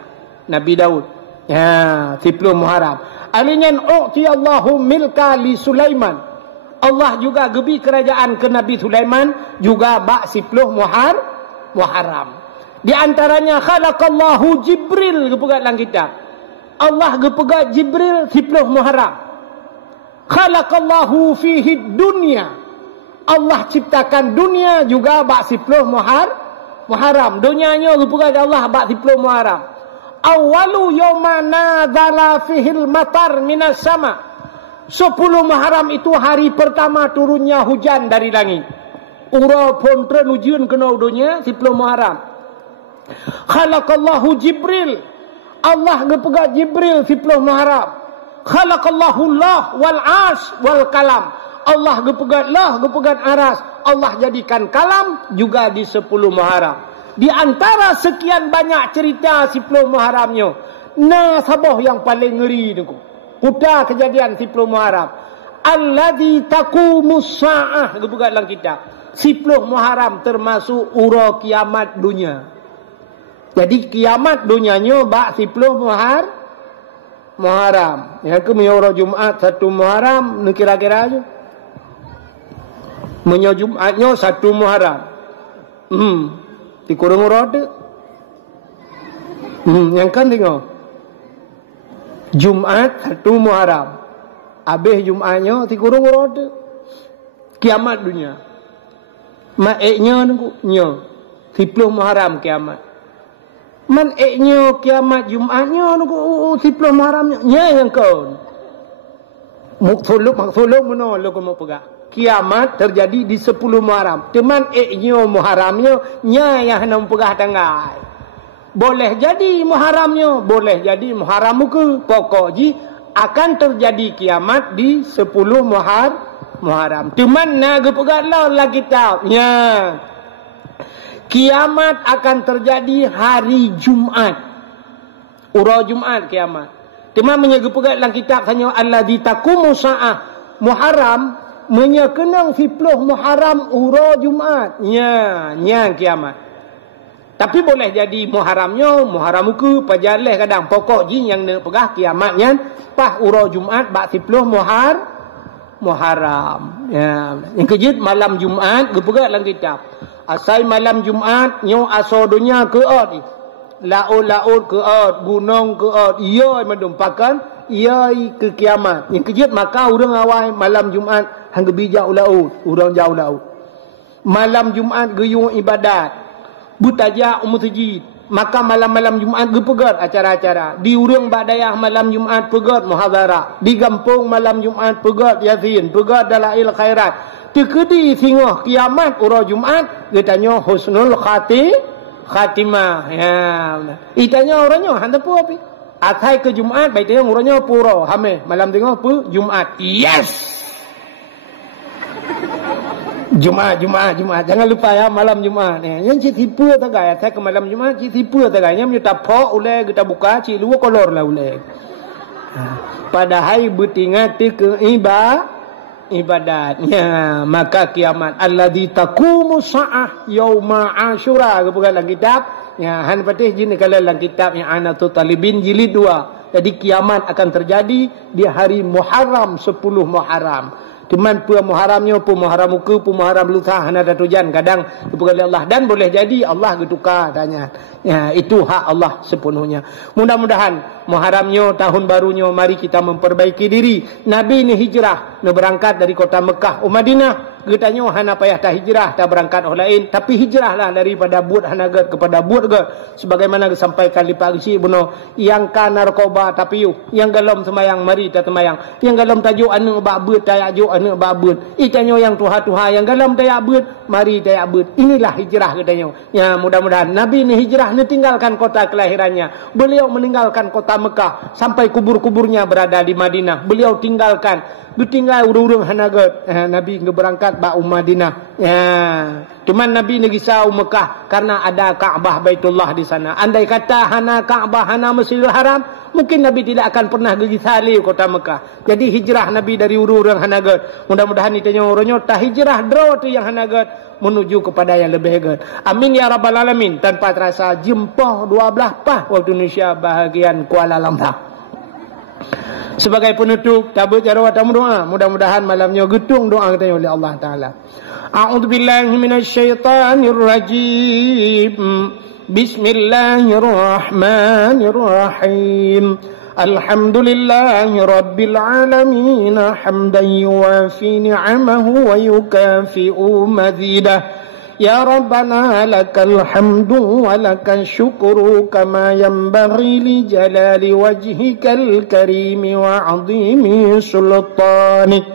Nabi Daud. 10 Muharram. Alinyan u'tiyallahu milka li Sulaiman. Allah juga gebi kerajaan ke Nabi Sulaiman juga bak 10 Muharram. Di antaranya khalaqallahu Jibril gepegat dalam kitab. Allah gepegat Jibril 10 Muharram. Khalaqallahu fihi dunya. Allah ciptakan dunia juga bak 10 Muharram. Dunianya gepegat Allah bak 10 Muharram. Awalu yawma nazala fihil matar minas sama. 10 Muharram itu hari pertama turunnya hujan dari langit. Ura pun terujian kena dunia 10 Muharram. Khalaqallahu Jibril. Allah gepegat Jibril 10 Muharram. Khalaqallahu Allah wal as wal kalam. Allah gepegat lah, gepegat aras. Allah jadikan kalam juga di 10 Muharram. Di antara sekian banyak cerita 10 Muharramnya, sabah yang paling ngeri tu. Putar kejadian 10 Muharram. Alladzi taqumus saah gepegat dalam kitab. 10 Muharram termasuk ura kiamat dunia. Jadi kiamat dunianya bak 10 Muharram. Yang ke ura Jumaat 1 Muharram ni kira-kira aja. Menyo Jumatnya 1 Muharram. Dikurung rode. Yang kan tengok. Jumat 1 Muharram. Habis Jumatnya dikurung rode. Kiamat dunia. Maeknya nyo 10 Muharram kiamat. Maeknya kiamat Jumatnya 10 Muharramnya. Nya yang kau. Maksuduk mana lo mau pegang. Kiamat terjadi di 10 Muharram. Teman Muharramnya nya yang nak pegah tanggal. Boleh jadi Muharramnya, boleh jadi Muharram ke. Pokok ji akan terjadi kiamat di 10 Muharram. Teman nak pegah lagi tahu. Nya kiamat akan terjadi hari Jumat. Ura Jumat kiamat. Teman menyaga pegat dalam kitab hanya alladzi taqumu sa'ah Muharram menyakenang 10 Muharram ura Jumat. Nya kiamat. Tapi boleh jadi Muharramnya, Muharram ke pajaleh kadang pokok ji yang nak pegah kiamatnya pas ura Jumat bak 10 Muharram. Yang kejut malam Jumat gepegat dalam kitab. Asal malam Jumat nyo aso dunia ke ni. Laut ke gunung ke iya mendumpakan iya ke kiamat. Yang kejut maka orang awal malam Jumat hang bijak laut, orang jauh laut. Malam Jumat geyung ibadat. Butajak masjid. Maka malam-malam Jumat gepegat acara-acara. Di urang badayah malam Jumat pegat muhadharah. Di kampung malam Jumat pegat yasin, pegat dalail khairat. Tekedi singoh kiamat ura Jumaat ditanya husnul khatimah. Ya, benar. Itanya orangnya handa pu api. Atai ke Jumaat baik tanya orangnya puro hame malam tengok pu Jumaat. Yes. Jumaat. Jangan lupa ya malam Jumaat. Yang cik tipu tagay atai ke malam Jumaat cik tipu tagay. Yang kita pok ulai kita buka cik luar kolor lah ulai. Padahal bertingat ke ibadatnya maka kiamat alladzi taqumu sa'ah yauma asyura kebukan dalam kitab ya han patih jin kalau dalam kitab yang Anatul Talibin jilid 2. Jadi kiamat akan terjadi di hari Muharram 10 Muharram. Cuman pu Muharramnya pu Muharram muka pu Muharram lusa hana datujan kadang kebukan Allah dan boleh jadi Allah getukar tanya. Ya, itu hak Allah sepenuhnya. Mudah-mudahan Muharramnya tahun barunya mari kita memperbaiki diri. Nabi ni hijrah, ni berangkat dari kota Mekah Madinah. Getanya hana payah tak hijrah, tak berangkat orang lain, tapi hijrahlah daripada buat hanagat kepada buat ge. Sebagaimana disampaikan di pagi buno, yang kan narkoba tapi yang galom semayang mari ta semayang. Yang galom tajuk anu bak beut tayak juk anu bak beut. Itanya yang tuha-tuha yang galom tayak beut, mari tayak beut. Inilah hijrah katanya. Ya, mudah-mudahan Nabi ni hijrah ni tinggalkan kota kelahirannya. Beliau meninggalkan kota Mekah sampai kubur-kuburnya berada di Madinah. Beliau tinggalkan ditinggal urung-urung hanagat. Nabi berangkat ba Madinah. Ya. Cuman Nabi ni risau Mekah karena ada Kaabah Baitullah di sana. Andai kata hana Kaabah, hana Masjidil Haram, mungkin Nabi tidak akan pernah pergi salih kota Mekah. Jadi hijrah Nabi dari urung-urung hanagat. Mudah-mudahan ditanya orangnya tak hijrah draw tu yang hanagat menuju kepada yang lebih hebat. Amin ya rabbal alamin. Tanpa terasa jempah 12 pah waktu Indonesia bahagian Kuala Lumpur. Sebagai penutup tabut cara watamu doa. Mudah-mudahan malamnya getung doa kita oleh Allah Ta'ala. A'udzubillahi minasyaitanirrajim. Bismillahirrahmanirrahim. Alhamdulillahi rabbil alamin. Hamdan yuwafi ni'amahu wa yukafi'u mazidah. Ya Rabbana lakal hamdu wa lakal syukru kama yanbaghi li jalali wajhikal karimi wa azimi sultanik.